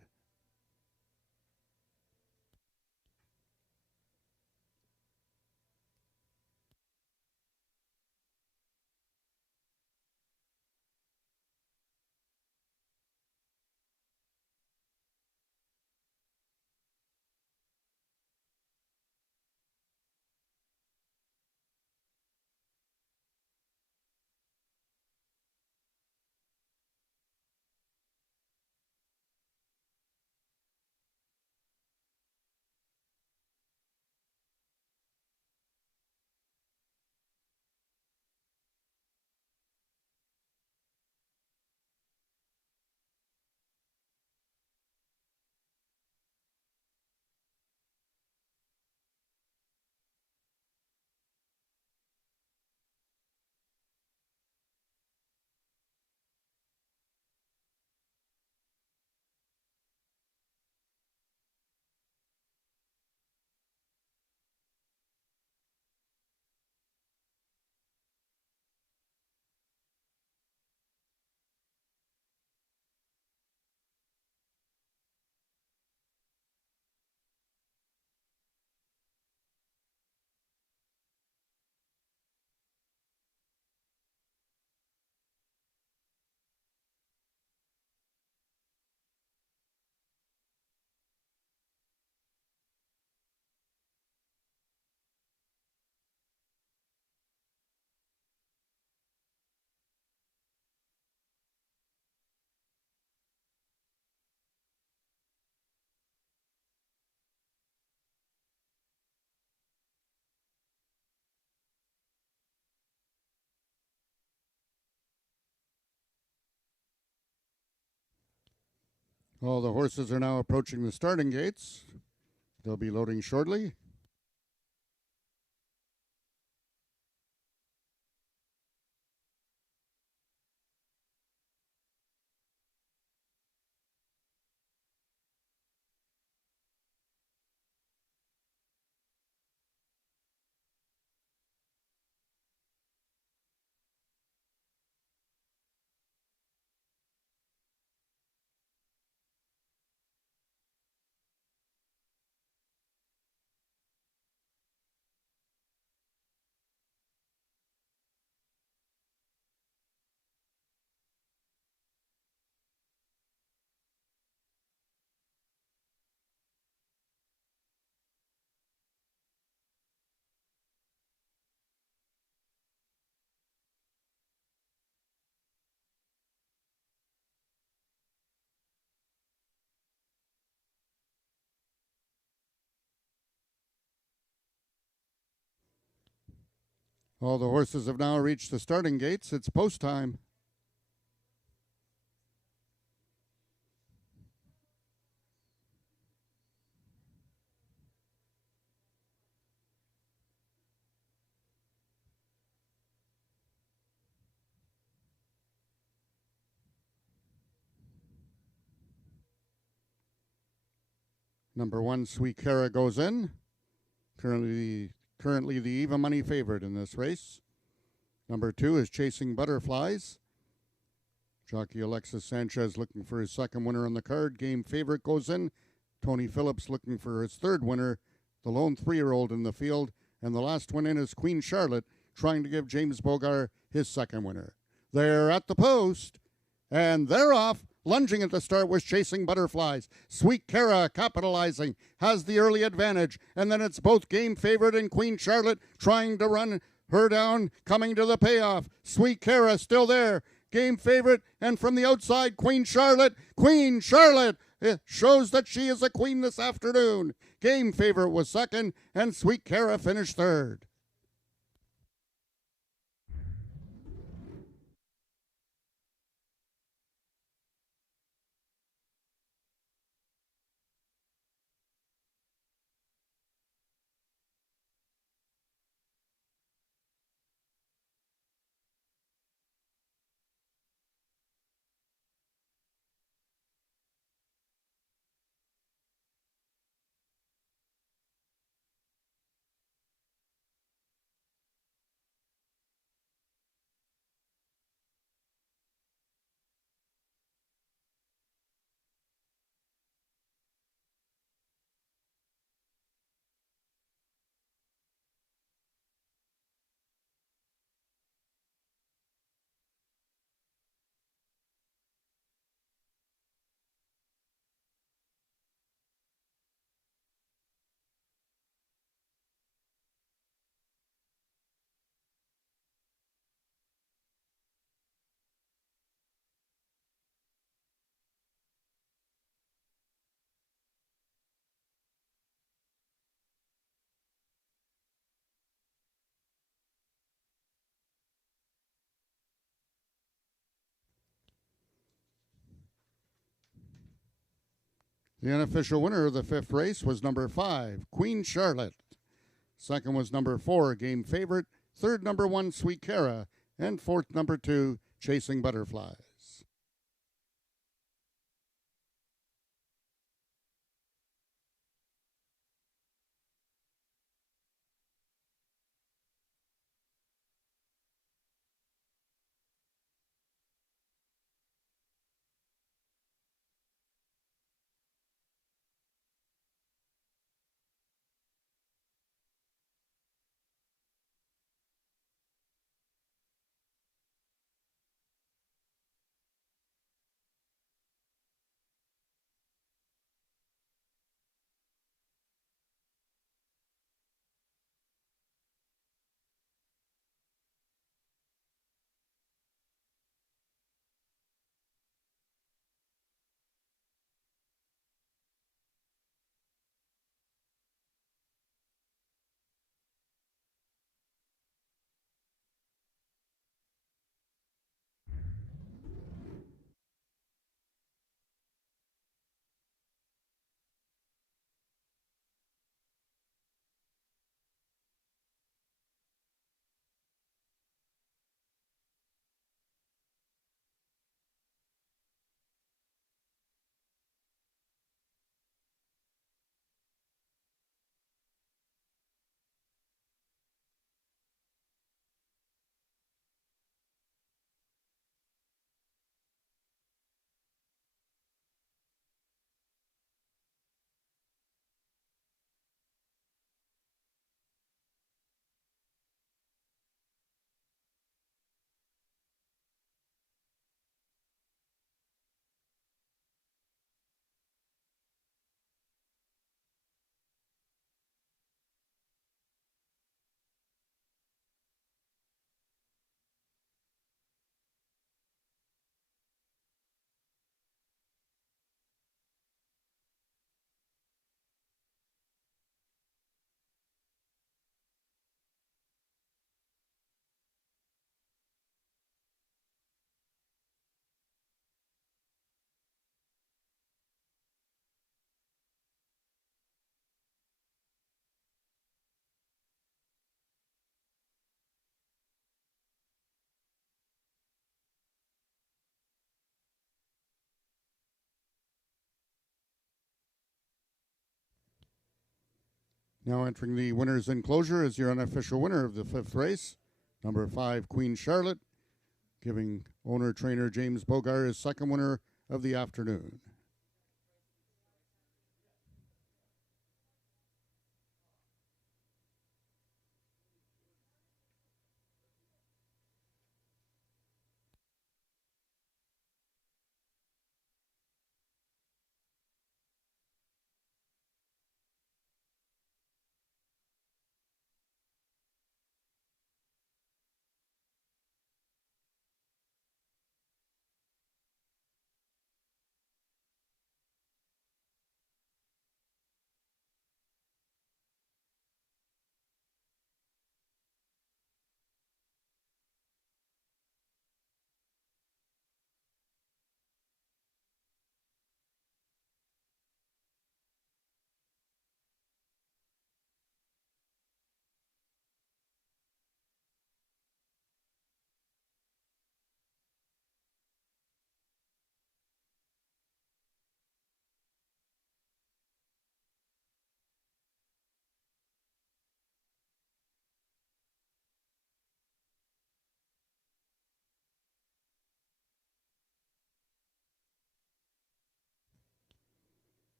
All the horses are now approaching the starting gates. They'll be loading shortly. All the horses have now reached the starting gates. It's post time. Number 1, Sweet Cara, goes in. Currently the even money favorite in this race. Number 2 is Chasing Butterflies. Jockey Alexis Sanchez looking for his second winner on the card. Game favorite goes in. Tony Phillips looking for his third winner. The lone 3-year-old in the field. And the last one in is Queen Charlotte, trying to give James Bogar his second winner. They're at the post, and they're off. Lunging at the start was Chasing Butterflies. Sweet Cara capitalizing, has the early advantage. And then it's both Game Favorite and Queen Charlotte trying to run her down, coming to the payoff. Sweet Cara still there. Game Favorite, and from the outside, Queen Charlotte. Queen Charlotte, it shows that she is a queen this afternoon. Game Favorite was second, and Sweet Cara finished third. The unofficial winner of the fifth race was number 5, Queen Charlotte. Second was number 4, Game Favorite. Third, number 1, Sweet Cara. And fourth, number 2, Chasing Butterflies. Now entering the winner's enclosure is your unofficial winner of the 5th race, number 5, Queen Charlotte, giving owner-trainer James Bogar his second winner of the afternoon.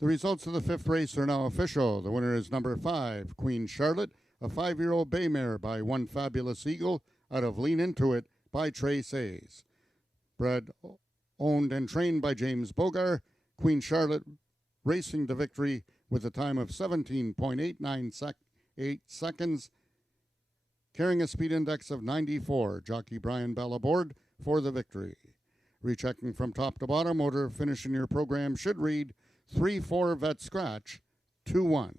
The results of the 5th race are now official. The winner is number 5, Queen Charlotte, a 5-year-old bay mare by One Fabulous Eagle out of Lean Into It by Trey Says. Bred, owned, and trained by James Bogar, Queen Charlotte racing to victory with a time of 17.89 seconds, carrying a speed index of 94. Jockey Brian Bell aboard for the victory. Rechecking from top to bottom, order finishing your program should read 3-4 vet scratch 2-1.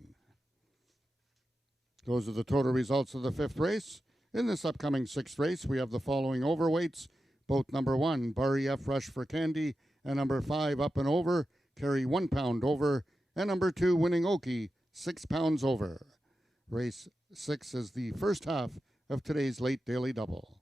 Those are the total results of the 5th race. In this upcoming 6th race, we have the following overweights. Both number 1, Barry F. Rush for Candy, and number 5, Up and Over, carry 1 pound over, and number 2, Winning Okie, 6 pounds over. Race 6 is the first half of today's late daily double.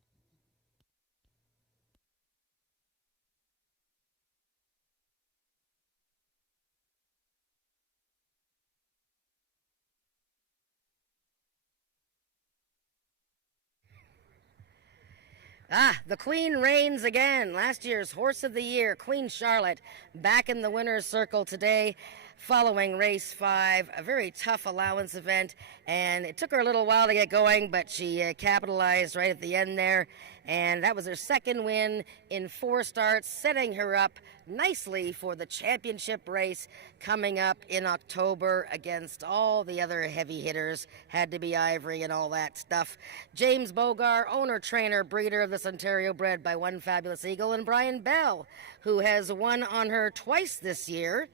The Queen reigns again. Last year's Horse of the Year, Queen Charlotte, back in the winner's circle today following race 5, a very tough allowance event, and it took her a little while to get going, but she capitalized right at the end there, and that was her second win in 4 starts, setting her up nicely for the championship race coming up in October against all the other heavy hitters. Had to be Ivory and all that stuff. James Bogar, owner, trainer, breeder of this Ontario bred by One Fabulous Eagle, and Brian Bell, who has won on her twice this year,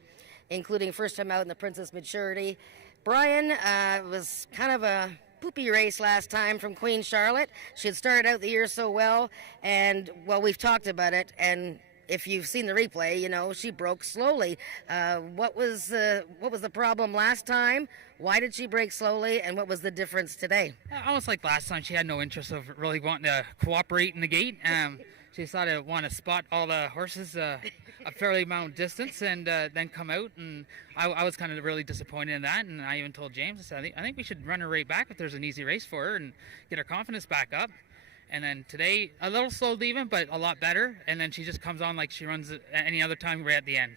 including first time out in the Princess Maturity. Brian was kind of a poopy race last time from Queen Charlotte. She had started out the year so well, and, well, we've talked about it, and if you've seen the replay, you know, she broke slowly. What was the problem last time? Why did she break slowly, and what was the difference today? Almost like last time, she had no interest of really wanting to cooperate in the gate. She decided to want to spot all the horses a fairly amount of distance and then come out, and I was kind of really disappointed in that, and I even told James, I said, I think we should run her right back if there's an easy race for her and get her confidence back up. And then today, a little slow leaving, but a lot better, and then she just comes on like she runs any other time right at the end.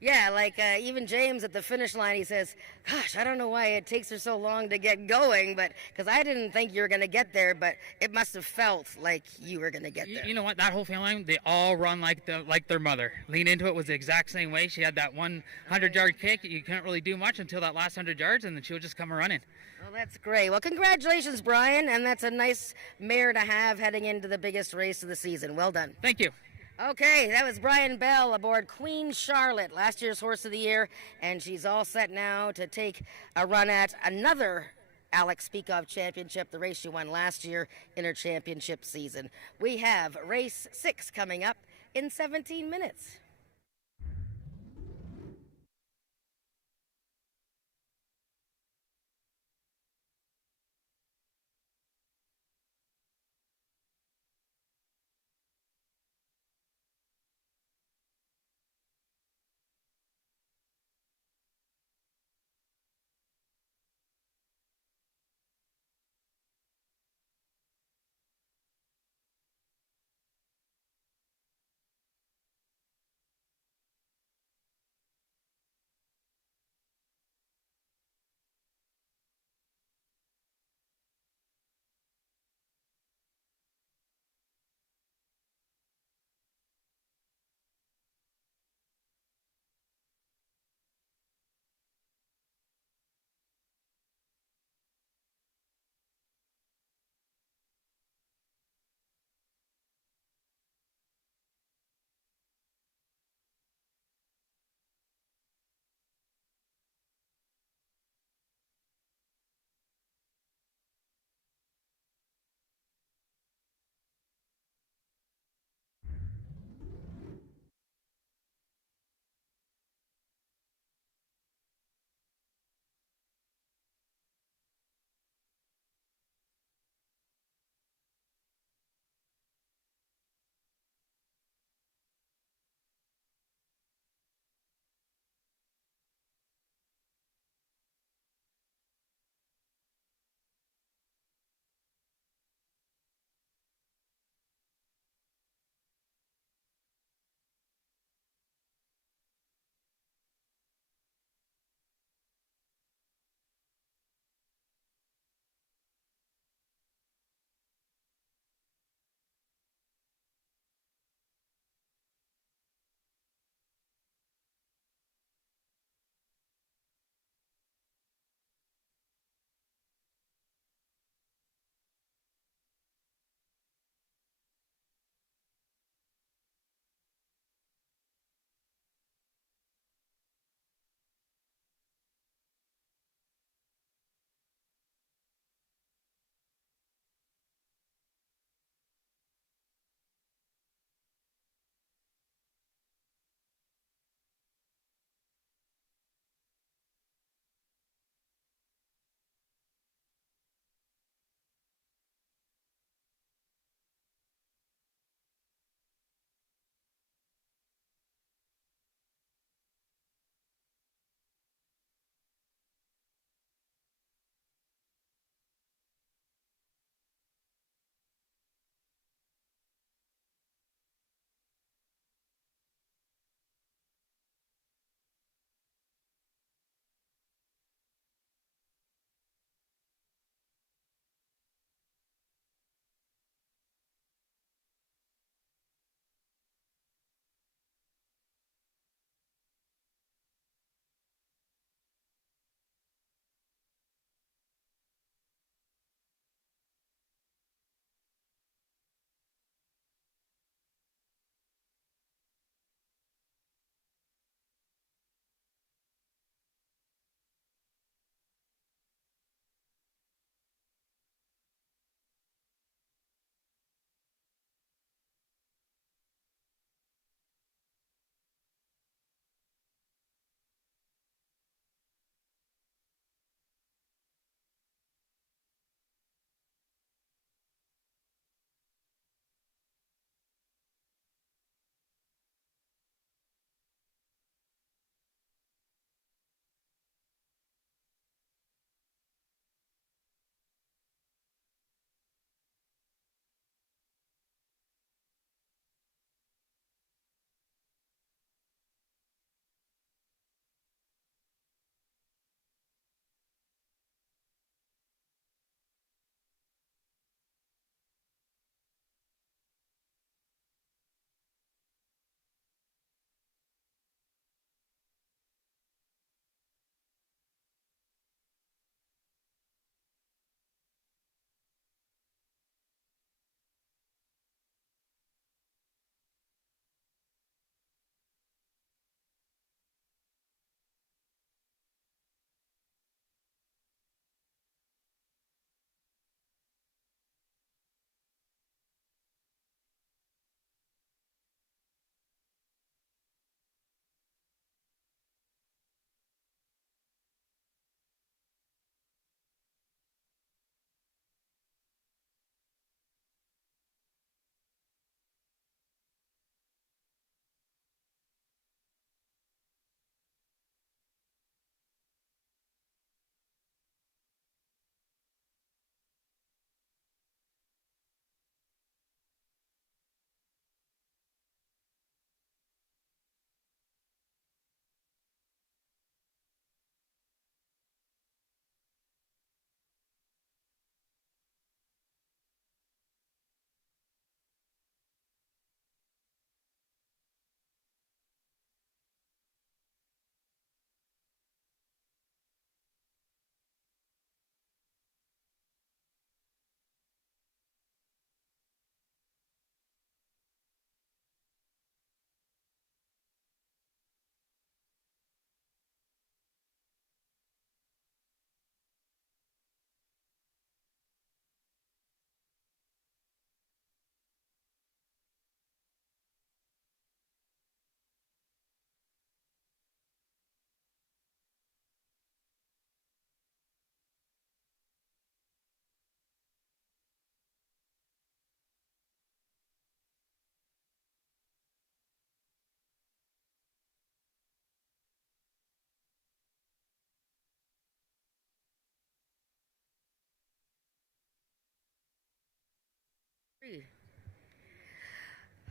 Yeah, like even James at the finish line, he says, gosh, I don't know why it takes her so long to get going, but because I didn't think you were going to get there, but it must have felt like you were going to get there. You know what? That whole family, they all run like their mother. Lean Into It was the exact same way. She had that 100-yard kick. You couldn't really do much until that last 100 yards, and then she would just come running. Well, that's great. Well, congratulations, Brian, and that's a nice mare to have heading into the biggest race of the season. Well done. Thank you. Okay, that was Brian Bell aboard Queen Charlotte, last year's Horse of the Year, and she's all set now to take a run at another Alex Peikoff Championship, the race she won last year in her championship season. We have race 6 coming up in 17 minutes.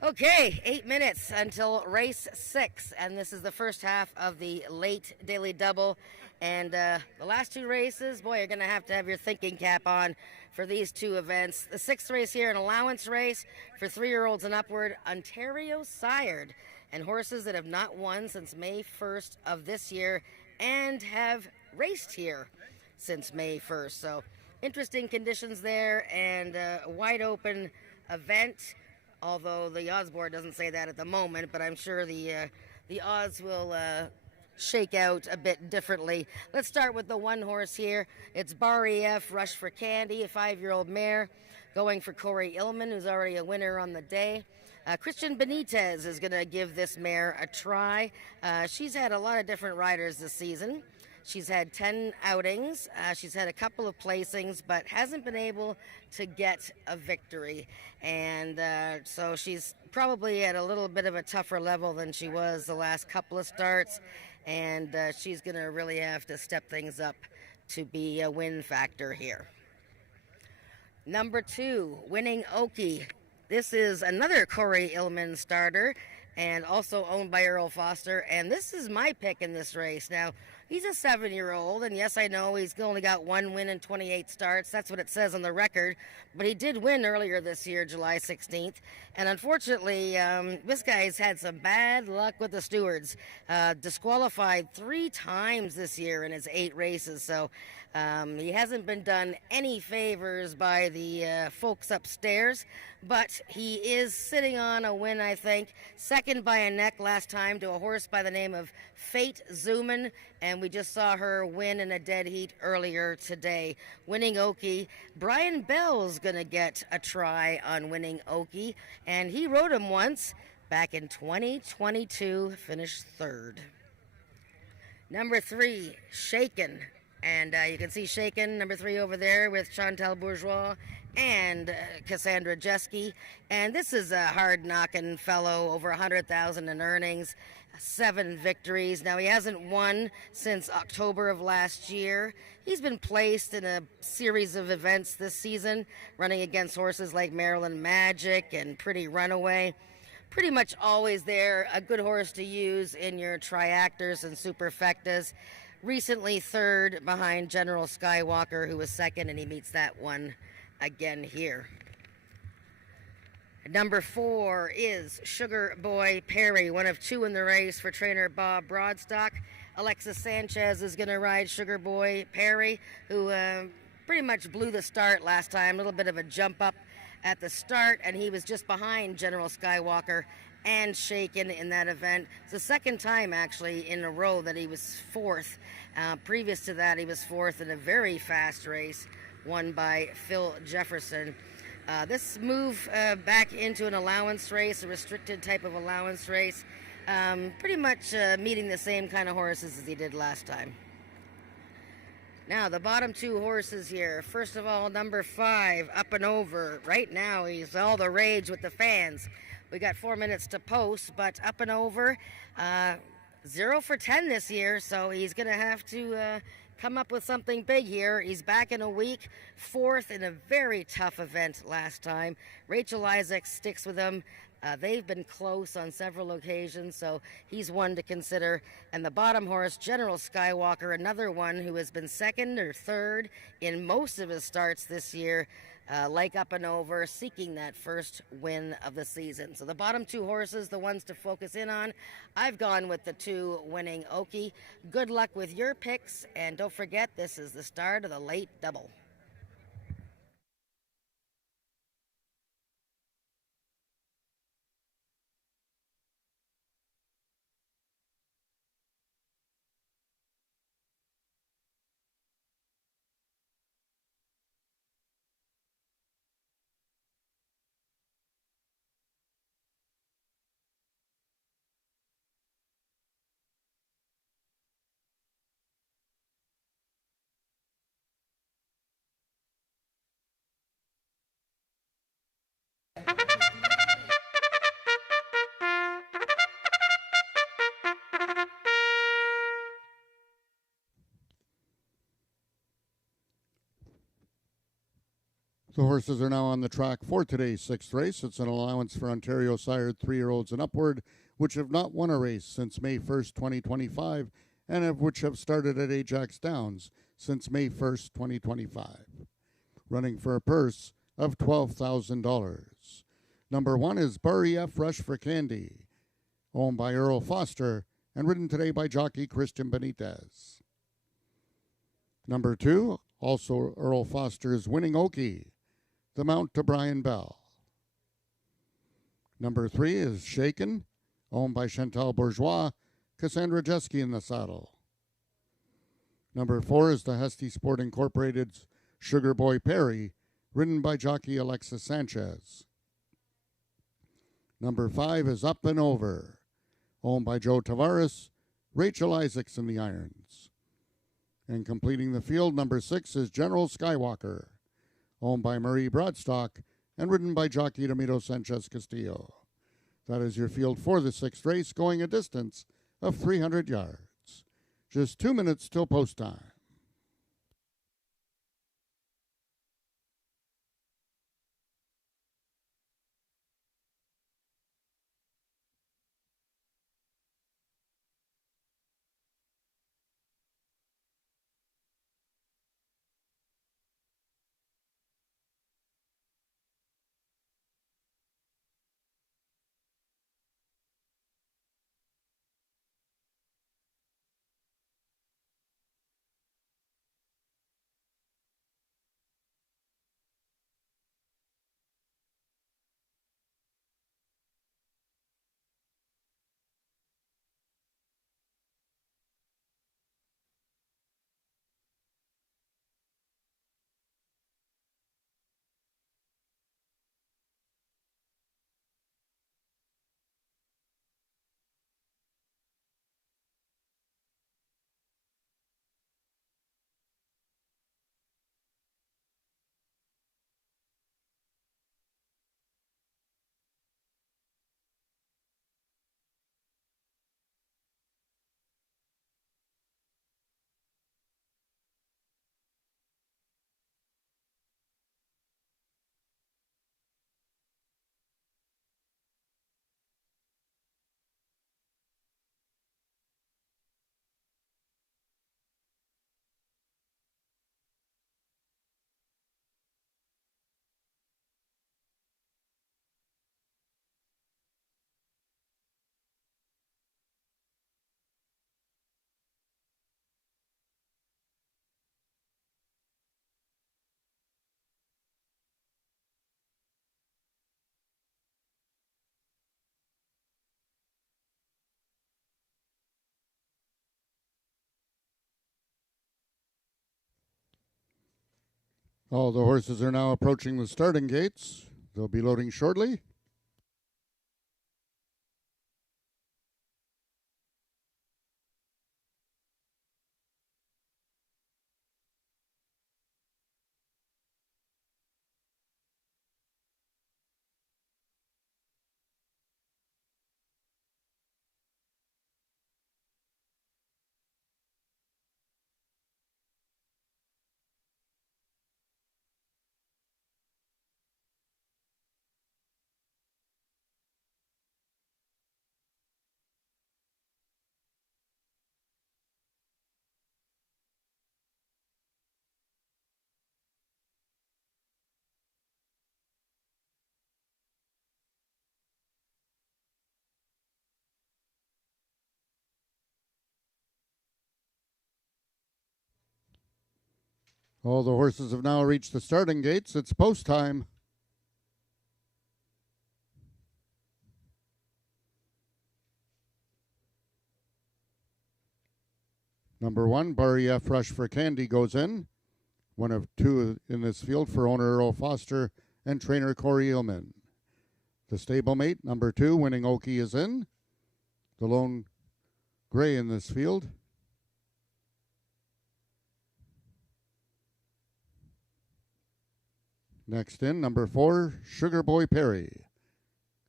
Okay, 8 minutes until race 6, and this is the first half of the late daily double. And the last 2 races, boy, you're going to have your thinking cap on for these 2 events. The 6th race here, an allowance race for 3-year-olds and upward, Ontario sired, and horses that have not won since May 1st of this year and have raced here since May 1st. So interesting conditions there, and a wide open event. Although the odds board doesn't say that at the moment, but I'm sure the odds will shake out a bit differently. Let's start with the 1 horse here. It's Bar EF Rush for Candy, a 5-year-old mare, going for Corey Illman, who's already a winner on the day. Christian Benitez is going to give this mare a try. She's had a lot of different riders this season. She's had 10 outings. She's had a couple of placings, but hasn't been able to get a victory. And so she's probably at a little bit of a tougher level than she was the last couple of starts. And she's going to really have to step things up to be a win factor here. Number 2, Winning Okie. This is another Corey Illman starter, and also owned by Earl Foster. And this is my pick in this race. Now, he's a 7-year-old, and yes, I know he's only got 1 win in 28 starts. That's what it says on the record. But he did win earlier this year, July 16th. And unfortunately, this guy's had some bad luck with the stewards. Disqualified 3 times this year in his 8 races. So he hasn't been done any favors by the folks upstairs. But he is sitting on a win, I think. Second by a neck last time to a horse by the name of Fate Zuman. And we just saw her win in a dead heat earlier today. Winning Okie. Brian Bell's going to get a try on Winning Okie. And he rode him once back in 2022, finished 3rd. Number 3, Shaken. And you can see Shaken, number 3 over there with Chantal Bourgeois and Cassandra Jeske. And this is a hard-knocking fellow, over 100,000 in earnings, 7 victories. Now, he hasn't won since October of last year. He's been placed in a series of events this season, running against horses like Maryland Magic and Pretty Runaway. Pretty much always there, a good horse to use in your triactors and superfectas. Recently 3rd behind General Skywalker, who was 2nd, and he meets that one again here. Number 4 is Sugar Boy Perry, one of 2 in the race for trainer Bob Broadstock. Alexis Sanchez is going to ride Sugar Boy Perry, who pretty much blew the start last time, a little bit of a jump up at the start, and he was just behind General Skywalker and Shaken in that event. It's the 2nd time, actually, in a row that he was 4th. Previous to that, he was 4th in a very fast race, won by Phil Jefferson. This move back into an allowance race, a restricted type of allowance race, pretty much meeting the same kind of horses as he did last time. Now, the bottom 2 horses here. First of all, number 5, Up and Over. Right now, he's all the rage with the fans. We got 4 minutes to post, but Up and Over, 0 for 10 this year, so he's going to have to come up with something big here. He's back in a week, 4th in a very tough event last time. Rachel Isaacs sticks with him. They've been close on several occasions, so he's one to consider. And the bottom horse, General Skywalker, another one who has been 2nd or 3rd in most of his starts this year, like Up and Over, seeking that first win of the season. So the bottom 2 horses, the ones to focus in on. I've gone with the 2 Winning Okie. Good luck with your picks, and don't forget, this is the start of the late double. The horses are now on the track for today's sixth race. It's an allowance for Ontario sired 3-year-olds and upward, which have not won a race since May 1st, 2025, and of which have started at Ajax Downs since May 1st, 2025. Running for a purse of $12,000. Number 1 is Burry F. Rush for Candy, owned by Earl Foster and ridden today by jockey Christian Benitez. Number 2, also Earl Foster's Winning Okie, the mount to Brian Bell. Number 3 is Shaken, owned by Chantal Bourgeois, Cassandra Jeske in the saddle. Number 4 is the Hesty Sport Incorporated's Sugar Boy Perry, ridden by jockey Alexis Sanchez. Number 5 is Up and Over, owned by Joe Tavares, Rachel Isaacs in the irons. And completing the field, number 6 is General Skywalker, owned by Marie Broadstock and ridden by jockey Ramiro Sanchez Castillo. That is your field for the sixth race, going a distance of 300 yards. Just 2 minutes till post time. All the horses are now approaching the starting gates. They'll be loading shortly. All the horses have now reached the starting gates. It's post time. Number 1, Burry F. Rush for Candy goes in. One of 2 in this field for owner Earl Foster and trainer Corey Illman. The stablemate, number 2, Winning Okie, is in. The lone gray in this field. Next in, number 4, Sugar Boy Perry.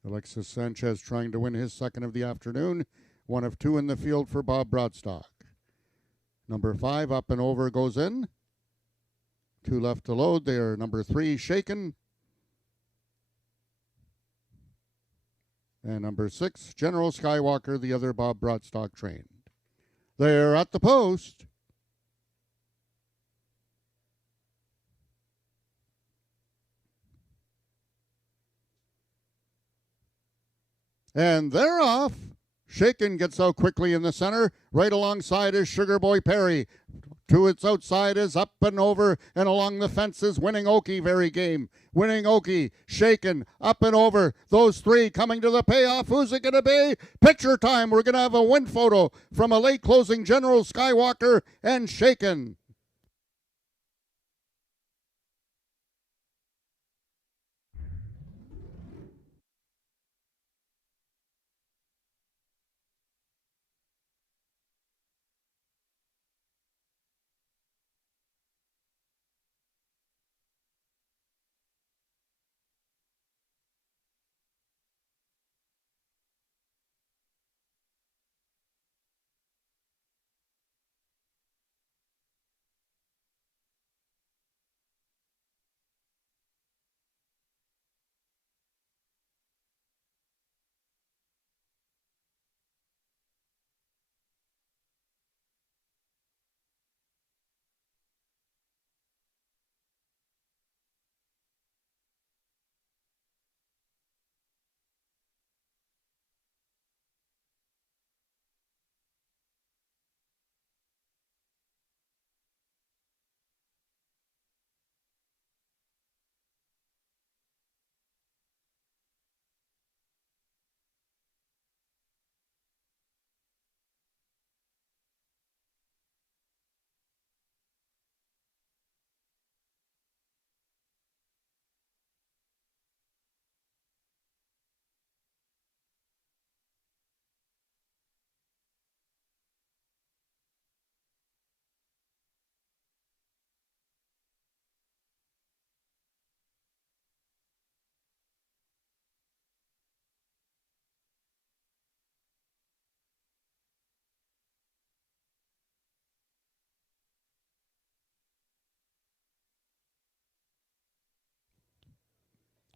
Alexis Sanchez trying to win his second of the afternoon. One of 2 in the field for Bob Broadstock. Number 5, Up and Over, goes in. 2 left to load. They are number 3, Shaken. And number 6, General Skywalker, the other Bob Broadstock trained. They're at the post. And they're off. Shaken gets out quickly in the center. Right alongside is Sugar Boy Perry. To its outside is Up and Over, and along the fence is Winning Okie, very game. Winning Okie, Shaken, Up and Over. Those 3 coming to the payoff. Who's it going to be? Picture time. We're going to have a win photo from a late closing General Skywalker and Shaken.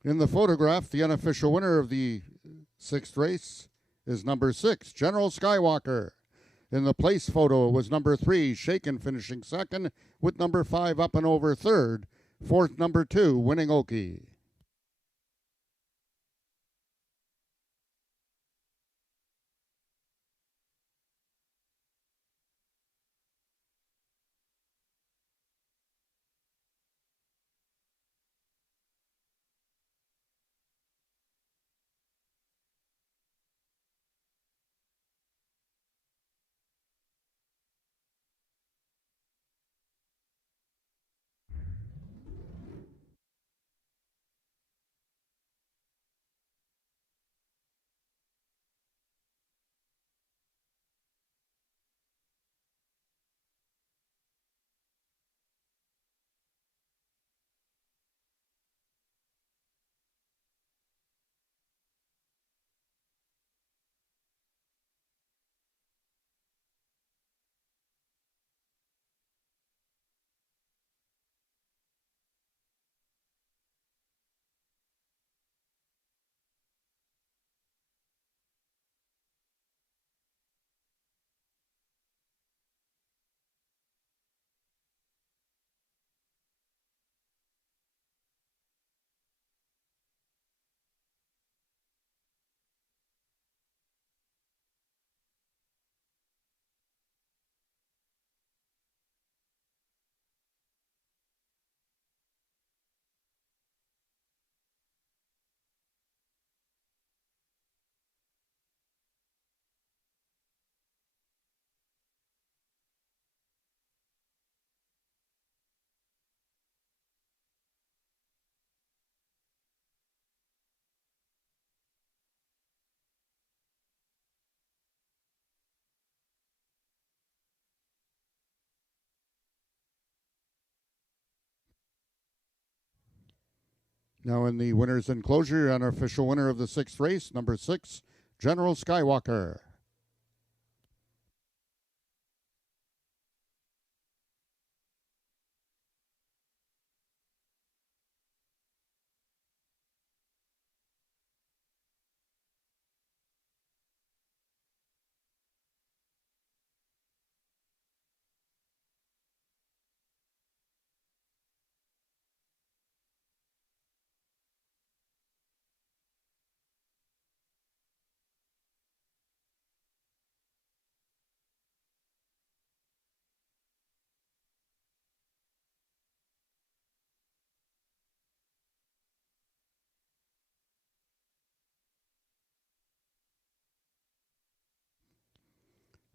In the photograph, the unofficial winner of the 6th race is number 6, General Skywalker. In the place photo was number 3, Shaken, finishing 2nd, with number 5, Up and Over, 3rd. 4th, number 2, Winning Okie. Now in the winner's enclosure, unofficial winner of the 6th race, number 6, General Skywalker.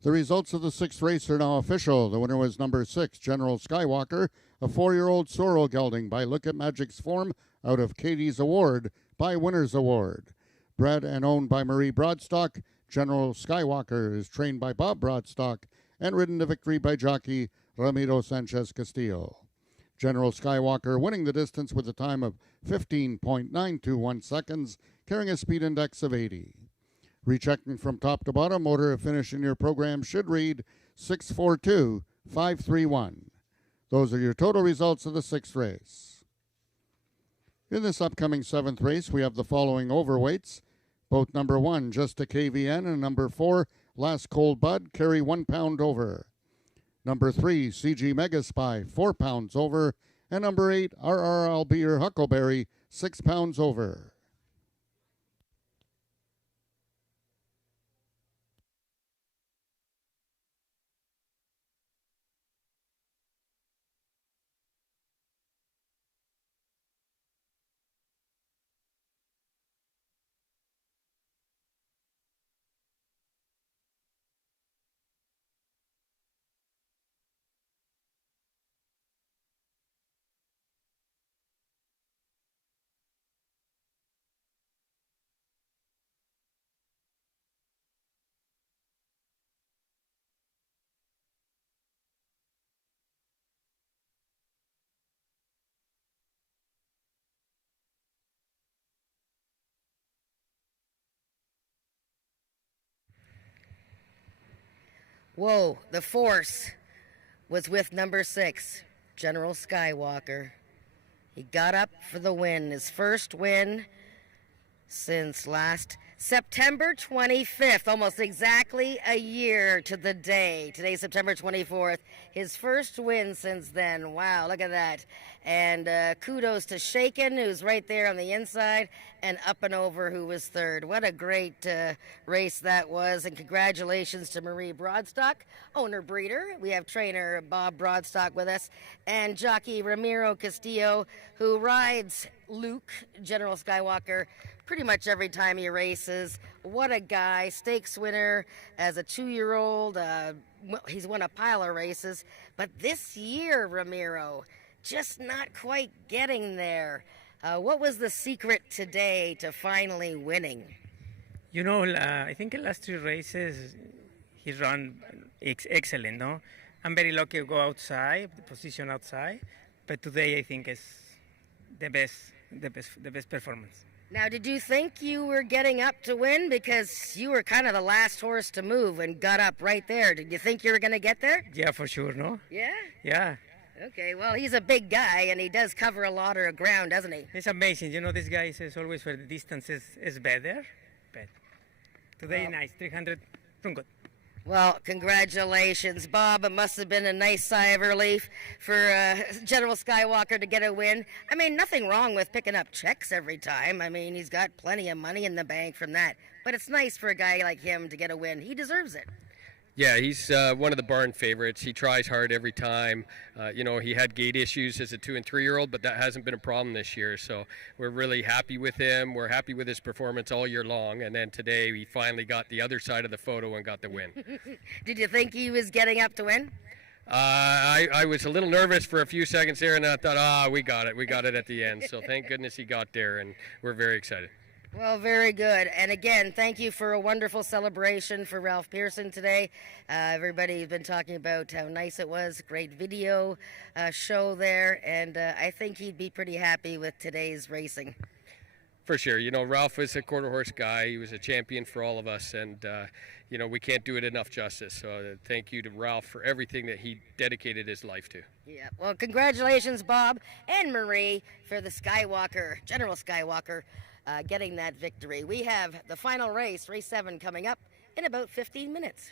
The results of the sixth race are now official. The winner was number 6, General Skywalker, a 4-year-old sorrel gelding by Look at Magic's Form out of Katie's Award by Winner's Award. Bred and owned by Marie Broadstock, General Skywalker is trained by Bob Broadstock and ridden to victory by jockey Ramiro Sanchez Castillo. General Skywalker winning the distance with a time of 15.921 seconds, carrying a speed index of 80. Rechecking from top to bottom, order of finish in your program should read 642-531. Those are your total results of the sixth race. In this upcoming seventh race, we have the following overweights. Both number 1, Just a KVN, and number 4, Last Cold Bud, carry 1 pound over. Number 3, CG Mega Spy, 4 pounds over. And number 8, RRLB or Huckleberry, 6 pounds over. Whoa, the force was with number 6, General Skywalker. He got up for the win, his first win since last September 25th, almost exactly a year to the day. Today's September 24th, his first win since then. Wow, look at that. And kudos to Shaken, who's right there on the inside, and Up and Over, who was third. What a great race that was, and congratulations to Marie Broadstock, owner breeder. We have trainer Bob Broadstock with us, and jockey Ramiro Castillo, who rides Luke, General Skywalker, pretty much every time he races. What a guy, stakes winner as a 2-year-old. He's won a pile of races, but this year, Ramiro, just not quite getting there. What was the secret today to finally winning? You know, I think the last 3 races he ran excellent, no? I'm very lucky to go outside, the position outside, but today I think is the best performance. Now, did you think you were getting up to win? Because you were kind of the last horse to move and got up right there. Did you think you were going to get there? Yeah, for sure, no? Yeah? Yeah. Okay, well, he's a big guy, and he does cover a lot of ground, doesn't he? It's amazing. You know, this guy says always where the distance is better. But today, nice. 300, from good. Well, congratulations, Bob. It must have been a nice sigh of relief for General Skywalker to get a win. I mean, nothing wrong with picking up checks every time. I mean, he's got plenty of money in the bank from that. But it's nice for a guy like him to get a win. He deserves it. Yeah, he's one of the barn favorites. He tries hard every time. He had gait issues as a 2- and 3-year-old, but that hasn't been a problem this year. So we're really happy with him. We're happy with his performance all year long. And then today he finally got the other side of the photo and got the win. Did you think he was getting up to win? I was a little nervous for a few seconds there, and I thought, we got it. We got it at the end. So thank goodness he got there, and we're very excited. Well, very good. And again, thank you for a wonderful celebration for Ralph Pearson today. Everybody's been talking about how nice it was. Great video show there. And I think he'd be pretty happy with today's racing. For sure. Ralph was a quarter horse guy. He was a champion for all of us. And, we can't do it enough justice. So thank you to Ralph for everything that he dedicated his life to. Yeah. Well, congratulations, Bob and Marie, for the Skywalker, General Skywalker, getting that victory. We have the final race, race 7, coming up in about 15 minutes.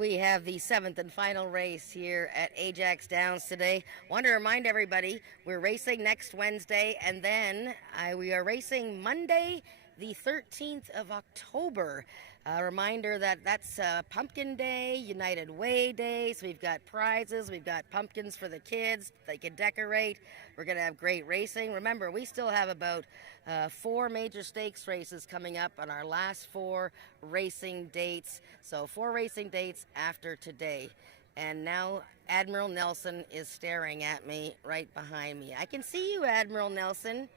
We have the 7th and final race here at Ajax Downs today. Want to remind everybody, we're racing next Wednesday, and then we are racing Monday, the 13th of October. A reminder that that's Pumpkin Day, United Way Day, so we've got prizes, we've got pumpkins for the kids, they can decorate. We're going to have great racing. Remember, we still have about 4 major stakes races coming up on our last 4 racing dates. So 4 racing dates after today. And now Admiral Nelson is staring at me right behind me. I can see you, Admiral Nelson.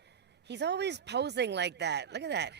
He's always posing like that. Look at that.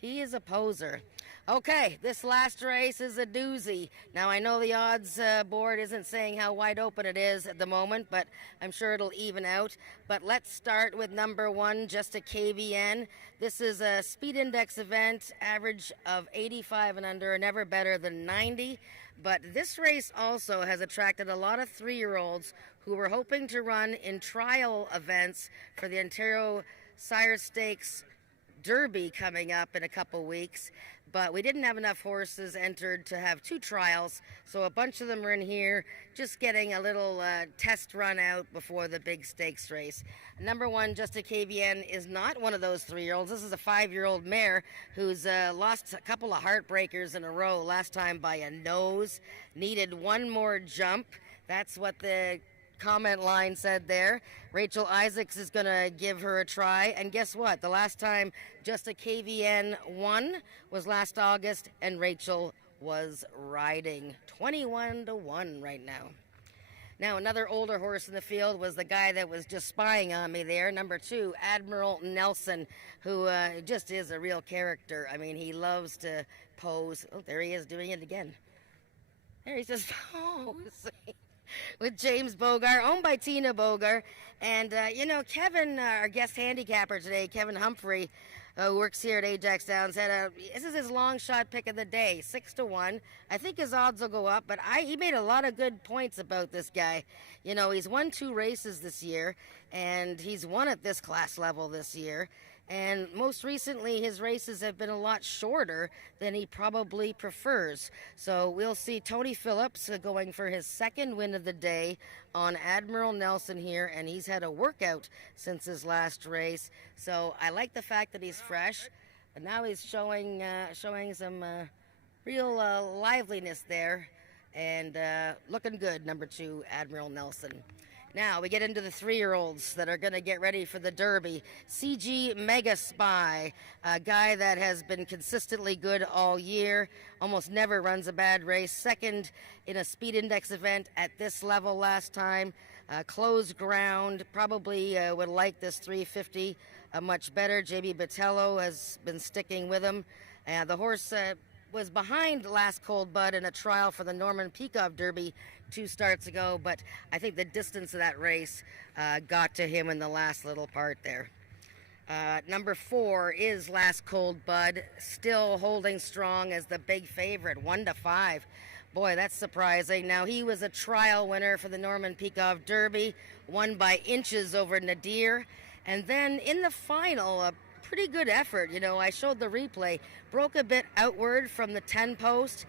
He is a poser. Okay, this last race is a doozy. Now, I know the odds board isn't saying how wide open it is at the moment, but I'm sure it'll even out. But let's start with number 1, just a KVN. This is a speed index event, average of 85 and under, never better than 90. But this race also has attracted a lot of 3-year-olds who were hoping to run in trial events for the Ontario Sire Stakes Derby coming up in a couple weeks, but we didn't have enough horses entered to have 2 trials, so a bunch of them are in here just getting a little test run out before the big stakes race. Number 1, Just a KVN, is not one of those 3-year-olds. This is a 5-year-old mare who's lost a couple of heartbreakers in a row, last time by a nose, needed 1 more jump. That's what the comment line said there. Rachel Isaacs is going to give her a try, and guess what? The last time Just a KVN won was last August, and Rachel was riding 21-1 right now. Now, another older horse in the field was the guy that was just spying on me there, number 2, Admiral Nelson, who just is a real character. I mean, he loves to pose. Oh, there he is doing it again. There he's just posing with James Bogar, owned by Tina Bogar. And, Kevin, our guest handicapper today, Kevin Humphrey, who works here at Ajax Downs, this is his long shot pick of the day, 6-1. I think his odds will go up, but he made a lot of good points about this guy. You know, he's won 2 races this year, and he's won at this class level this year. And most recently, his races have been a lot shorter than he probably prefers. So we'll see Tony Phillips going for his 2nd win of the day on Admiral Nelson here, and he's had a workout since his last race. So I like the fact that he's fresh, and now he's showing some real liveliness there, and looking good, number 2, Admiral Nelson. Now we get into the 3-year-olds that are going to get ready for the Derby. CG Mega Spy, a guy that has been consistently good all year, almost never runs a bad race. 2nd in a speed index event at this level last time. Closed ground, probably would like this 350 much better. JB Botello has been sticking with him. The horse was behind Last Cold Bud in a trial for the Norman Peacock Derby 2 starts ago, but I think the distance of that race got to him in the last little part there. Number 4 is Last Cold Bud, still holding strong as the big favorite, 1-5. Boy, that's surprising. Now, he was a trial winner for the Norman Peacock Derby, won by inches over Nadir, and then in the final, a pretty good effort. You know, I showed the replay, broke a bit outward from the 10 post,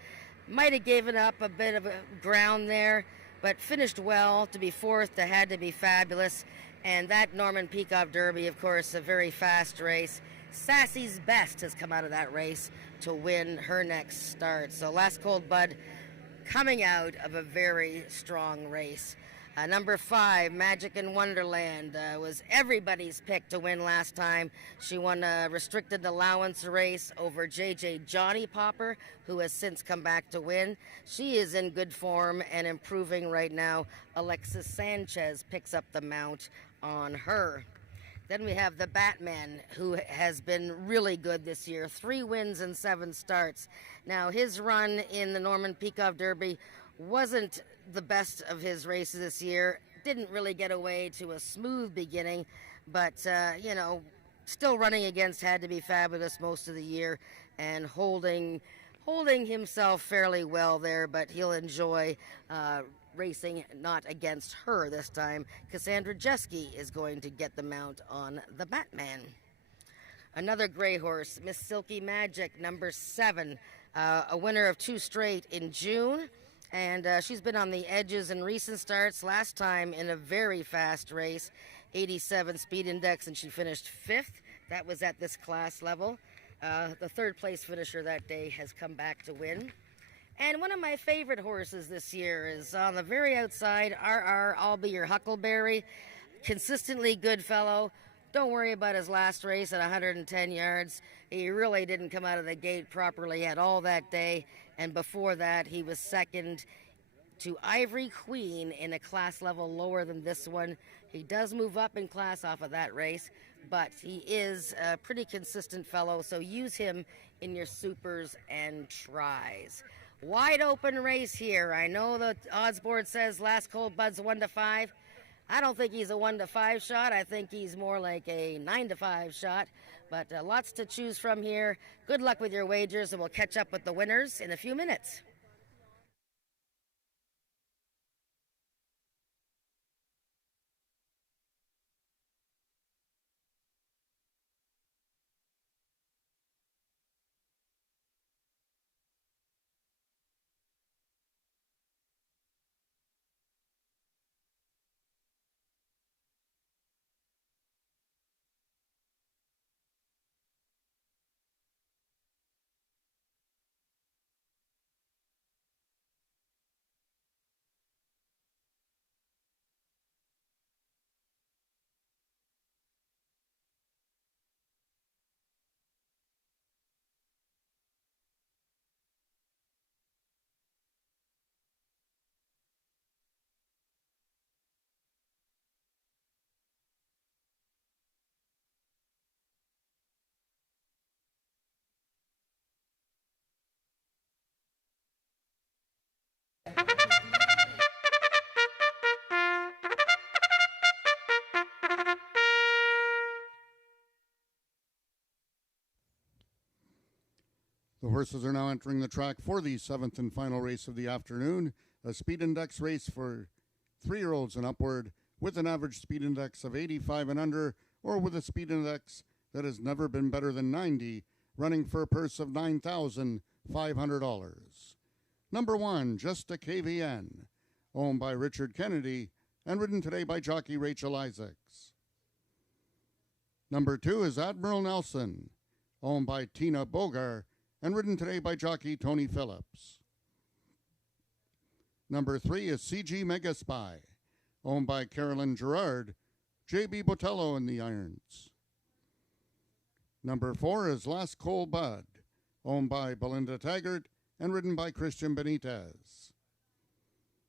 might have given up a bit of ground there, but finished well. To be 4th, that had to be fabulous. And that Norman Peacock Derby, of course, a very fast race. Sassy's Best has come out of that race to win her next start. So Last Cold Bud coming out of a very strong race. Number 5, Magic in Wonderland, was everybody's pick to win last time. She won a restricted allowance race over JJ Johnny Popper, who has since come back to win. She is in good form and improving right now. Alexis Sanchez picks up the mount on her. Then we have the Batman, who has been really good this year. 3 wins and 7 starts. Now, his run in the Norman Peacock Derby wasn't the best of his races this year. Didn't really get away to a smooth beginning, but, still running against Had to Be Fabulous most of the year and holding himself fairly well there, but he'll enjoy racing not against her this time. Cassandra Jeske is going to get the mount on the Batman. Another gray horse, Miss Silky Magic, number 7, a winner of 2 straight in June. And she's been on the edges in recent starts. Last time in a very fast race, 87 speed index, and she finished fifth. That was at this class level. The third place finisher that day has come back to win. And one of my favorite horses this year is on the very outside, RR, I'll Be Your Huckleberry. Consistently good fellow. Don't worry about his last race at 110 yards. He really didn't come out of the gate properly at all that day. And before that, he was second to Ivory Queen in a class level lower than this one. He does move up in class off of that race, but he is a pretty consistent fellow, so use him in your supers and tries. Wide open race here. I know the odds board says Last Cold Bud's 1-5. I don't think he's a 1-5 shot. I think he's more like a 9-5 shot. But lots to choose from here. Good luck with your wagers, and we'll catch up with the winners in a few minutes. The horses are now entering the track for the seventh and final race of the afternoon, a speed index race for 3-year-olds and upward with an average speed index of 85 and under, or with a speed index that has never been better than 90, running for a purse of $9,500. Number 1, Just a KVN, owned by Richard Kennedy and ridden today by jockey Rachel Isaacs. Number 2 is Admiral Nelson, owned by Tina Bogar and ridden today by jockey Tony Phillips. Number 3 is CG Mega Spy, owned by Carolyn Gerard, J.B. Botello in the irons. Number 4 is Last Cold Bud, owned by Belinda Taggart and ridden by Christian Benitez.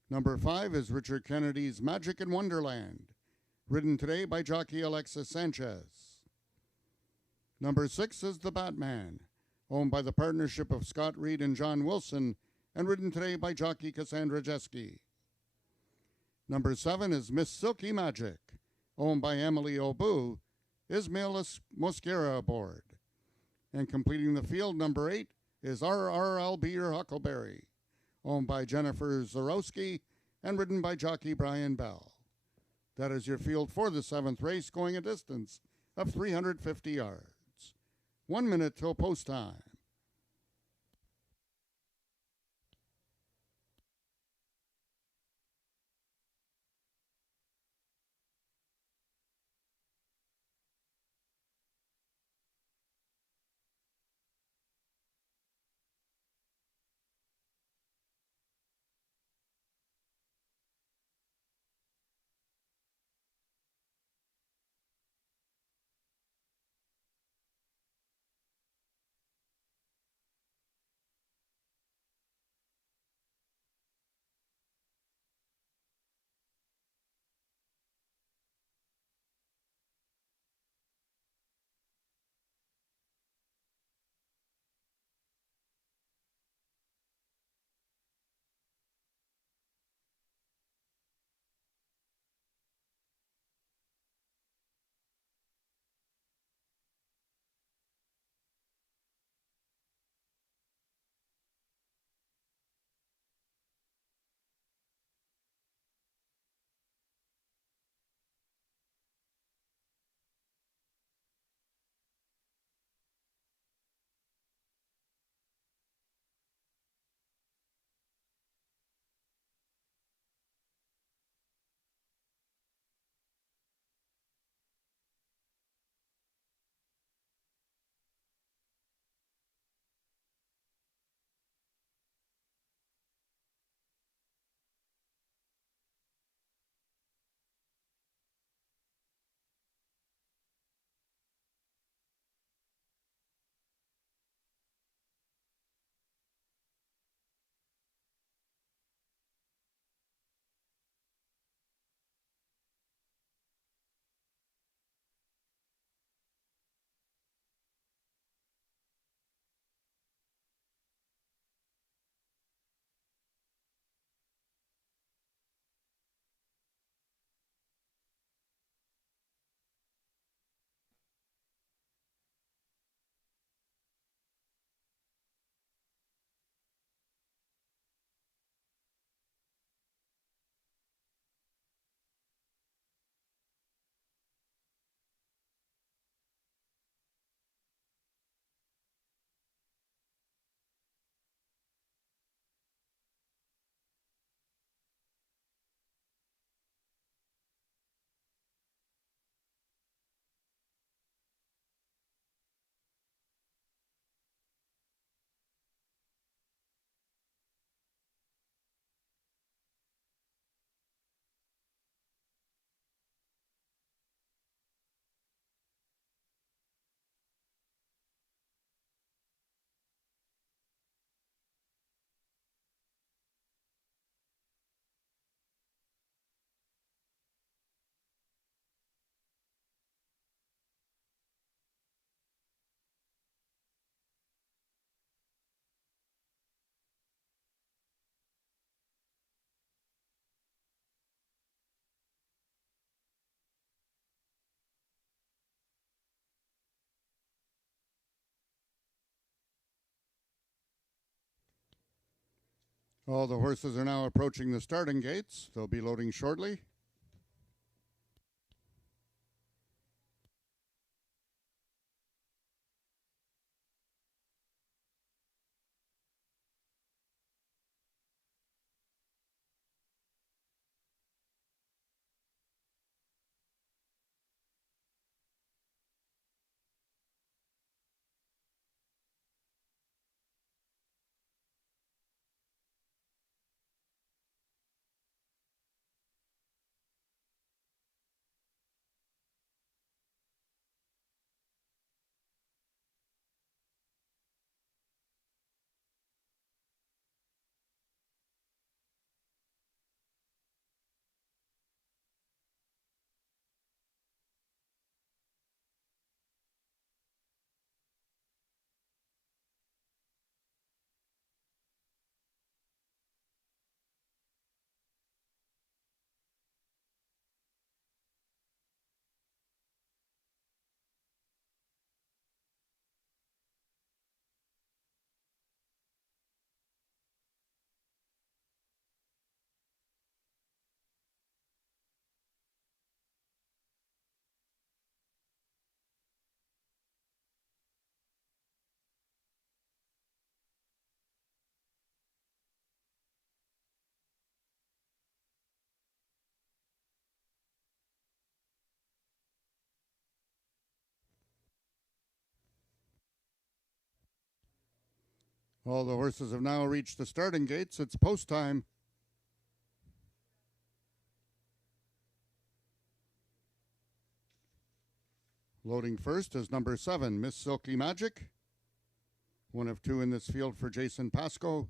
Number 5 is Richard Kennedy's Magic in Wonderland, ridden today by jockey Alexis Sanchez. Number 6 is The Batman, owned by the partnership of Scott Reed and John Wilson, and ridden today by jockey Cassandra Jeske. Number 7 is Miss Silky Magic, owned by Emily Obu, Ismail Mosquera aboard. And completing the field, number 8 is RRL Beer Huckleberry, owned by Jennifer Zarowski and ridden by jockey Brian Bell. That is your field for the 7th race, going a distance of 350 yards. 1 minute till post time. All the horses are now approaching the starting gates. They'll be loading shortly. All the horses have now reached the starting gates. It's post time. Loading first is number 7, Miss Silky Magic. One of 2 in this field for Jason Pascoe.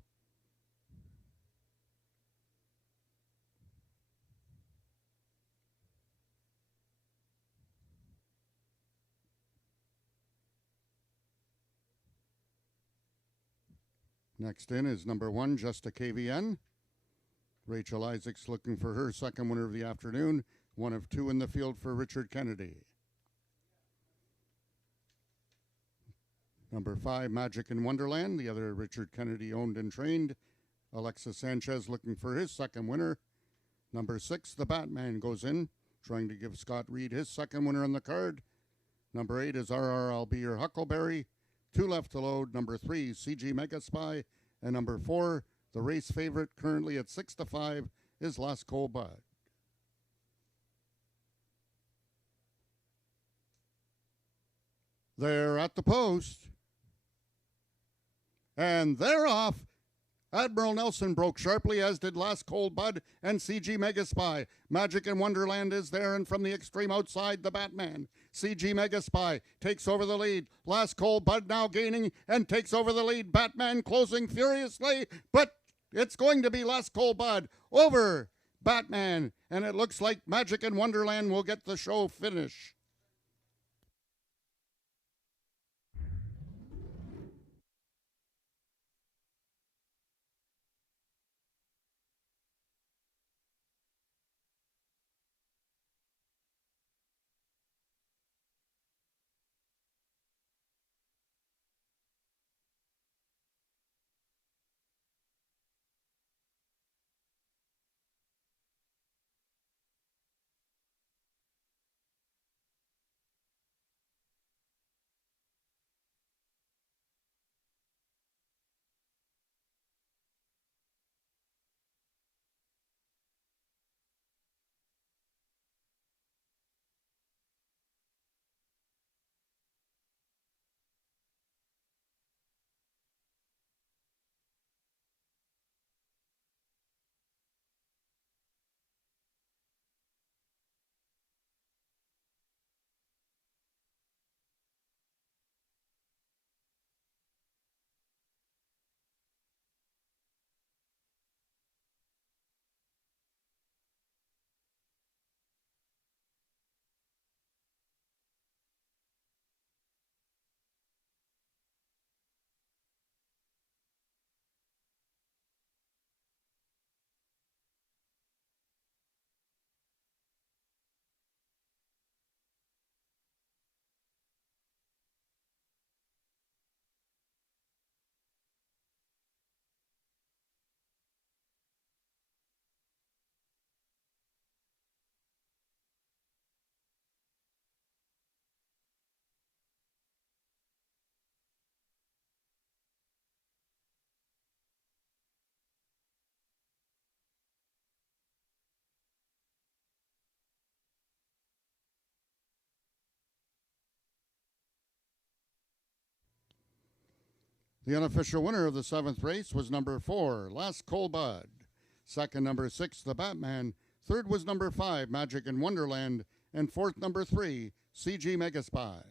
Next in is number 1, Just a KVN. Rachel Isaacs looking for her second winner of the afternoon. One of 2 in the field for Richard Kennedy. Number 5, Magic in Wonderland, the other Richard Kennedy owned and trained. Alexis Sanchez looking for his second winner. Number 6, The Batman goes in, trying to give Scott Reed his second winner on the card. Number 8 is RRLB or Huckleberry. 2 left to load. Number 3, CG Mega Spy. And number 4, the race favorite, currently at 6-5, is Last Cold Bud. They're at the post. And they're off. Admiral Nelson broke sharply, as did Last Cold Bud and CG Mega Spy. Magic in Wonderland is there, and from the extreme outside, the Batman. CG Mega Spy takes over the lead. Last Cold Bud now gaining and takes over the lead. Batman closing furiously, but it's going to be Last Cold Bud over Batman, and it looks like Magic in Wonderland will get the show finish. The unofficial winner of the 7th race was number 4, Last Colbud. Second, number 6, The Batman. Third was number 5, Magic in Wonderland. And fourth, number 3, CG Megaspy.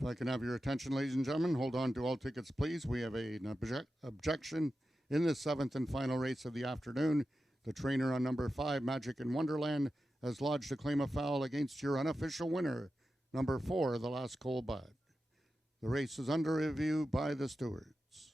If I can have your attention, ladies and gentlemen, hold on to all tickets, please. We have an objection in the 7th and final race of the afternoon. The trainer on number 5, Magic in Wonderland, has lodged a claim of foul against your unofficial winner, number 4, The Last Colbud. The race is under review by the stewards.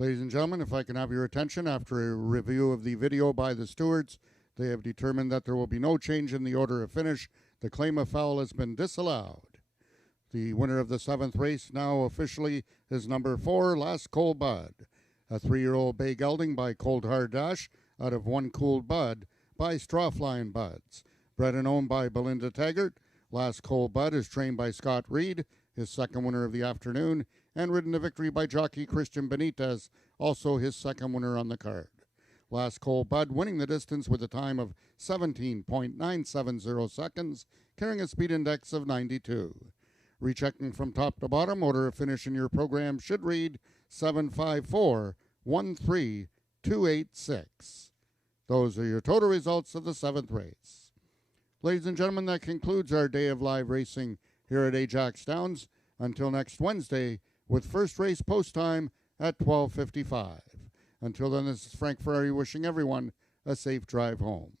Ladies and gentlemen, if I can have your attention after a review of the video by the stewards, they have determined that there will be no change in the order of finish. The claim of foul has been disallowed. The winner of the 7th race now officially is number 4, Last Cold Bud, a 3-year-old bay gelding by Cold Hard Dash out of One Cold Bud by Strawflying Buds. Bred and owned by Belinda Taggart, Last Cold Bud is trained by Scott Reed, his second winner of the afternoon, and ridden to victory by jockey Christian Benitez, also his second winner on the card. Last Cold Bud winning the distance with a time of 17.970 seconds, carrying a speed index of 92. Rechecking from top to bottom, order of finish in your program should read 754-13286. Those are your total results of the 7th race. Ladies and gentlemen, that concludes our day of live racing here at Ajax Downs. Until next Wednesday, with first race post time at 12:55. Until then, this is Frank Ferrari wishing everyone a safe drive home.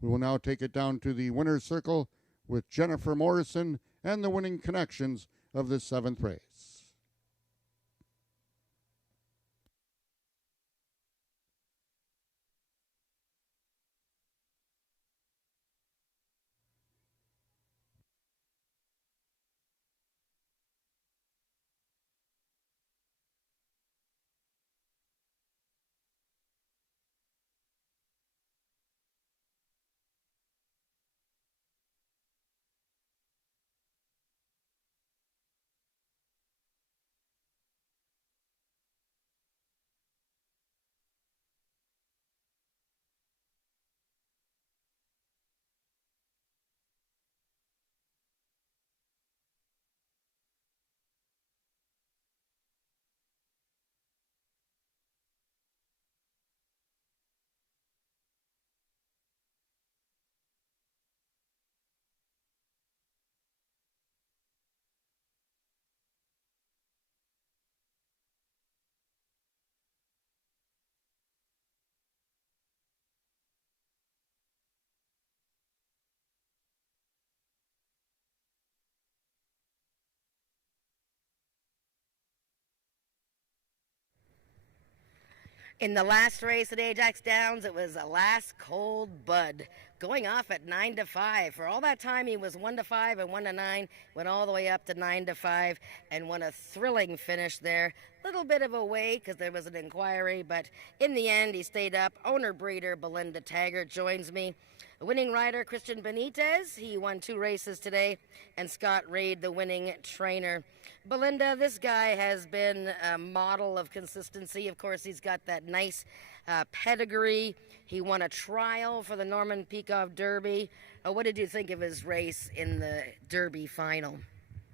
We will now take it down to the winner's circle with Jennifer Morrison and the winning connections of the 7th race. In the last race at Ajax Downs, it was a Last Cold Bud, going off at 9-5. For all that time, he was 1-5 and 1-9, went all the way up to 9-5, and won a thrilling finish there. Little bit of a wait because there was an inquiry, but in the end, he stayed up. Owner breeder Belinda Taggart joins me. Winning rider Christian Benitez, he won 2 races today, and Scott Reed, the winning trainer. Belinda, this guy has been a model of consistency. Of course, he's got that nice pedigree. He won a trial for the Norman Peacock Derby. What did you think of his race in the Derby final?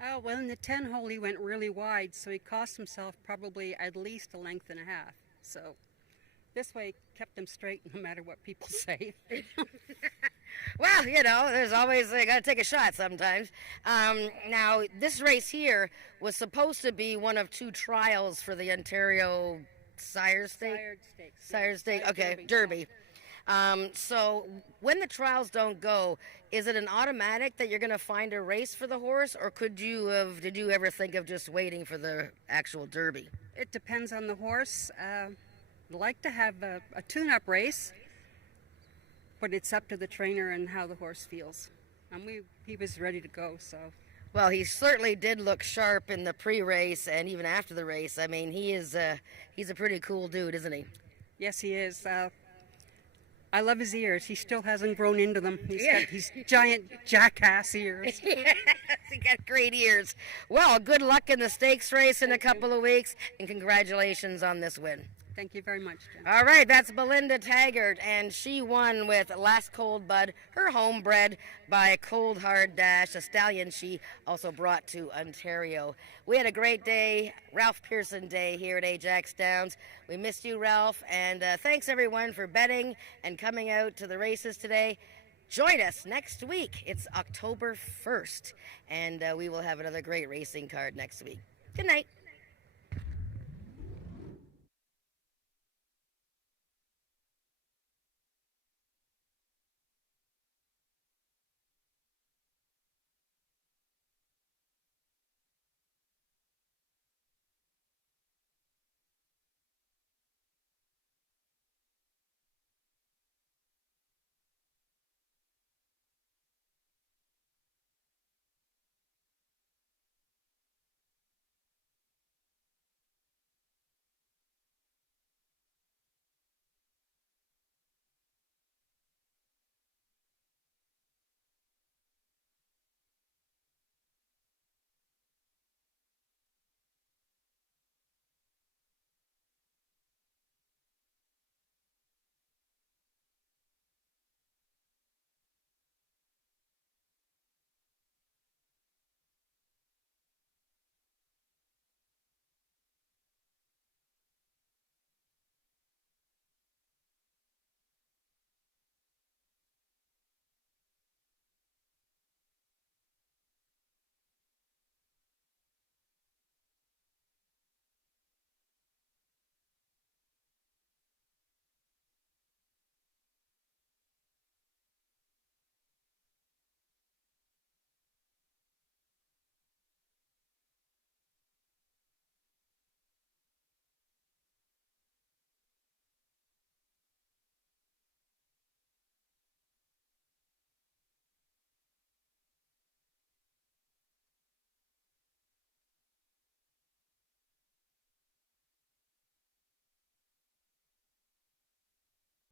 Oh, well, in the 10 hole, he went really wide, so he cost himself probably at least a length and a half. So this way kept him straight no matter what people say. Well, you know, there's always, got to take a shot sometimes. Now, this race here was supposed to be one of 2 trials for the Ontario Sire Stakes. Okay, Derby. So when the trials don't go, is it an automatic that you're going to find a race for the horse, or did you ever think of just waiting for the actual Derby? It depends on the horse. I'd like to have a tune-up race, but it's up to the trainer and how the horse feels. And he was ready to go, so. Well, he certainly did look sharp in the pre-race and even after the race. I mean, he's a pretty cool dude, isn't he? Yes, he is. I love his ears. He still hasn't grown into them. He's got these giant jackass ears. Yes, he got great ears. Well, good luck in the stakes race in a couple of weeks, and congratulations on this win. Thank you very much, Jen. All right, that's Belinda Taggart, and she won with Last Cold Bud, her homebred by Cold Hard Dash, a stallion she also brought to Ontario. We had a great day, Ralph Pearson Day here at Ajax Downs. We missed you, Ralph, and thanks everyone for betting and coming out to the races today. Join us next week. It's October 1st, and we will have another great racing card next week. Good night.